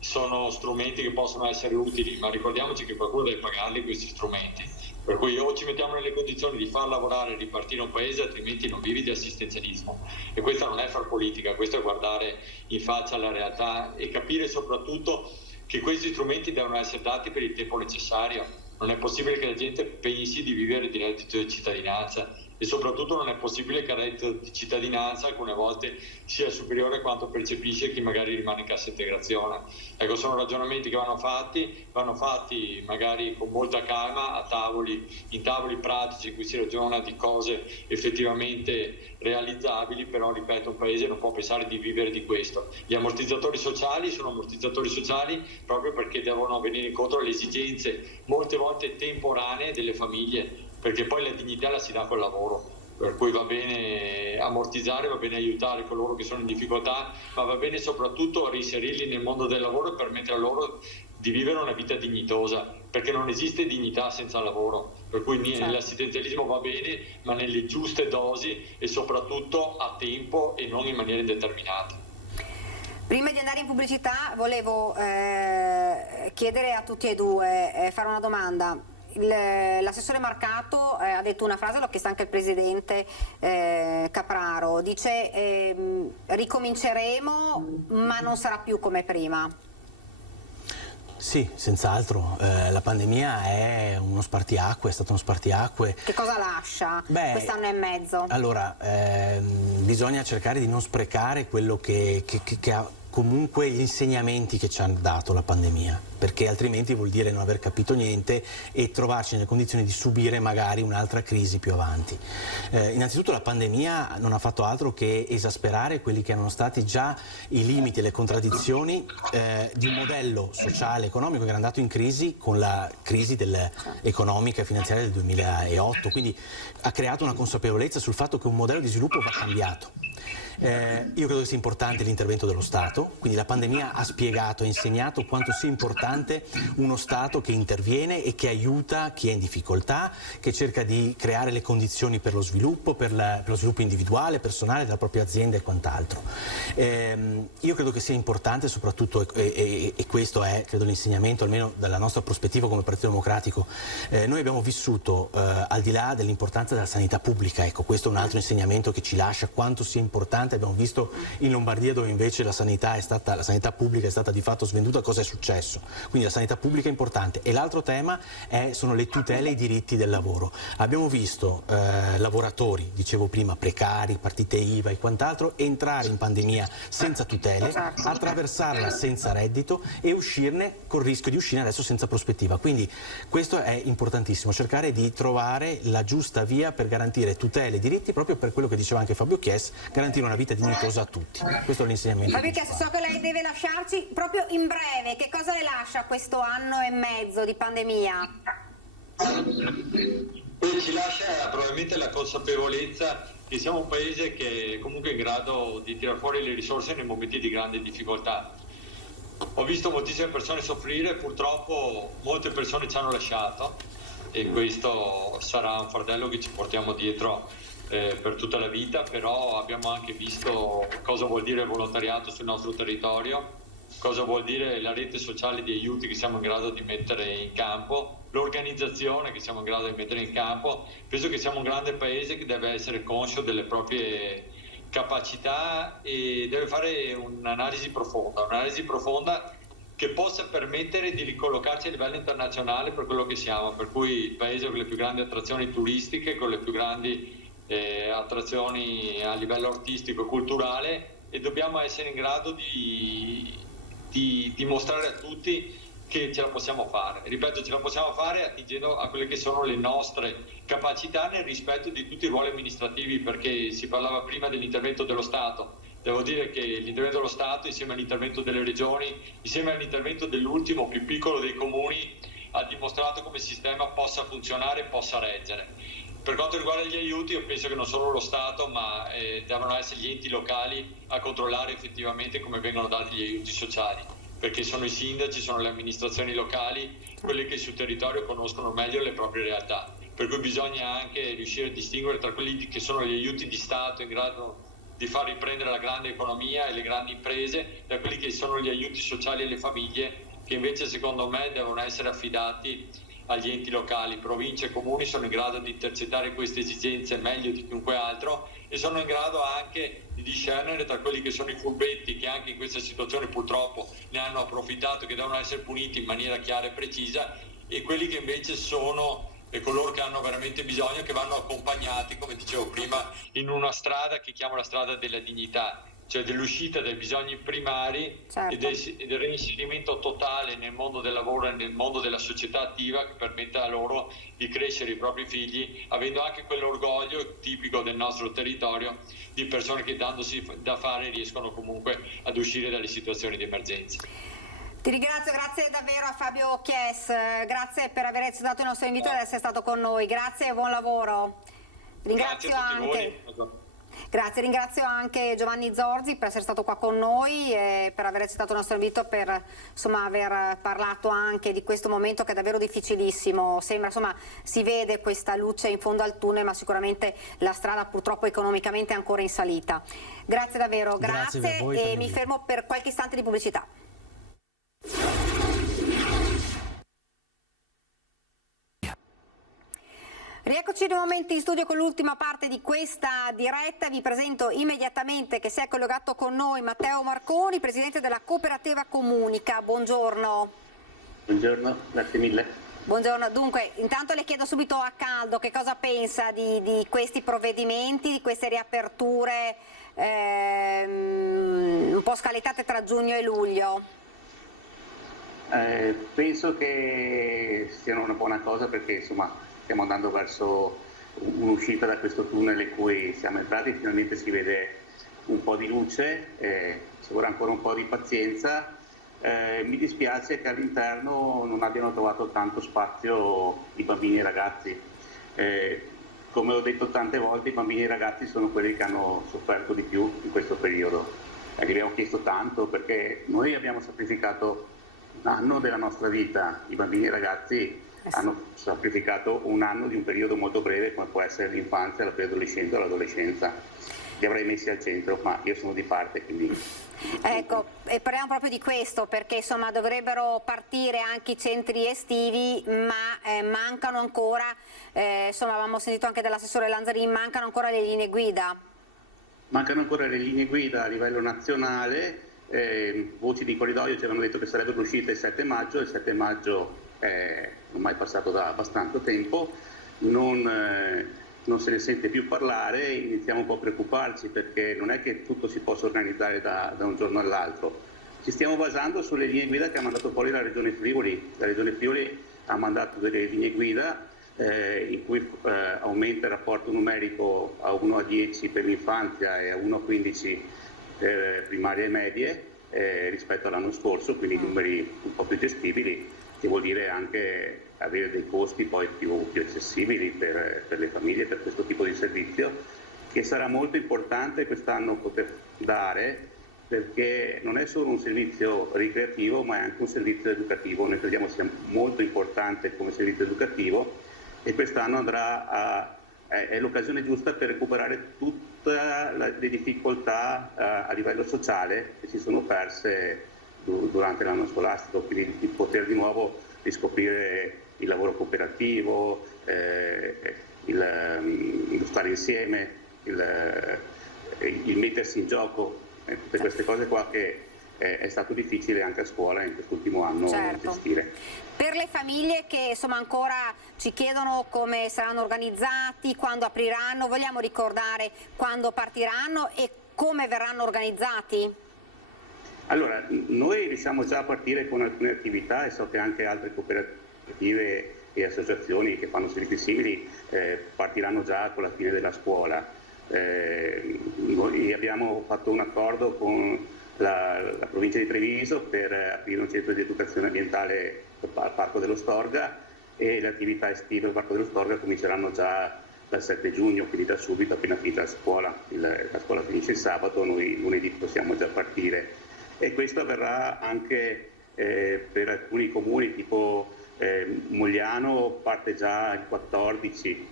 sono strumenti che possono essere utili, ma ricordiamoci che qualcuno deve pagarli questi strumenti, per cui o ci mettiamo nelle condizioni di far lavorare e ripartire un paese, altrimenti non vivi di assistenzialismo. E questa non è far politica, questo è guardare in faccia alla realtà e capire soprattutto che questi strumenti devono essere dati per il tempo necessario. Non è possibile che la gente pensi di vivere di reddito di cittadinanza, e soprattutto non è possibile che il reddito di cittadinanza alcune volte sia superiore a quanto percepisce chi magari rimane in cassa integrazione. Ecco, sono ragionamenti che vanno fatti magari con molta calma in tavoli pratici in cui si ragiona di cose effettivamente realizzabili, però ripeto, un paese non può pensare di vivere di questo. Gli ammortizzatori sociali sono ammortizzatori sociali proprio perché devono venire incontro alle esigenze molte volte temporanee delle famiglie, perché poi la dignità la si dà col lavoro, per cui va bene ammortizzare, va bene aiutare coloro che sono in difficoltà, ma va bene soprattutto reinserirli nel mondo del lavoro e permettere loro di vivere una vita dignitosa, perché non esiste dignità senza lavoro, per cui l'assistenzialismo va bene, ma nelle giuste dosi e soprattutto a tempo e non in maniera indeterminata. Prima di andare in pubblicità volevo chiedere a tutti e due, fare una domanda. L'assessore Marcato ha detto una frase, l'ho chiesta anche il presidente Capraro, dice ricominceremo ma non sarà più come prima. Sì, senz'altro, la pandemia è uno spartiacque, è stato uno spartiacque. Che cosa lascia quest'anno e mezzo? Allora, bisogna cercare di non sprecare quello che ha comunque gli insegnamenti che ci hanno dato la pandemia, perché altrimenti vuol dire non aver capito niente e trovarci nelle condizioni di subire magari un'altra crisi più avanti. Innanzitutto la pandemia non ha fatto altro che esasperare quelli che erano stati già i limiti e le contraddizioni di un modello sociale e economico che era andato in crisi con la crisi economica e finanziaria del 2008, quindi ha creato una consapevolezza sul fatto che un modello di sviluppo va cambiato. Io credo che sia importante l'intervento dello Stato, quindi la pandemia ha spiegato e insegnato quanto sia importante uno Stato che interviene e che aiuta chi è in difficoltà, che cerca di creare le condizioni per lo sviluppo, per lo sviluppo individuale, personale della propria azienda e quant'altro. Io credo che sia importante soprattutto, e questo è credo l'insegnamento almeno dalla nostra prospettiva come Partito Democratico, noi abbiamo vissuto al di là dell'importanza della sanità pubblica, ecco, questo è un altro insegnamento che ci lascia quanto sia importante. Abbiamo visto in Lombardia dove invece la sanità pubblica è stata di fatto svenduta, cosa è successo? Quindi la sanità pubblica è importante. E l'altro tema sono le tutele e i diritti del lavoro. Abbiamo visto lavoratori, dicevo prima, precari, partite IVA e quant'altro, entrare in pandemia senza tutele, attraversarla senza reddito e uscirne col rischio di uscire adesso senza prospettiva. Quindi questo è importantissimo, cercare di trovare la giusta via per garantire tutele e diritti, proprio per quello che diceva anche Fabio Chies, garantire una vita dignitosa a tutti. Questo è l'insegnamento. Fabio Chies, so che lei deve lasciarci, proprio in breve, che cosa le lascia questo anno e mezzo di pandemia? Ci lascia probabilmente la consapevolezza che siamo un paese che è comunque in grado di tirar fuori le risorse nei momenti di grande difficoltà. Ho visto moltissime persone soffrire, purtroppo molte persone ci hanno lasciato e questo sarà un fardello che ci portiamo dietro per tutta la vita, però abbiamo anche visto cosa vuol dire il volontariato sul nostro territorio, cosa vuol dire la rete sociale di aiuti che siamo in grado di mettere in campo, l'organizzazione che siamo in grado di mettere in campo. Penso che siamo un grande paese che deve essere conscio delle proprie capacità e deve fare un'analisi profonda che possa permettere di ricollocarci a livello internazionale per quello che siamo, per cui il paese con le più grandi attrazioni turistiche, con le più grandi attrazioni a livello artistico e culturale, e dobbiamo essere in grado di dimostrare a tutti che ce la possiamo fare. Ripeto, ce la possiamo fare attingendo a quelle che sono le nostre capacità nel rispetto di tutti i ruoli amministrativi, perché si parlava prima dell'intervento dello Stato. Devo dire che l'intervento dello Stato, insieme all'intervento delle regioni, insieme all'intervento dell'ultimo più piccolo dei comuni, ha dimostrato come il sistema possa funzionare e possa reggere. Per quanto riguarda gli aiuti, io penso che non solo lo Stato, ma devono essere gli enti locali a controllare effettivamente come vengono dati gli aiuti sociali, perché sono i sindaci, sono le amministrazioni locali, quelli che sul territorio conoscono meglio le proprie realtà, per cui bisogna anche riuscire a distinguere tra quelli che sono gli aiuti di Stato in grado di far riprendere la grande economia e le grandi imprese, da quelli che sono gli aiuti sociali alle famiglie, che invece secondo me devono essere affidati agli enti locali. Province e comuni sono in grado di intercettare queste esigenze meglio di chiunque altro e sono in grado anche di discernere tra quelli che sono i furbetti, che anche in questa situazione purtroppo ne hanno approfittato, che devono essere puniti in maniera chiara e precisa, e quelli che invece sono coloro che hanno veramente bisogno, che vanno accompagnati, come dicevo prima, in una strada che chiamo la strada della dignità, cioè dell'uscita dai bisogni primari, certo, e del reinserimento totale nel mondo del lavoro e nel mondo della società attiva, che permetta loro di crescere i propri figli, avendo anche quell'orgoglio tipico del nostro territorio di persone che, dandosi da fare, riescono comunque ad uscire dalle situazioni di emergenza. Ti ringrazio, grazie davvero a Fabio Chies, grazie per aver accettato il nostro invito ed essere stato con noi, grazie e buon lavoro. Ringrazio ringrazio anche Giovanni Zorzi per essere stato qua con noi e per aver accettato il nostro invito, per insomma aver parlato anche di questo momento che è davvero difficilissimo. Sembra, insomma, si vede questa luce in fondo al tunnel, ma sicuramente la strada purtroppo economicamente è ancora in salita. Grazie davvero, grazie e mi fermo per qualche istante di pubblicità. Rieccoci nuovamente in studio con l'ultima parte di questa diretta. Vi presento immediatamente che si è collegato con noi Matteo Marconi, presidente della cooperativa Comunica. Buongiorno. Buongiorno, grazie mille. Buongiorno, dunque intanto le chiedo subito a caldo che cosa pensa di questi provvedimenti, di queste riaperture un po' scaletate tra giugno e luglio. Penso che siano una buona cosa perché insomma stiamo andando verso un'uscita da questo tunnel in cui siamo entrati, finalmente si vede un po' di luce, ci vorrà ancora un po' di pazienza. Mi dispiace che all'interno non abbiano trovato tanto spazio i bambini e i ragazzi. Come ho detto tante volte, i bambini e i ragazzi sono quelli che hanno sofferto di più in questo periodo. Gli abbiamo chiesto tanto perché noi abbiamo sacrificato un anno della nostra vita, i bambini e i ragazzi hanno sacrificato un anno di un periodo molto breve come può essere l'infanzia, la preadolescenza o l'adolescenza. Li avrei messi al centro, ma io sono di parte, quindi... Ecco, e parliamo proprio di questo, perché insomma dovrebbero partire anche i centri estivi, ma mancano ancora, insomma avevamo sentito anche dall'assessore Lanzarin, mancano ancora le linee guida. Mancano ancora le linee guida a livello nazionale, voci di corridoio ci avevano detto che sarebbero uscite il 7 maggio, il 7 maggio è ormai passato da abbastanza tempo, non se ne sente più parlare, iniziamo un po' a preoccuparci perché non è che tutto si possa organizzare da un giorno all'altro. Ci stiamo basando sulle linee guida che ha mandato fuori la Regione Friuli. La Regione Friuli ha mandato delle linee guida in cui aumenta il rapporto numerico a 1 a 10 per l'infanzia e a 1 a 15 per primarie e medie rispetto all'anno scorso, quindi numeri un po' più gestibili, che vuol dire anche avere dei costi poi più accessibili per le famiglie per questo tipo di servizio, che sarà molto importante quest'anno poter dare, perché non è solo un servizio ricreativo ma è anche un servizio educativo. Noi crediamo sia molto importante come servizio educativo e quest'anno è l'occasione giusta per recuperare tutte le difficoltà a livello sociale che si sono perse durante l'anno scolastico, quindi di poter di nuovo riscoprire il lavoro cooperativo, lo stare insieme, il mettersi in gioco, tutte queste cose qua che è stato difficile anche a scuola in quest'ultimo anno gestire. Per le famiglie che insomma ancora ci chiedono come saranno organizzati, quando apriranno, vogliamo ricordare quando partiranno e come verranno organizzati? Allora, noi riusciamo già a partire con alcune attività e so che anche altre cooperative e associazioni che fanno servizi simili partiranno già con la fine della scuola. Noi abbiamo fatto un accordo con la provincia di Treviso per aprire un centro di educazione ambientale al Parco dello Storga e le attività estive al Parco dello Storga cominceranno già dal 7 giugno, quindi da subito, appena finita la scuola. La scuola finisce il sabato, noi lunedì possiamo già partire. E questo avverrà anche per alcuni comuni, tipo Mogliano parte già il 14,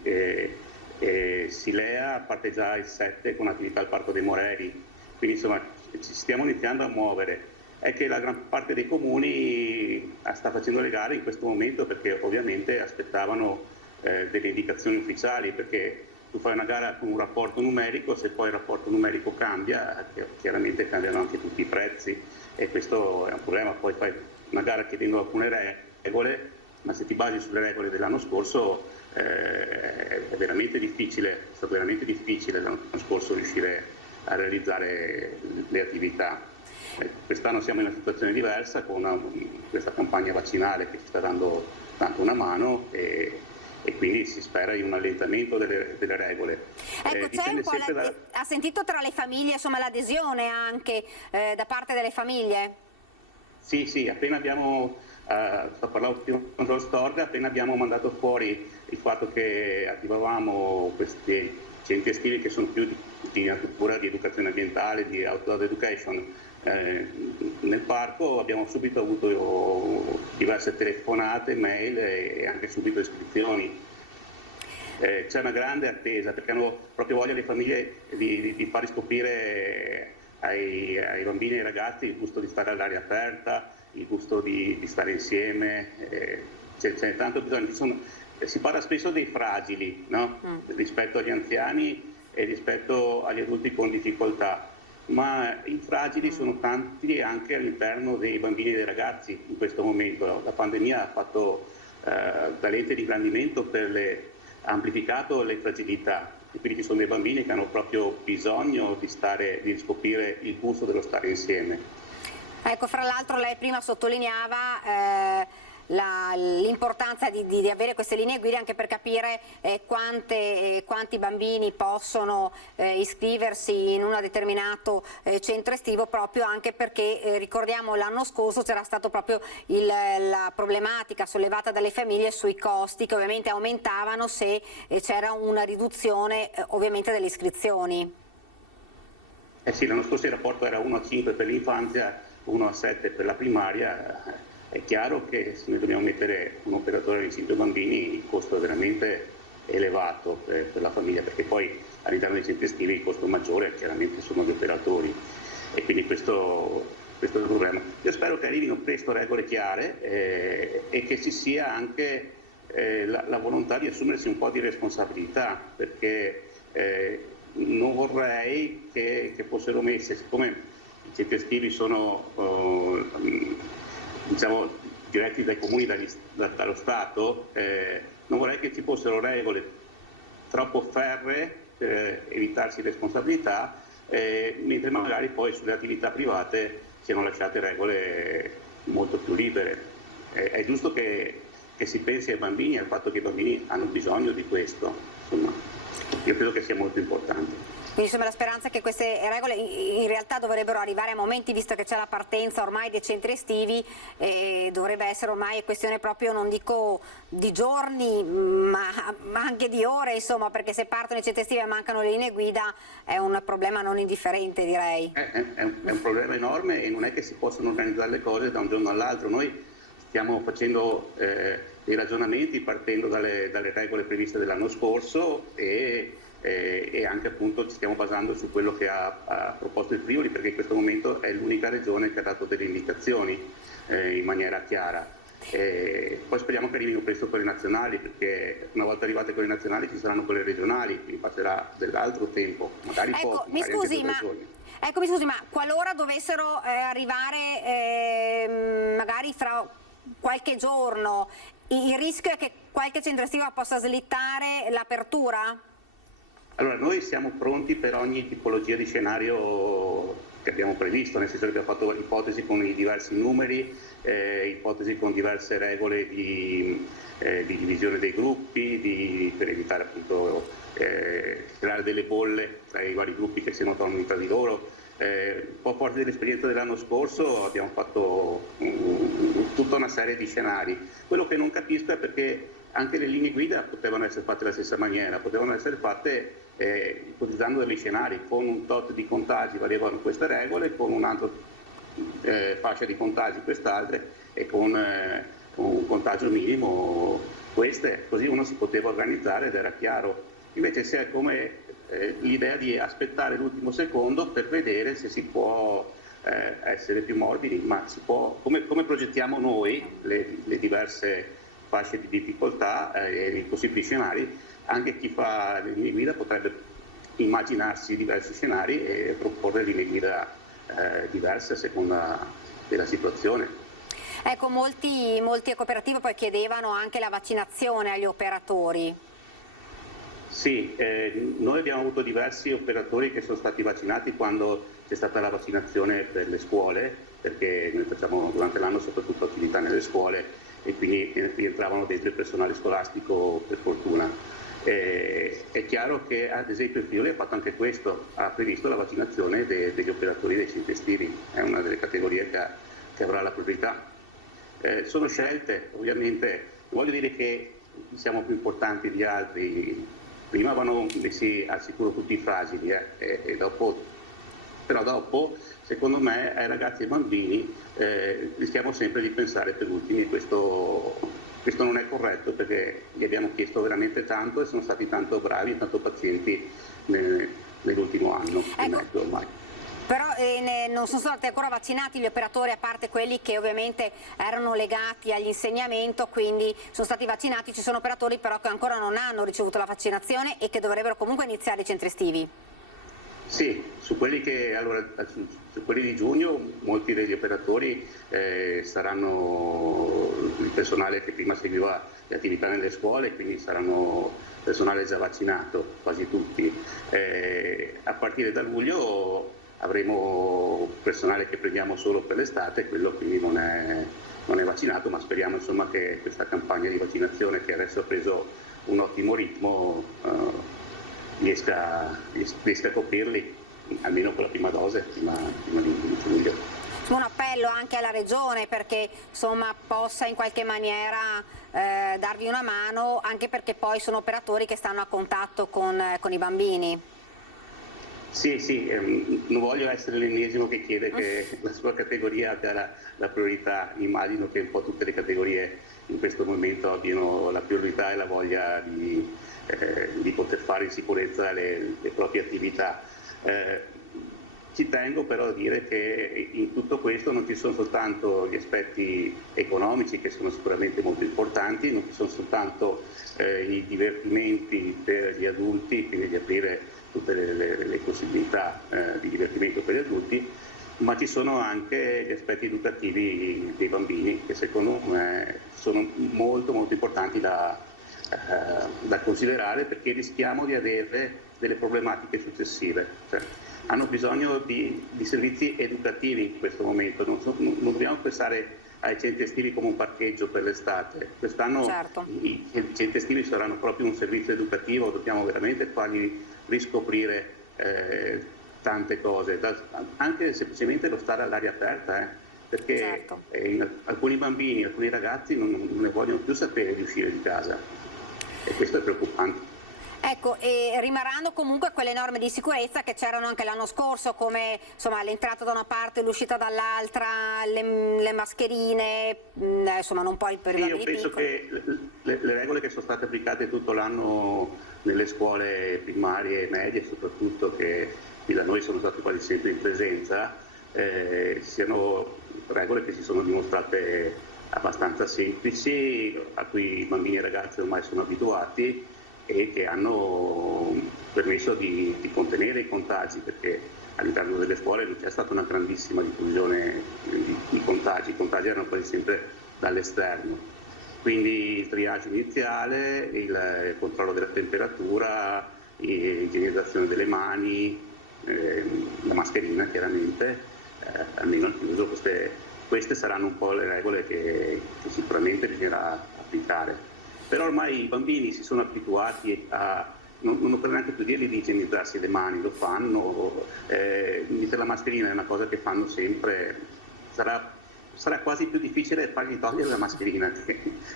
Silea parte già il 7 con attività al Parco dei Moreri, quindi insomma ci stiamo iniziando a muovere. È che la gran parte dei comuni sta facendo le gare in questo momento perché ovviamente aspettavano delle indicazioni ufficiali, perché tu fai una gara con un rapporto numerico, se poi il rapporto numerico cambia, chiaramente cambiano anche tutti i prezzi e questo è un problema. Poi fai una gara chiedendo alcune regole, ma se ti basi sulle regole dell'anno scorso è veramente difficile, è stato veramente difficile l'anno scorso riuscire a realizzare le attività. Quest'anno siamo in una situazione diversa con questa campagna vaccinale che ci sta dando tanto una mano e quindi si spera in un allentamento delle regole. Ecco, c'è un po' ha sentito tra le famiglie insomma l'adesione anche da parte delle famiglie? Sì, appena abbiamo, sto parlando con lo Storga, appena abbiamo mandato fuori il fatto che attivavamo questi centri estivi che sono più di natura, di educazione ambientale, di outdoor education, nel parco abbiamo subito avuto diverse telefonate, mail e anche subito iscrizioni. C'è una grande attesa perché hanno proprio voglia le famiglie di far riscoprire ai bambini e ai ragazzi il gusto di stare all'aria aperta, il gusto di stare insieme, c'è tanto bisogno. Si parla spesso dei fragili, no? Rispetto agli anziani e rispetto agli adulti con difficoltà, ma i fragili sono tanti anche all'interno dei bambini e dei ragazzi in questo momento. La pandemia ha fatto da lente di ingrandimento amplificato le fragilità, e quindi ci sono dei bambini che hanno proprio bisogno di riscoprire il gusto dello stare insieme. Ecco, fra l'altro lei prima sottolineava l'importanza di avere queste linee guida anche per capire quanti bambini possono iscriversi in un determinato centro estivo, proprio anche perché ricordiamo l'anno scorso c'era stato proprio la problematica sollevata dalle famiglie sui costi che ovviamente aumentavano se c'era una riduzione ovviamente delle iscrizioni. Sì, l'anno scorso il rapporto era 1:5 per l'infanzia, 1:7 per la primaria. È chiaro che se noi dobbiamo mettere un operatore di 5 bambini il costo è veramente elevato per la famiglia, perché poi all'interno dei centri estivi il costo maggiore chiaramente sono gli operatori, e quindi questo è il problema. Io spero che arrivino presto regole chiare e che ci sia anche la volontà di assumersi un po' di responsabilità, perché non vorrei che fossero messe, siccome i centri estivi sono diretti dai comuni, dallo Stato, non vorrei che ci fossero regole troppo ferree per evitarsi responsabilità, mentre magari poi sulle attività private siano lasciate regole molto più libere. È giusto che si pensi ai bambini, al fatto che i bambini hanno bisogno di questo. Insomma, io credo che sia molto importante. Quindi insomma la speranza è che queste regole in realtà dovrebbero arrivare a momenti, visto che c'è la partenza ormai dei centri estivi, dovrebbe essere ormai questione proprio, non dico di giorni, ma anche di ore, insomma, perché se partono i centri estivi e mancano le linee guida è un problema non indifferente, direi. È un problema enorme, e non è che si possono organizzare le cose da un giorno all'altro. Noi stiamo facendo dei ragionamenti partendo dalle regole previste dell'anno scorso e anche appunto ci stiamo basando su quello che ha proposto il Friuli, perché in questo momento è l'unica regione che ha dato delle indicazioni in maniera chiara. Poi speriamo che arrivino presto quelle nazionali, perché una volta arrivate quelle nazionali ci saranno quelle regionali, quindi passerà dell'altro tempo, magari poco, mi scusi, ma qualora dovessero arrivare magari fra qualche giorno, il rischio è che qualche centro estivo possa slittare l'apertura? Allora, noi siamo pronti per ogni tipologia di scenario che abbiamo previsto, nel senso che abbiamo fatto ipotesi con i diversi numeri, ipotesi con diverse regole di divisione dei gruppi, per evitare appunto creare delle bolle tra i vari gruppi che si notano tra di loro. Un po' forte dell'esperienza dell'anno scorso abbiamo fatto tutta una serie di scenari. Quello che non capisco è perché anche le linee guida potevano essere fatte alla stessa maniera, potevano essere fatte ipotizzando degli scenari, con un tot di contagi valevano queste regole, con un'altra fascia di contagi quest'altre, e con un contagio minimo queste, così uno si poteva organizzare ed era chiaro. Invece si è come l'idea di aspettare l'ultimo secondo per vedere se si può essere più morbidi, ma si può, come progettiamo noi le diverse fasce di difficoltà e i possibili scenari, anche chi fa le linee guida potrebbe immaginarsi diversi scenari e proporre linee guida diverse a seconda della situazione. Ecco, molti cooperativi poi chiedevano anche la vaccinazione agli operatori. Sì, noi abbiamo avuto diversi operatori che sono stati vaccinati quando c'è stata la vaccinazione per le scuole, perché noi facciamo durante l'anno soprattutto attività nelle scuole e quindi rientravano dentro il personale scolastico, per fortuna. È chiaro che ad esempio il Friuli ha fatto anche questo, ha previsto la vaccinazione degli operatori dei centri estivi, è una delle categorie che avrà la priorità. Sono scelte, ovviamente, voglio dire che siamo più importanti di altri, prima vanno messi al sicuro tutti i fragili però dopo secondo me ai ragazzi e ai bambini rischiamo sempre di pensare per ultimi, e questo non è corretto, perché gli abbiamo chiesto veramente tanto e sono stati tanto bravi e tanto pazienti nell'ultimo anno e mezzo ormai. Però non sono stati ancora vaccinati gli operatori, a parte quelli che ovviamente erano legati all'insegnamento, quindi sono stati vaccinati. Ci sono operatori però che ancora non hanno ricevuto la vaccinazione e che dovrebbero comunque iniziare i centri estivi. Sì, Su quelli di giugno molti degli operatori saranno il personale che prima seguiva le attività nelle scuole, quindi saranno personale già vaccinato, quasi tutti. A partire da luglio avremo personale che prendiamo solo per l'estate, quello quindi non è vaccinato, ma speriamo insomma che questa campagna di vaccinazione, che adesso ha preso un ottimo ritmo, riesca a coprirli almeno con la prima dose prima di luglio. Un appello anche alla Regione perché insomma possa in qualche maniera darvi una mano, anche perché poi sono operatori che stanno a contatto con i bambini. Sì, non voglio essere l'ennesimo che chiede che la sua categoria abbia la priorità. Immagino che un po' tutte le categorie in questo momento abbiano la priorità e la voglia di poter fare in sicurezza le proprie attività. Ci tengo però a dire che in tutto questo non ci sono soltanto gli aspetti economici, che sono sicuramente molto importanti, non ci sono soltanto i divertimenti per gli adulti, quindi di aprire tutte le possibilità di divertimento per gli adulti, ma ci sono anche gli aspetti educativi dei bambini, che secondo me sono molto molto importanti da considerare, perché rischiamo di avere delle problematiche successive. Cioè, hanno bisogno di servizi educativi in questo momento, non dobbiamo pensare ai centri estivi come un parcheggio per l'estate. Quest'anno certo. I centri estivi saranno proprio un servizio educativo, dobbiamo veramente fargli riscoprire tante cose, anche semplicemente lo stare all'aria aperta, perché certo. Alcuni bambini, alcuni ragazzi non ne vogliono più sapere di uscire di casa, e questo è preoccupante. Ecco, e rimarranno comunque quelle norme di sicurezza che c'erano anche l'anno scorso, come insomma l'entrata da una parte e l'uscita dall'altra, le mascherine, insomma non poi per i bambini piccoli. Io penso che le regole che sono state applicate tutto l'anno nelle scuole primarie e medie, soprattutto, che da noi sono state quasi sempre in presenza, siano regole che si sono dimostrate abbastanza semplici, a cui i bambini e i ragazzi ormai sono abituati, e che hanno permesso di contenere i contagi, perché all'interno delle scuole non c'è stata una grandissima diffusione di contagi, i contagi erano quasi sempre dall'esterno. Quindi il triage iniziale, il controllo della temperatura, l'igienizzazione delle mani, la mascherina chiaramente, almeno al chiuso, queste saranno un po' le regole che sicuramente bisognerà applicare. Però ormai i bambini si sono abituati non per neanche più dirgli di igienizzarsi le mani, lo fanno, mettere la mascherina è una cosa che fanno sempre, sarà quasi più difficile fargli togliere la mascherina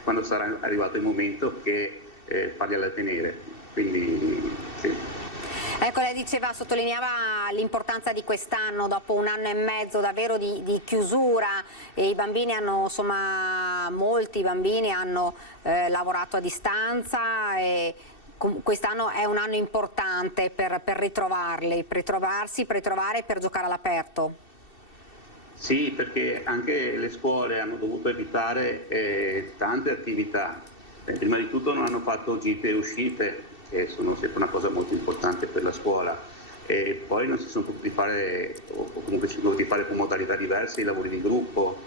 quando sarà arrivato il momento che fargliela tenere, quindi sì. Ecco, lei sottolineava l'importanza di quest'anno, dopo un anno e mezzo davvero di chiusura, e i bambini hanno, insomma, molti bambini hanno lavorato a distanza, e quest'anno è un anno importante per ritrovare, per giocare all'aperto. Sì, perché anche le scuole hanno dovuto evitare tante attività. Prima di tutto non hanno fatto gite e uscite, che sono sempre una cosa molto importante per la scuola, e poi non si sono potuti fare, o comunque si sono dovuti fare con modalità diverse, i lavori di gruppo.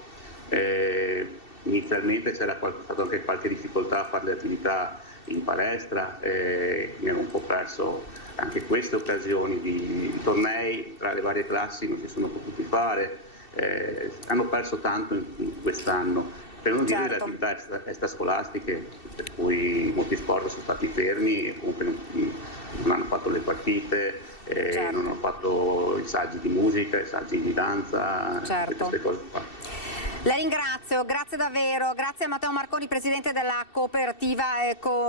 Inizialmente c'era stata anche qualche difficoltà a fare le attività in palestra, mi hanno un po' perso anche queste occasioni di tornei tra le varie classi, non si sono potuti fare, hanno perso tanto in quest'anno. Per non dire le attività extrascolastiche, per cui molti sport sono stati fermi e comunque non hanno fatto le partite, non hanno fatto i saggi di musica, i saggi di danza, queste cose qua. La ringrazio, grazie davvero, grazie a Matteo Marconi, presidente della cooperativa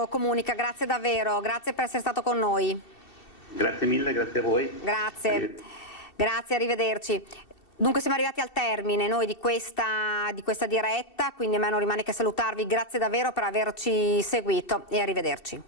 Comunica, grazie davvero, grazie per essere stato con noi. Grazie mille, grazie a voi. Grazie, arrivederci. Dunque siamo arrivati al termine noi di questa diretta, quindi a me non rimane che salutarvi, grazie davvero per averci seguito e arrivederci.